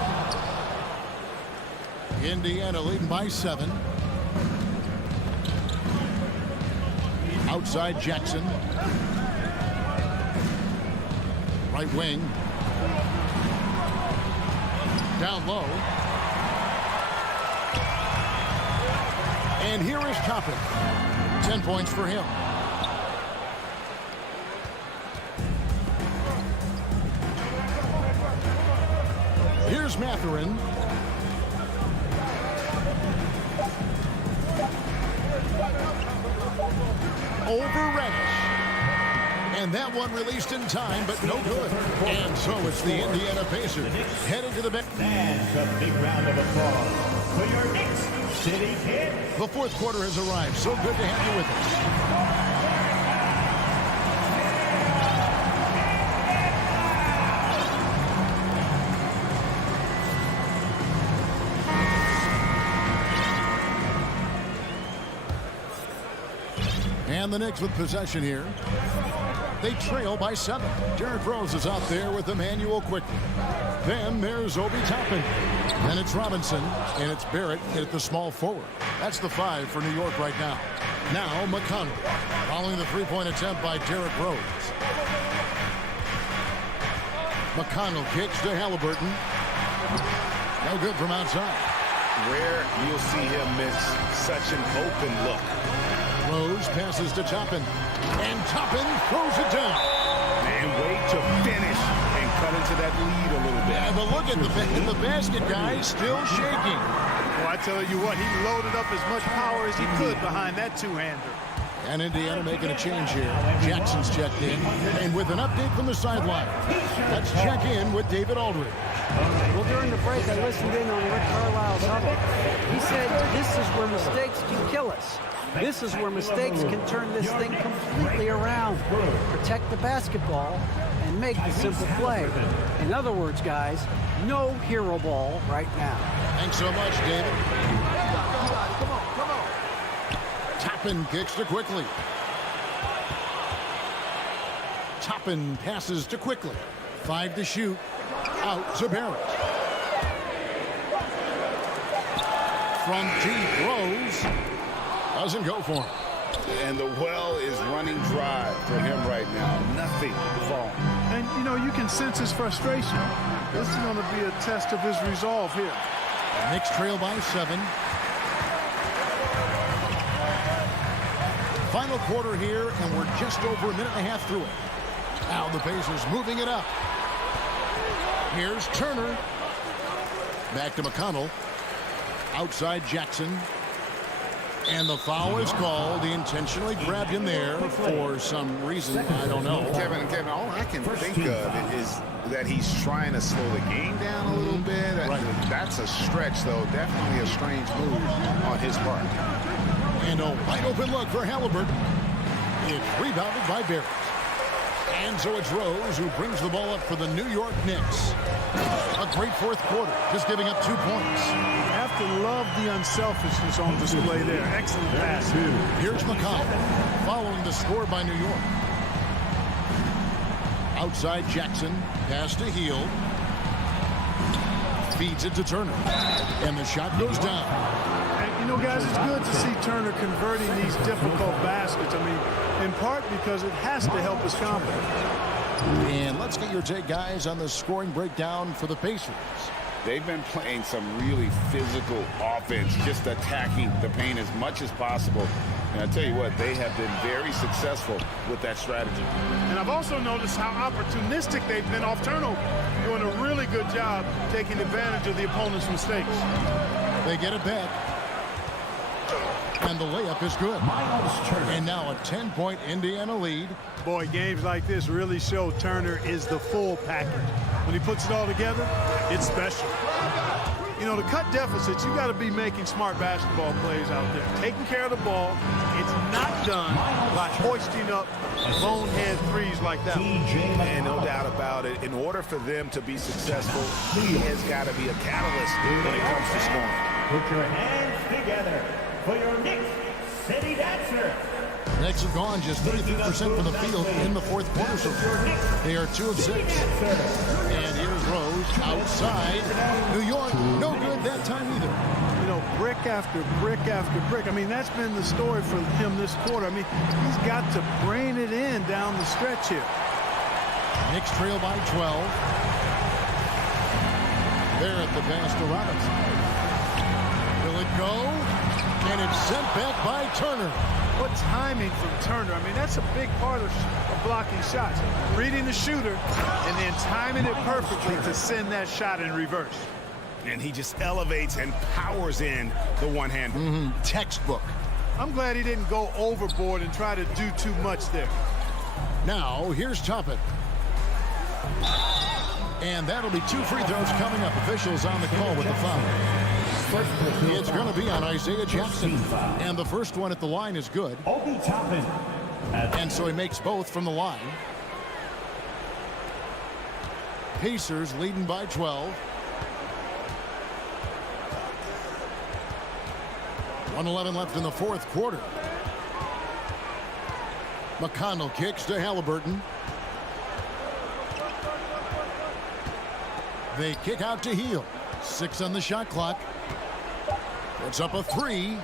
Indiana leading by 7. Outside Jackson. Right wing. Down low. And here is Toppin. 10 points for him. Here's Mathurin. Over Reddish. And that one released in time, but no good. And so it's the Indiana Pacers headed to the bench. And a big round of applause for your Knicks City Kid. The fourth quarter has arrived. So good to have you with us. And the Knicks with possession here. They trail by 7. Derrick Rose is out there with Emmanuel Quickly. Then there's Obi Toppin. Then it's Robinson, and it's Barrett at the small forward. That's the 5 for New York right now. Now McConnell, following the three-point attempt by Derrick Rose. McConnell kicks to Halliburton. No good from outside. Rare you'll see him miss such an open look. Rose passes to Toppin, and Toppin throws it down. And wait to finish and cut into that lead a little bit. Yeah, but look at the basket, guys, still shaking. Well, I tell you what, he loaded up as much power as he could behind that two-hander. And Indiana making a change here. Jackson's checked in, and with an update from the sideline. Let's check in with David Aldridge. Well, during the break, I listened in on Rick Carlisle's huddle. He said, this is where mistakes can kill us. This is where mistakes can turn this thing completely around. Protect the basketball and make the simple play. In other words, guys, no hero ball right now. Thanks so much, David. Come on. Toppin kicks to Quickly. Toppin passes to Quickly. 5 to shoot. Out to Barrett. From deep, Rose doesn't go for him. And the well is running dry for him right now. Nothing falling. And, you know, you can sense his frustration. This is going to be a test of his resolve here. Knicks trail by 7. Final quarter here, and we're just over a minute and a half through it. Now the Pacers moving it up. Here's Turner. Back to McConnell. Outside Jackson. And the foul is called. He intentionally grabbed him there for some reason. I don't know. Kevin, all I can think of is that he's trying to slow the game down a little bit. Right. That's a stretch, though. Definitely a strange move on his part. And a wide open look for Halliburton. It's rebounded by Barrett. And so it's Rose who brings the ball up for the New York Knicks. A great fourth quarter, just giving up 2 points. You have to love the unselfishness on display there. Excellent pass. Here's McConnell following the score by New York. Outside Jackson, pass to Hield. Feeds it to Turner. And the shot goes down. And, you know, guys, it's good to see Turner converting these difficult baskets. I mean, in part because it has to help his confidence. And let's get your take, guys, on the scoring breakdown for the Pacers. They've been playing some really physical offense, just attacking the paint as much as possible. And I tell you what, they have been very successful with that strategy. And I've also noticed how opportunistic they've been off turnover, doing a really good job taking advantage of the opponent's mistakes. They get it back. And the layup is good. And now a 10-point Indiana lead. Boy, games like this really show Turner is the full package. When he puts it all together, it's special. You know, to cut deficits, you got to be making smart basketball plays out there. Taking care of the ball, it's not done by hoisting up bonehead threes like that. And no doubt about it, in order for them to be successful, he has got to be a catalyst when it comes to scoring. Put your hands together for your Knicks City Dancer. Knicks have gone just 33% from the field in the fourth quarter so far. They are 2 of 6. And here's Rose outside. New York, no good that time either. You know, brick after brick after brick. I mean, that's been the story for him this quarter. I mean, he's got to brain it in down the stretch here. Knicks trail by 12. There at the pass to Robinson. Will it go? And it's sent back by Turner. What timing from Turner. I mean, that's a big part of blocking shots. Reading the shooter and then timing it perfectly to send that shot in reverse. And he just elevates and powers in the one-hand. Textbook. I'm glad he didn't go overboard and try to do too much there. Now, here's Toppin. And that'll be 2 free throws coming up. Officials on the call with the foul. It's going to be on Isaiah Jackson. And the first one at the line is good. And so he makes both from the line. Pacers leading by 12. 1:11 left in the fourth quarter. McConnell kicks to Halliburton. They kick out to Hield. 6 on the shot clock. Puts up a 3.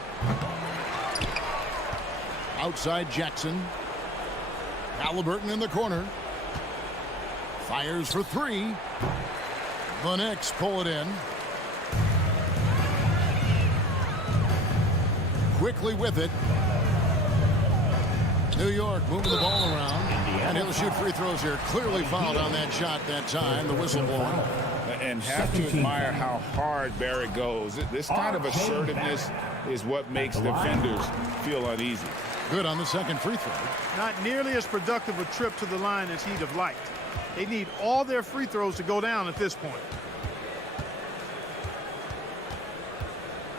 Outside Jackson. Halliburton in the corner. Fires for 3. The Knicks pull it in. Quickly with it. New York moving the ball around. And he'll shoot free throws here. Clearly fouled on that shot that time. The whistle blowing. And have to admire how hard Barrett goes. This kind of assertiveness is what makes defenders feel uneasy. Good on the second free throw. Not nearly as productive a trip to the line as he'd have liked. They need all their free throws to go down at this point.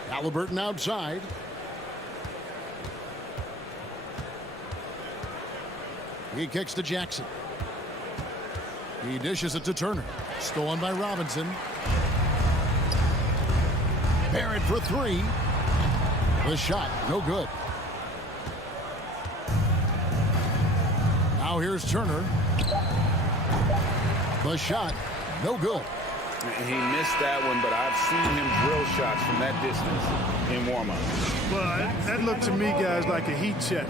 Halliburton outside. He kicks to Jackson. He dishes it to Turner. Stolen by Robinson. Barrett for 3. The shot, no good. Now here's Turner. The shot, no good. He missed that one, but I've seen him drill shots from that distance in warm-up. Well, that looked to me, guys, like a heat check.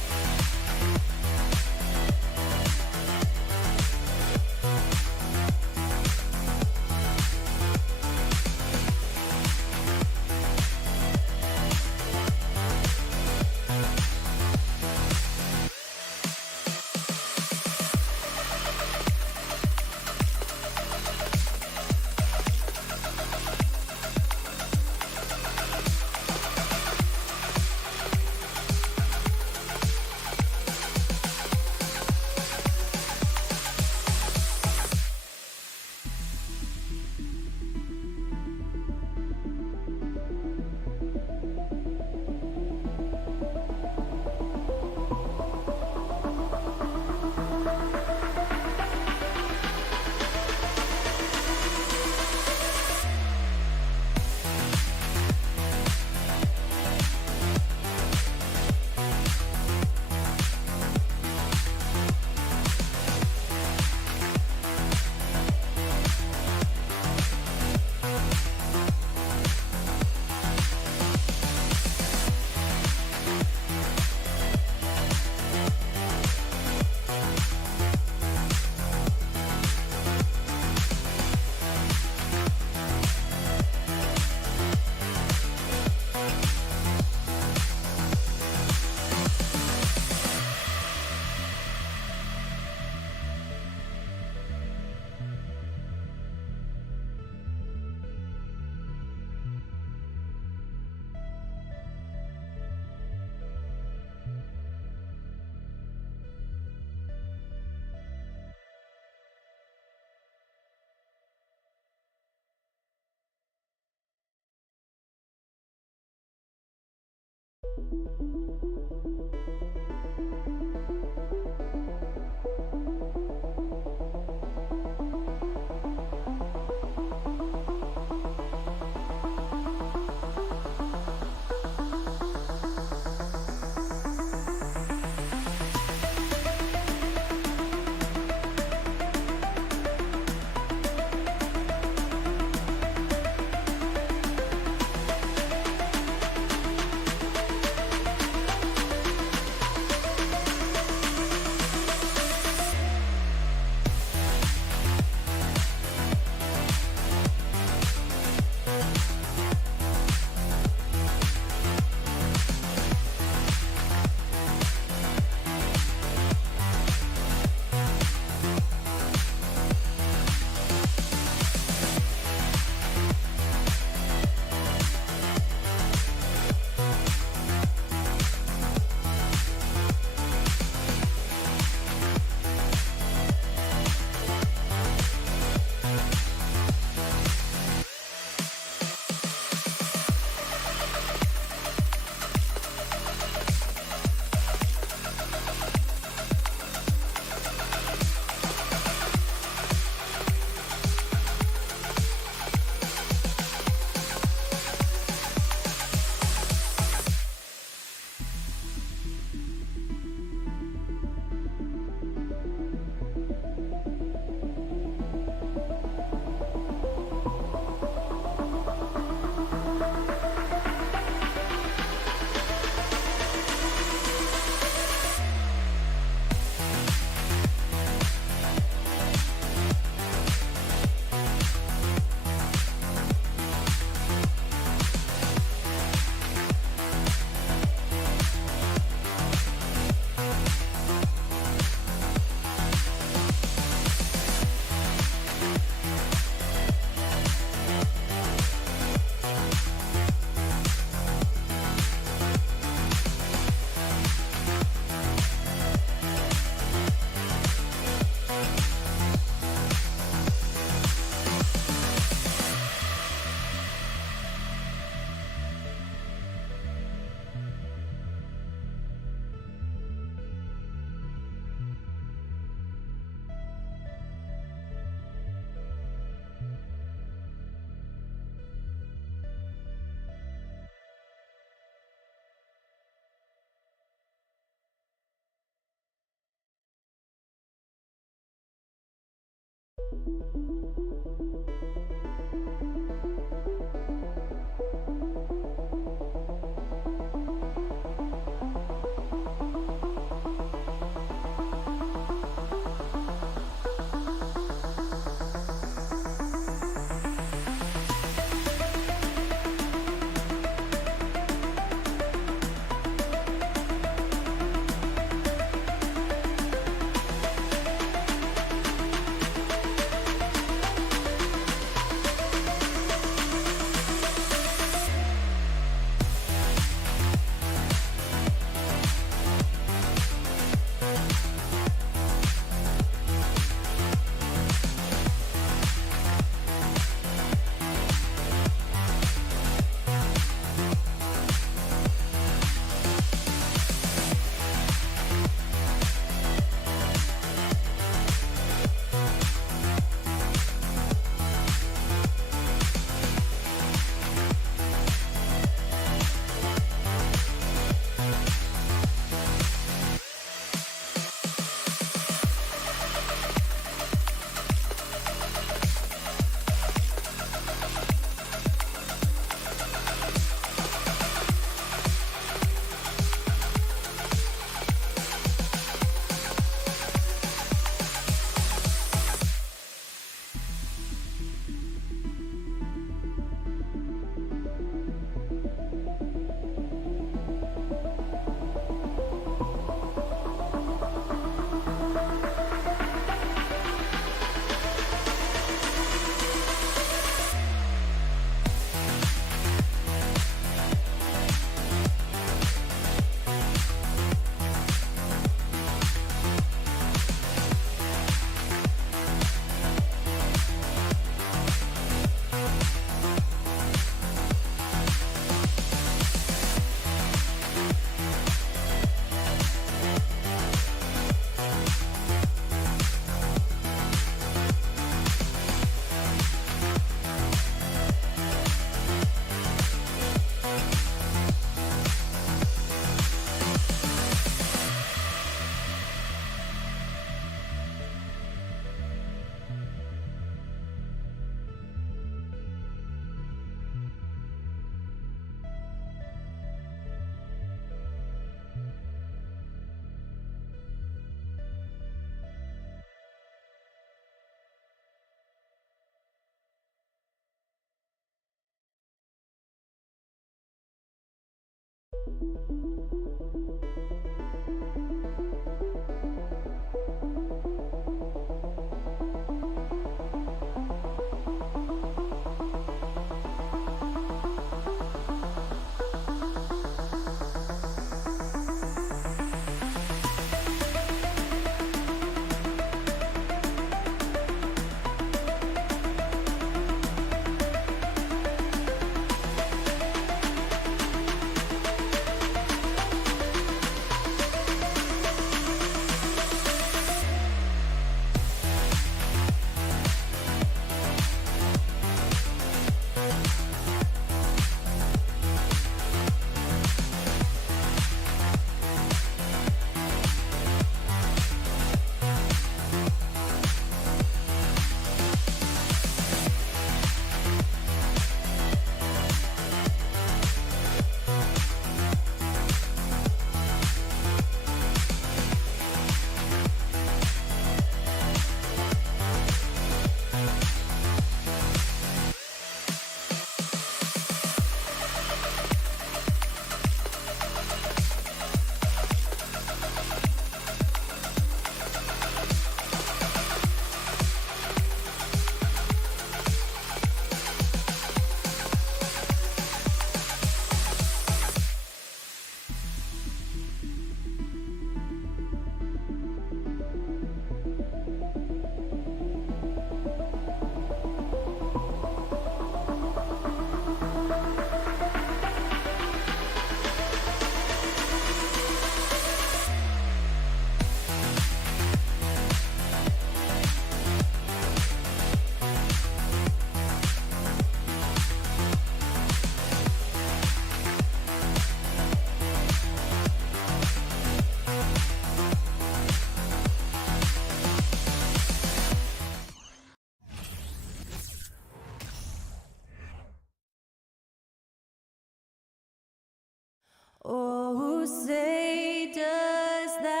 Oh, say does that.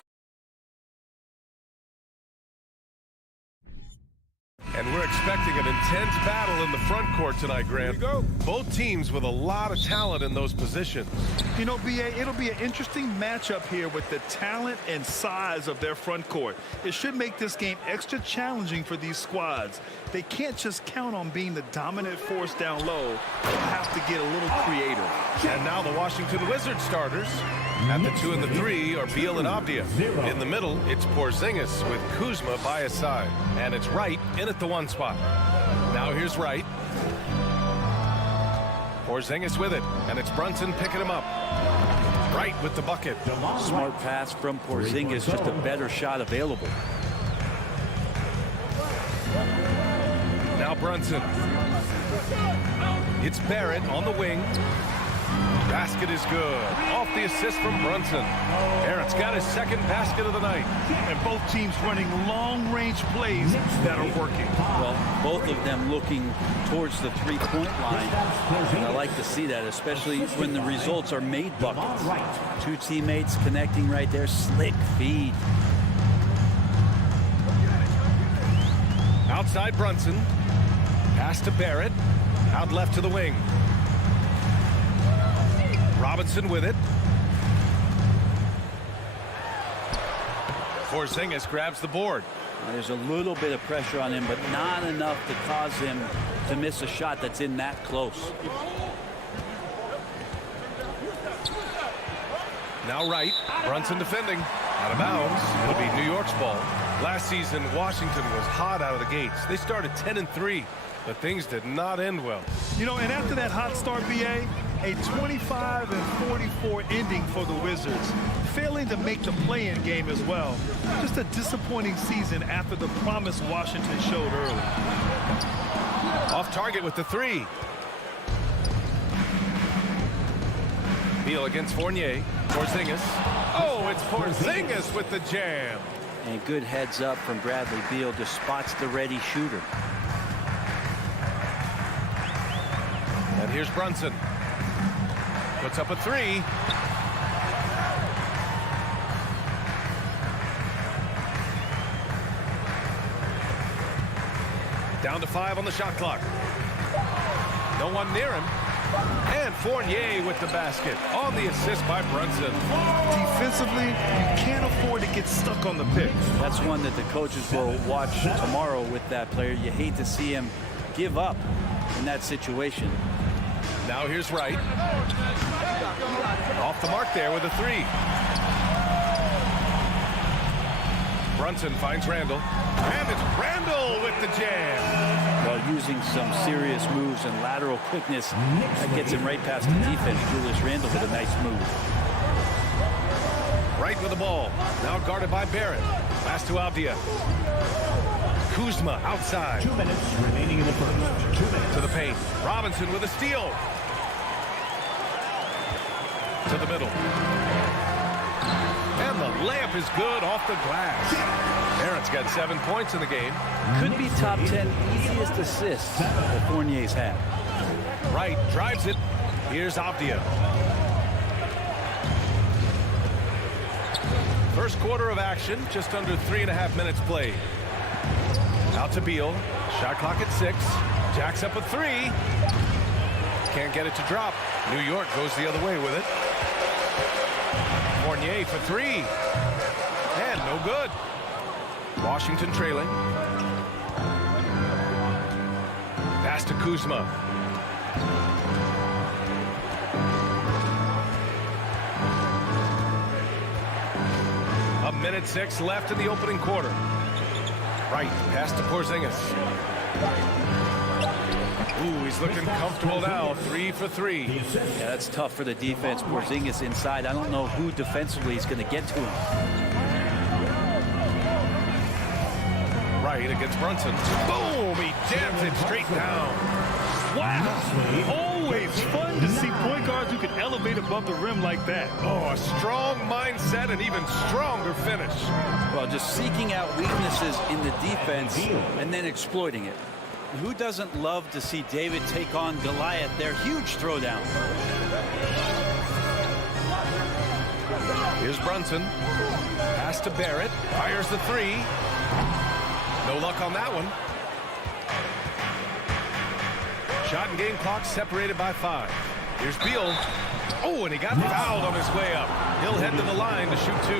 And we're expecting an intense battle in the front court tonight, Grant. Here we go. Both teams with a lot of talent in those positions. You know, B.A., it'll be an interesting matchup here with the talent and size of their front court. It should make this game extra challenging for these squads. They can't just count on being the dominant force down low. They'll have to get a little creative. And now the Washington Wizards starters. At the 2 and the 3 are Beal and Avdia. In the middle, it's Porzingis with Kuzma by his side. And it's Wright in at the 1 spot. Now here's Wright. Porzingis with it, and it's Brunson picking him up. Wright with the bucket. Smart pass from Porzingis, just a better shot available. Now Brunson. It's Barrett on the wing. Basket is good. Off the assist from Brunson. Barrett's got his second basket of the night. And both teams running long-range plays that are working. Well, both of them looking towards the three-point line. And I like to see that, especially when the results are made buckets. 2 teammates connecting right there. Slick feed. Outside Brunson. Pass to Barrett. Out left to the wing. Robinson with it. Porzingis grabs the board. There's a little bit of pressure on him, but not enough to cause him to miss a shot that's in that close. Now Wright. Brunson defending. Out of bounds. It'll be New York's ball. Last season, Washington was hot out of the gates. They started 10 and 3, but things did not end well. You know, and after that hot start, B.A., a 25 and 44 ending for the Wizards, failing to make the play-in game as well. Just a disappointing season after the promise Washington showed early. Off target with the 3. Beal against Fournier. Porzingis. Oh, it's Porzingis with the jam. And good heads up from Bradley Beal, just spots the ready shooter. And here's Brunson. Puts up a 3. Down to 5 on the shot clock. No one near him. And Fournier with the basket on the assist by Brunson. Defensively, you can't afford to get stuck on the pick. That's one that the coaches will watch tomorrow with that player. You hate to see him give up in that situation. Now here's Wright. Off the mark there with a 3. Brunson finds Randall. And it's Randall with the jam. Well, using some serious moves and lateral quickness, that gets him right past the defense. Julius Randall with a nice move. Wright with the ball. Now guarded by Barrett. Pass to Avdia. Kuzma outside. 2 minutes remaining in the first. 2 minutes. To the paint. Robinson with a steal. To the middle. And the layup is good off the glass. Barrett's got 7 points in the game. Could be top 10 easiest assists that Fournier's had. Wright drives it. Here's Avdia. First quarter of action, just under 3.5 minutes played. Out to Beal. Shot clock at 6. Jacks up a 3. Can't get it to drop. New York goes the other way with it. Fournier for 3. And no good. Washington trailing. Pass to Kuzma. A minute 6 left in the opening quarter. Right, pass to Porzingis. Ooh, he's looking comfortable now. 3 for 3. Yeah, that's tough for the defense. Porzingis inside. I don't know who defensively is going to get to him. Right against Brunson. Boom! He jams it straight down. Wow! Always fun to see point guards who can elevate above the rim like that. Oh, a strong mindset and even stronger finish. Well, just seeking out weaknesses in the defense and then exploiting it. Who doesn't love to see David take on Goliath? Their huge throwdown. Here's Brunson. Pass to Barrett. Fires the three. No luck on that one. Shot and game clock separated by 5. Here's Beal. Oh, and he got fouled on his way up. He'll head to the line to shoot 2.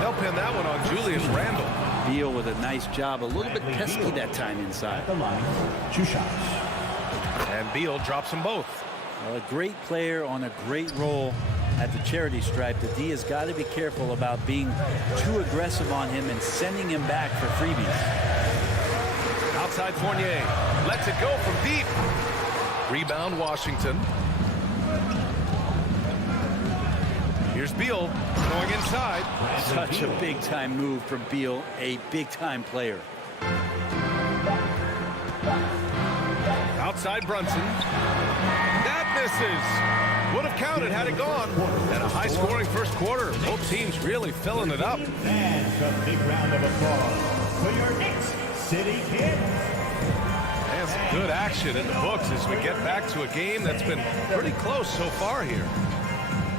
They'll pin that one on Julius Randle. Beal with a nice job. A little bit pesky that time inside. The line, 2 shots. And Beal drops them both. Well, a great player on a great role at the charity stripe. The D has got to be careful about being too aggressive on him and sending him back for freebies. Outside Fournier. Lets it go from deep. Rebound Washington. Here's Beal going inside. Such a big-time move from Beal, a big-time player. Outside Brunson. That misses. Would have counted had it gone. And a high-scoring first quarter. Both teams really filling it up. And a big round of applause for your Knicks City Kids. And some good action in the books as we get back to a game that's been pretty close so far here.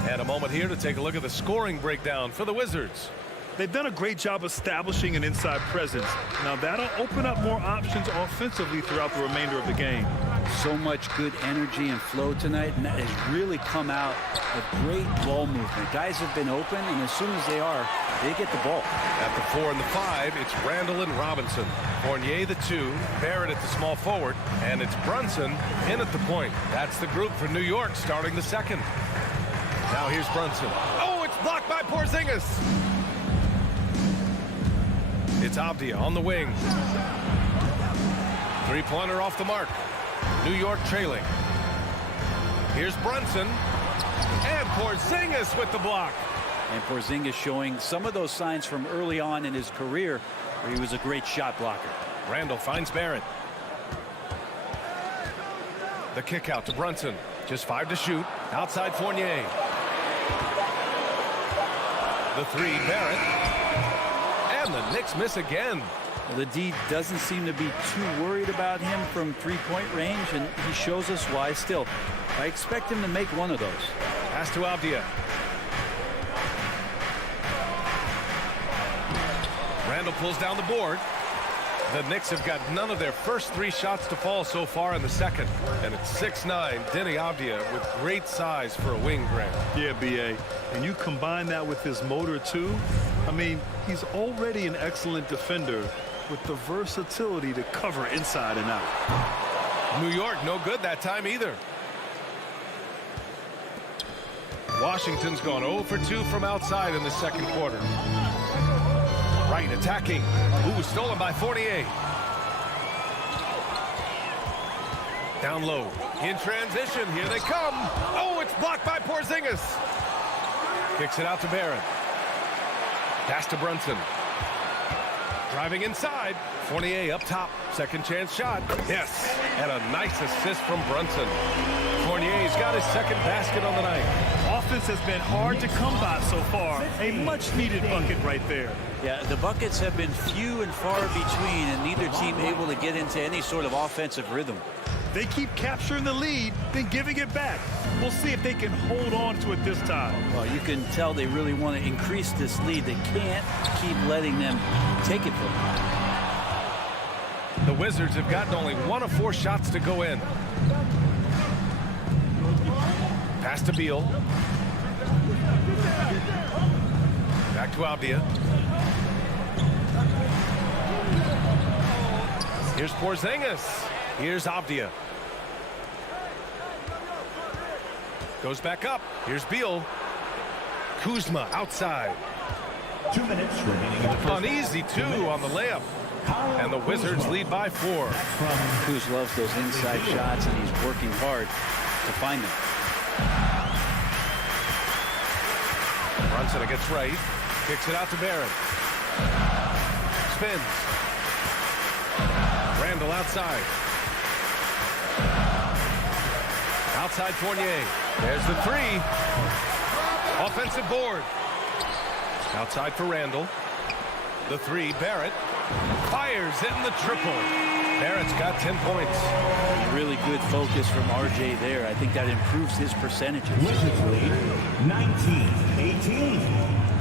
And a moment here to take a look at the scoring breakdown for the Wizards. They've done a great job establishing an inside presence. Now that'll open up more options offensively throughout the remainder of the game. So much good energy and flow tonight, and that has really come out of great ball movement. Guys have been open, and as soon as they are, they get the ball. At the 4 and the 5, it's Randle and Robinson. Fournier the 2, Barrett at the small forward, and it's Brunson in at the point. That's the group for New York starting the second. Now here's Brunson. Oh, it's blocked by Porzingis. It's Avdia on the wing. Three-pointer off the mark. New York trailing. Here's Brunson. And Porzingis with the block. And Porzingis showing some of those signs from early on in his career where he was a great shot blocker. Randle finds Barrett. The kick out to Brunson. Just 5 to shoot. Outside Fournier. The 3, Barrett. And the Knicks miss again. Well, the D doesn't seem to be too worried about him from three-point range, and he shows us why still. I expect him to make one of those. Pass to Avdia. Randle pulls down the board. The Knicks have got none of their first 3 shots to fall so far in the second. And it's 6'9", Denny Avdia with great size for a wing grab. Yeah, B.A. And you combine that with his motor, too. I mean, he's already an excellent defender with the versatility to cover inside and out. New York no good that time either. Washington's gone 0 for 2 from outside in the second quarter. Right attacking. Ooh, stolen by Fournier. Down low. In transition. Here they come. Oh, it's blocked by Porzingis. Kicks it out to Barrett. Pass to Brunson. Driving inside. Fournier up top. Second chance shot. Yes. And a nice assist from Brunson. Fournier's got his second basket on the night. Offense has been hard to come by so far. A much-needed bucket right there. Yeah, the buckets have been few and far between, and neither team able to get into any sort of offensive rhythm. They keep capturing the lead, then giving it back. We'll see if they can hold on to it this time. Well, you can tell they really want to increase this lead. They can't keep letting them take it from them. The Wizards have gotten only 1 of 4 shots to go in. Pass to Beal. Back to Avdia. Here's Porzingis. Here's Avdia. Goes back up. Here's Beal. Kuzma outside. 2 minutes remaining in the first. Uneasy 2 on the layup. And the Wizards lead by 4. Kuz loves those inside shots, and he's working hard to find them. Brunson gets right. Kicks it out to Barrett. Spins. Randle outside. Outside Fournier. There's the 3. Offensive board. Outside for Randle. The 3, Barrett. Fires in the triple. Barrett's got 10 points. Really good focus from RJ there. I think that improves his percentages. Wizards lead 19-18.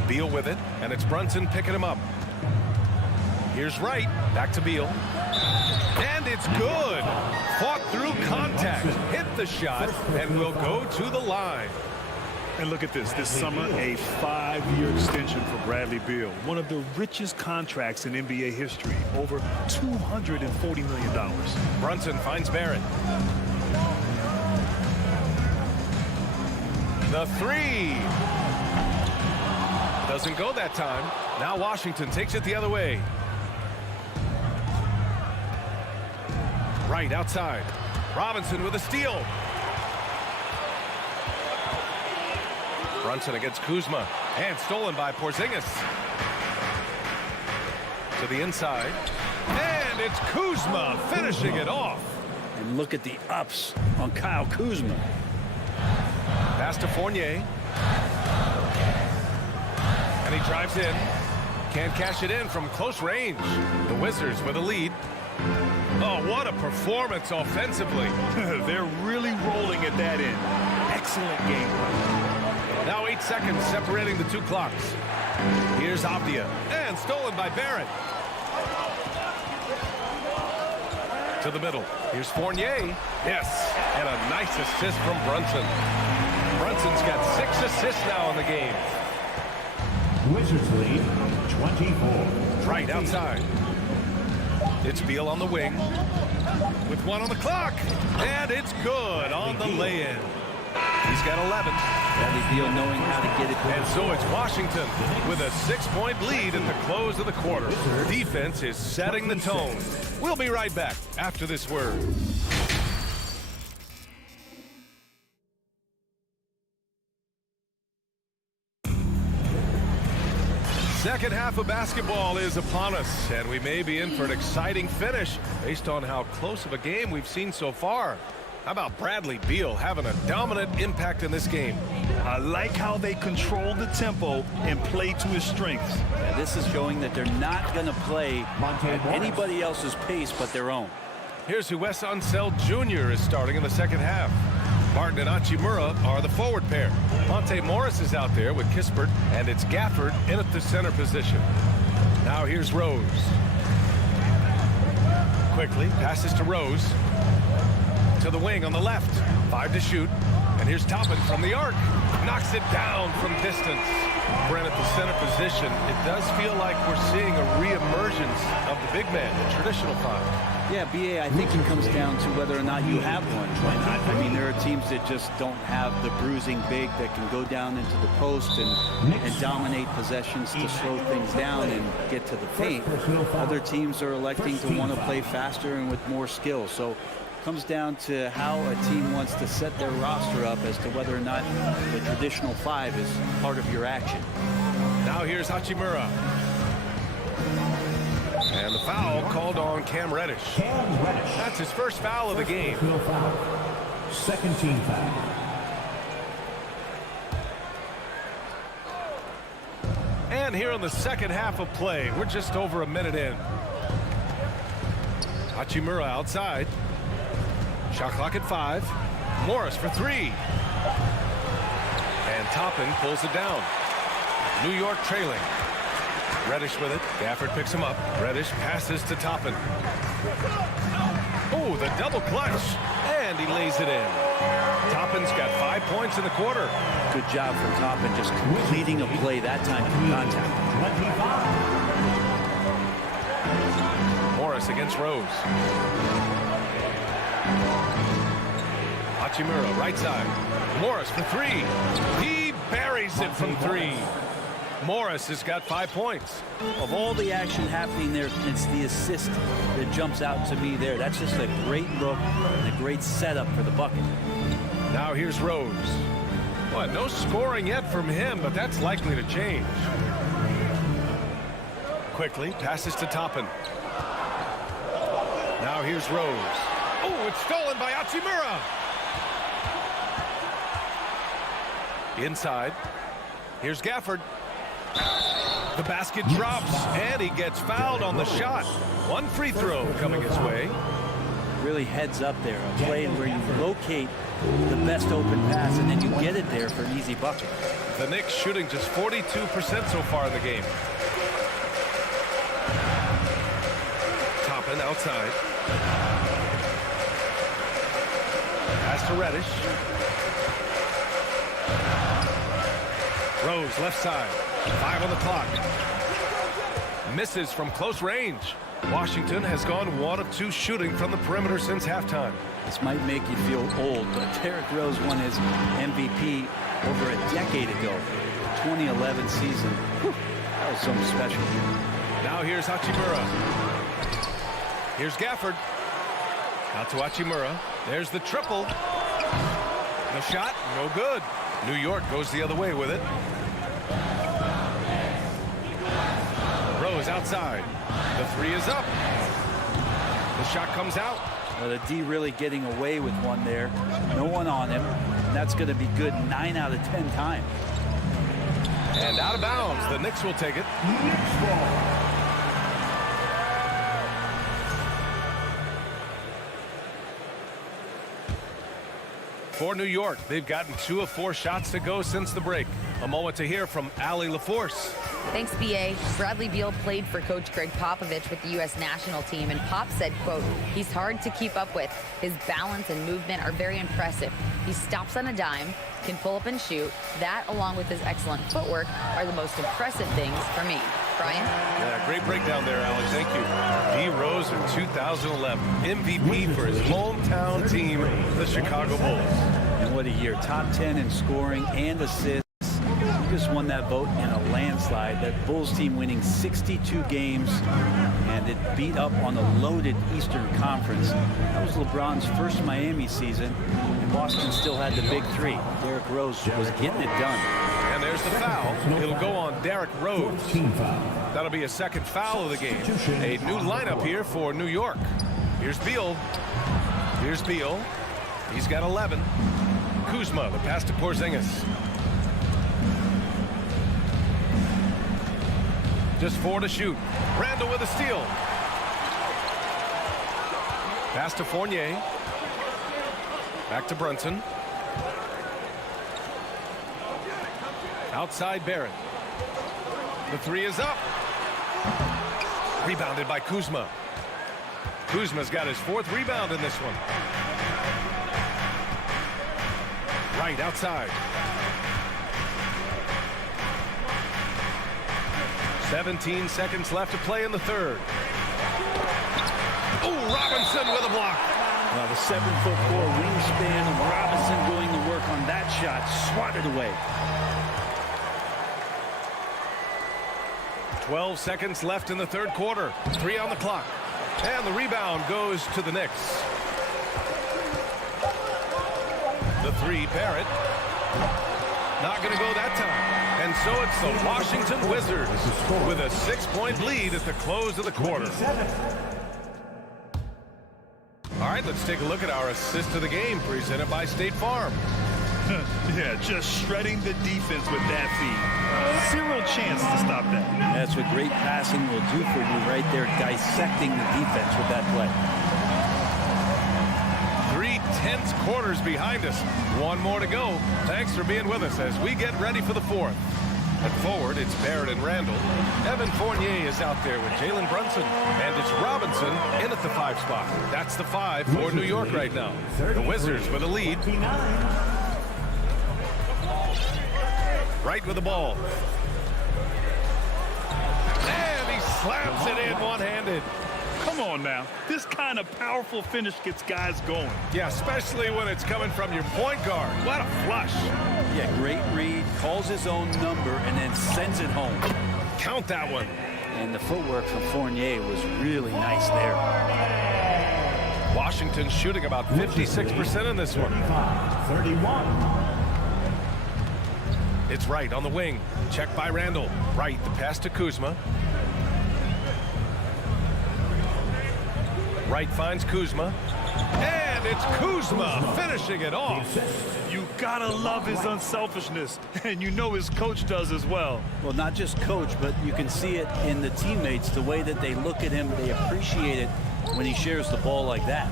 Beal with it, and it's Brunson picking him up. Here's Wright, back to Beal. And it's good. Fought through contact, hit the shot, and will go to the line. And look at this summer, a 5-year extension for Bradley Beal. One of the richest contracts in NBA history, over $240 million. Brunson finds Barrett. The three. Doesn't go that time. Now Washington takes it the other way. Right outside. Robinson with a steal. Brunson against Kuzma, and stolen by Porzingis. To the inside, and it's Kuzma finishing it off. And look at the ups on Kyle Kuzma. Pass to Fournier. And he drives in. Can't cash it in from close range. The Wizards with a lead. Oh, what a performance offensively. They're really rolling at that end. Excellent game plan. Now 8 seconds separating the two clocks. Here's Avdia, and stolen by Barrett. To the middle. Here's Fournier. Yes, and a nice assist from Brunson. Brunson's got 6 assists now in the game. Wizards lead 24. Right outside. It's Beal on the wing. With 1 on the clock. And it's good on the lay-in. He's got 11. Bradley Beal knowing how to get it. And so it's Washington with a 6-point lead at the close of the quarter. Defense is setting the tone. We'll be right back after this word. Second half of basketball is upon us, and we may be in for an exciting finish based on how close of a game we've seen so far. How about Bradley Beal having a dominant impact in this game? I like how they control the tempo and play to his strengths. Yeah, this is showing that they're not going to play at anybody else's pace but their own. Here's who Wes Unseld Jr. is starting in the second half. Martin and Hachimura are the forward pair. Monte Morris is out there with Kispert, and it's Gafford in at the center position. Now here's Rose. Quickly passes to Rose. To the wing on the left. 5 to shoot. And here's Toppin from the arc. Knocks it down from distance. Brent at the center position. It does feel like we're seeing a reemergence of the big man, the traditional 5. Yeah, BA, I think it comes down to whether or not you have one. I mean, there are teams that just don't have the bruising big that can go down into the post and dominate possessions to slow things down and get to the paint. Other teams are electing to want to play faster and with more skill. So it comes down to how a team wants to set their roster up as to whether or not the traditional 5 is part of your action. Now here's Hachimura. And the foul called on Cam Reddish. That's his first foul of the game. Second team foul. And here in the second half of play, we're just over a minute in. Hachimura outside. Shot clock at 5. Morris for 3. And Toppin pulls it down. New York trailing. Reddish with it. Gafford picks him up. Reddish passes to Toppin. Oh, the double clutch. And he lays it in. Toppin's got 5 points in the quarter. Good job for Toppin just completing a play that time from contact. Morris against Rose. Hachimura, right side. Morris for 3. He buries it from 3. Morris has got 5 points. Of all the action happening there, it's the assist that jumps out to me there. That's just a great look and a great setup for the bucket. Now here's Rose. Well, no scoring yet from him, but that's likely to change. Quickly passes to Toppin. Now here's Rose. Oh, it's stolen by Hachimura. Inside. Here's Gafford. The basket drops, and he gets fouled on the shot. One free throw coming his way. Really heads up there, a play where you locate the best open pass and then you get it there for an easy bucket. The Knicks shooting just 42% so far in the game. Toppin outside. Pass to Reddish. Rose left side. 5 on the clock. Misses from close range. Washington has gone 1 of 2 shooting from the perimeter since halftime. This might make you feel old, but Derrick Rose won his MVP over a decade ago. 2011 season. Whew, that was something special. Now here's Hachimura. Here's Gafford. Out to Hachimura. There's the triple. The shot, no good. New York goes the other way with it. Rose outside. The 3 is up. The shot comes out. Well, the D really getting away with one there. No one on him. And that's going to be good 9 out of 10 times. And out of bounds. The Knicks will take it. For New York, they've gotten 2 of 4 shots to go since the break. A moment to hear from Allie LaForce. Thanks, B.A. Bradley Beal played for Coach Greg Popovich with the U.S. national team, and Pop said, quote, he's hard to keep up with. His balance and movement are very impressive. He stops on a dime, can pull up and shoot. That, along with his excellent footwork, are the most impressive things for me. Brian? Yeah, great breakdown there, Alex. Thank you. D. Rose in 2011. MVP for his hometown team, the Chicago Bulls. And what a year. Top 10 in scoring and assists. He just won that vote in a landslide. That Bulls team winning 62 games, and it beat up on a loaded Eastern Conference. That was LeBron's first Miami season, and Boston still had the big 3. Derrick Rose was getting it done. And there's the foul. It'll go on Derrick Rose. That'll be a second foul of the game. A new lineup here for New York. Here's Beal. Here's Beal. He's got 11. Kuzma, the pass to Porzingis. Just 4 to shoot. Randall with a steal. Pass to Fournier. Back to Brunson. Outside Barrett. The 3 is up. Rebounded by Kuzma. Kuzma's got his 4th rebound in this one. Right outside. 17 seconds left to play in the 3rd. Oh, Robinson with a block. Well, the 7'4" wingspan of Robinson going to work on that shot. Swatted away. 12 seconds left in the 3rd quarter. 3 on the clock. And the rebound goes to the Knicks. The 3, Barrett. Not going to go that time. And so it's the Washington Wizards with a 6-point lead at the close of the quarter. All right, let's take a look at our assist of the game presented by State Farm. Yeah, just shredding the defense with that feed. 0 chance to stop that. That's what great passing will do for you right there, dissecting the defense with that play. 3 tense quarters behind us. 1 more to go. Thanks for being with us as we get ready for the 4th. At forward, it's Barrett and Randall. Evan Fournier is out there with Jalen Brunson. And it's Robinson in at the 5 spot. That's the 5 for New York right now. The Wizards with a lead. Right with the ball. And he slams it in one-handed. Come on now. This kind of powerful finish gets guys going. Yeah, especially when it's coming from your point guard. What a flush. Yeah, great read, calls his own number, and then sends it home. Count that one. And the footwork from Fournier was really nice there. Washington shooting about 56% in this one. 31. It's Wright on the wing. Checked by Randall. Wright, the pass to Kuzma. Wright finds Kuzma. And it's Kuzma finishing it off. You gotta love his unselfishness, and you know his coach does as well. Well, not just coach, but you can see it in the teammates, the way that they look at him. They appreciate it when he shares the ball like that.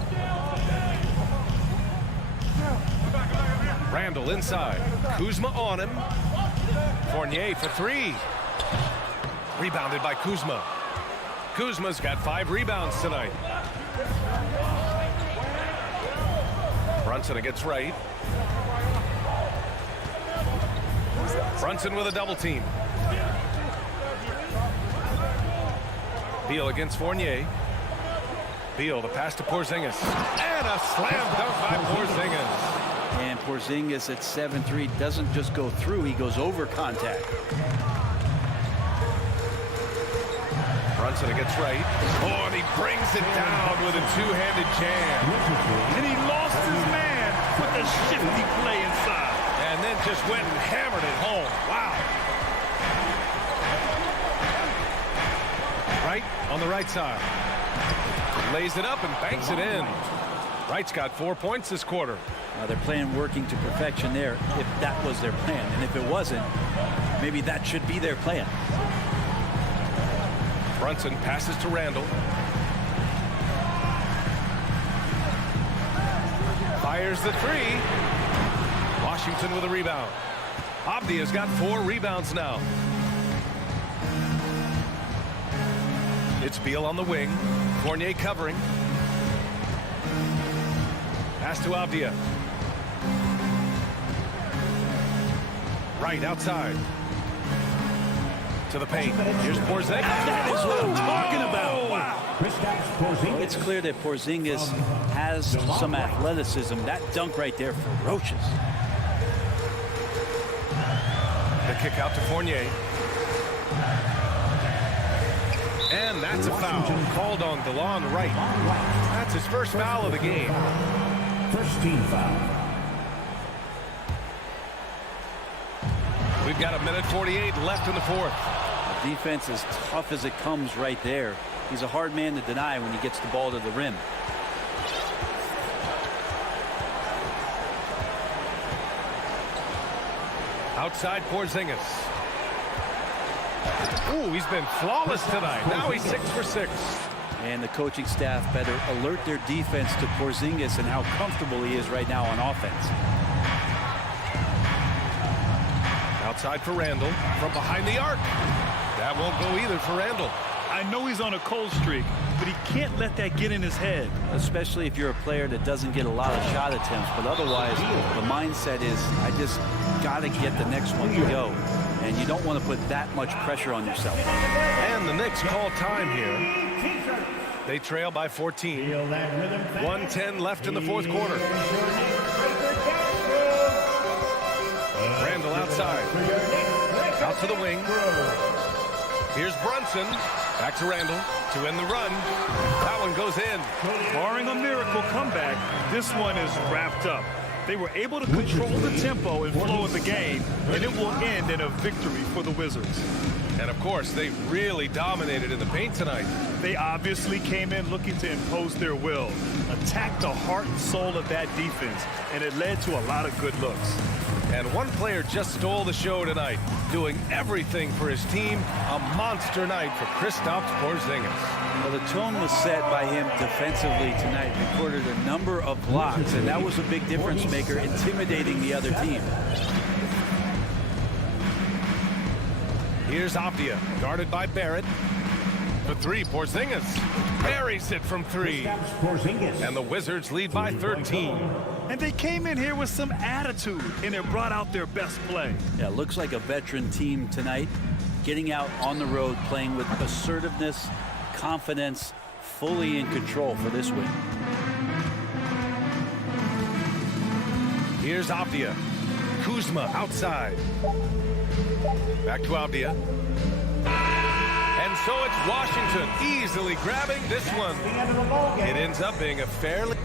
Randall inside. Kuzma on him. Fournier for three. Rebounded by Kuzma. Kuzma's got 5 rebounds tonight. Brunson against Wright. Brunson with a double team. Beal against Fournier. Beal, the pass to Porzingis. And a slam dunk by Porzingis. And Porzingis at 7'3" doesn't just go through, he goes over contact. Brunson against Wright. Oh, and he brings it down with a two-handed jam. And he lost his man with a shifty play inside. And then just went and hammered it home. Wow. Wright on the right side. Lays it up and banks it in. Wright's got 4 points this quarter. They're playing working to perfection there, if that was their plan. And if it wasn't, maybe that should be their plan. Brunson passes to Randall. Fires the three. Washington with a rebound. Abdia's got 4 rebounds now. It's Beal on the wing. Fournier covering. Pass to Abdia. Right outside. To the paint. Here's Porzingis. That is what I'm talking about. Wow. It's clear that Porzingis has some athleticism. That dunk right there, ferocious. The kick out to Fournier. And that's a foul called on DeLon Wright. That's his first foul of the game. First team foul. We've got 1:48 left in the fourth. The defense is tough as it comes right there. He's a hard man to deny when he gets the ball to the rim. Outside Porzingis. Ooh, he's been flawless tonight. Now he's 6 for 6. And the coaching staff better alert their defense to Porzingis and how comfortable he is right now on offense. Outside for Randall from behind the arc. That won't go either for Randall. I know he's on a cold streak, but he can't let that get in his head. Especially if you're a player that doesn't get a lot of shot attempts. But otherwise, the mindset is, I just got to get the next one to go. And you don't want to put that much pressure on yourself. And the Knicks call time here. They trail by 14. 1:10 left in the fourth quarter. Randall outside. Out to the wing. Here's Brunson. Back to Randall to end the run. That one goes in. Barring a miracle comeback, this one is wrapped up. They were able to control the tempo and flow of the game, and it will end in a victory for the Wizards. And of course, they really dominated in the paint tonight. They obviously came in looking to impose their will, attack the heart and soul of that defense, and it led to a lot of good looks. And one player just stole the show tonight, doing everything for his team. A monster night for Kristaps Porzingis. Well, the tone was set by him defensively tonight. Recorded a number of blocks, and that was a big difference maker, intimidating the other team. Here's Abdia, guarded by Barrett. For three, Porzingis buries it from three. And the Wizards lead by 13. And they came in here with some attitude, and it brought out their best play. Yeah, looks like a veteran team tonight, getting out on the road, playing with assertiveness, confidence, fully in control for this win. Here's Abdia. Kuzma outside. Back to Abdia. And so it's Washington easily grabbing this one. It ends up being a fairly...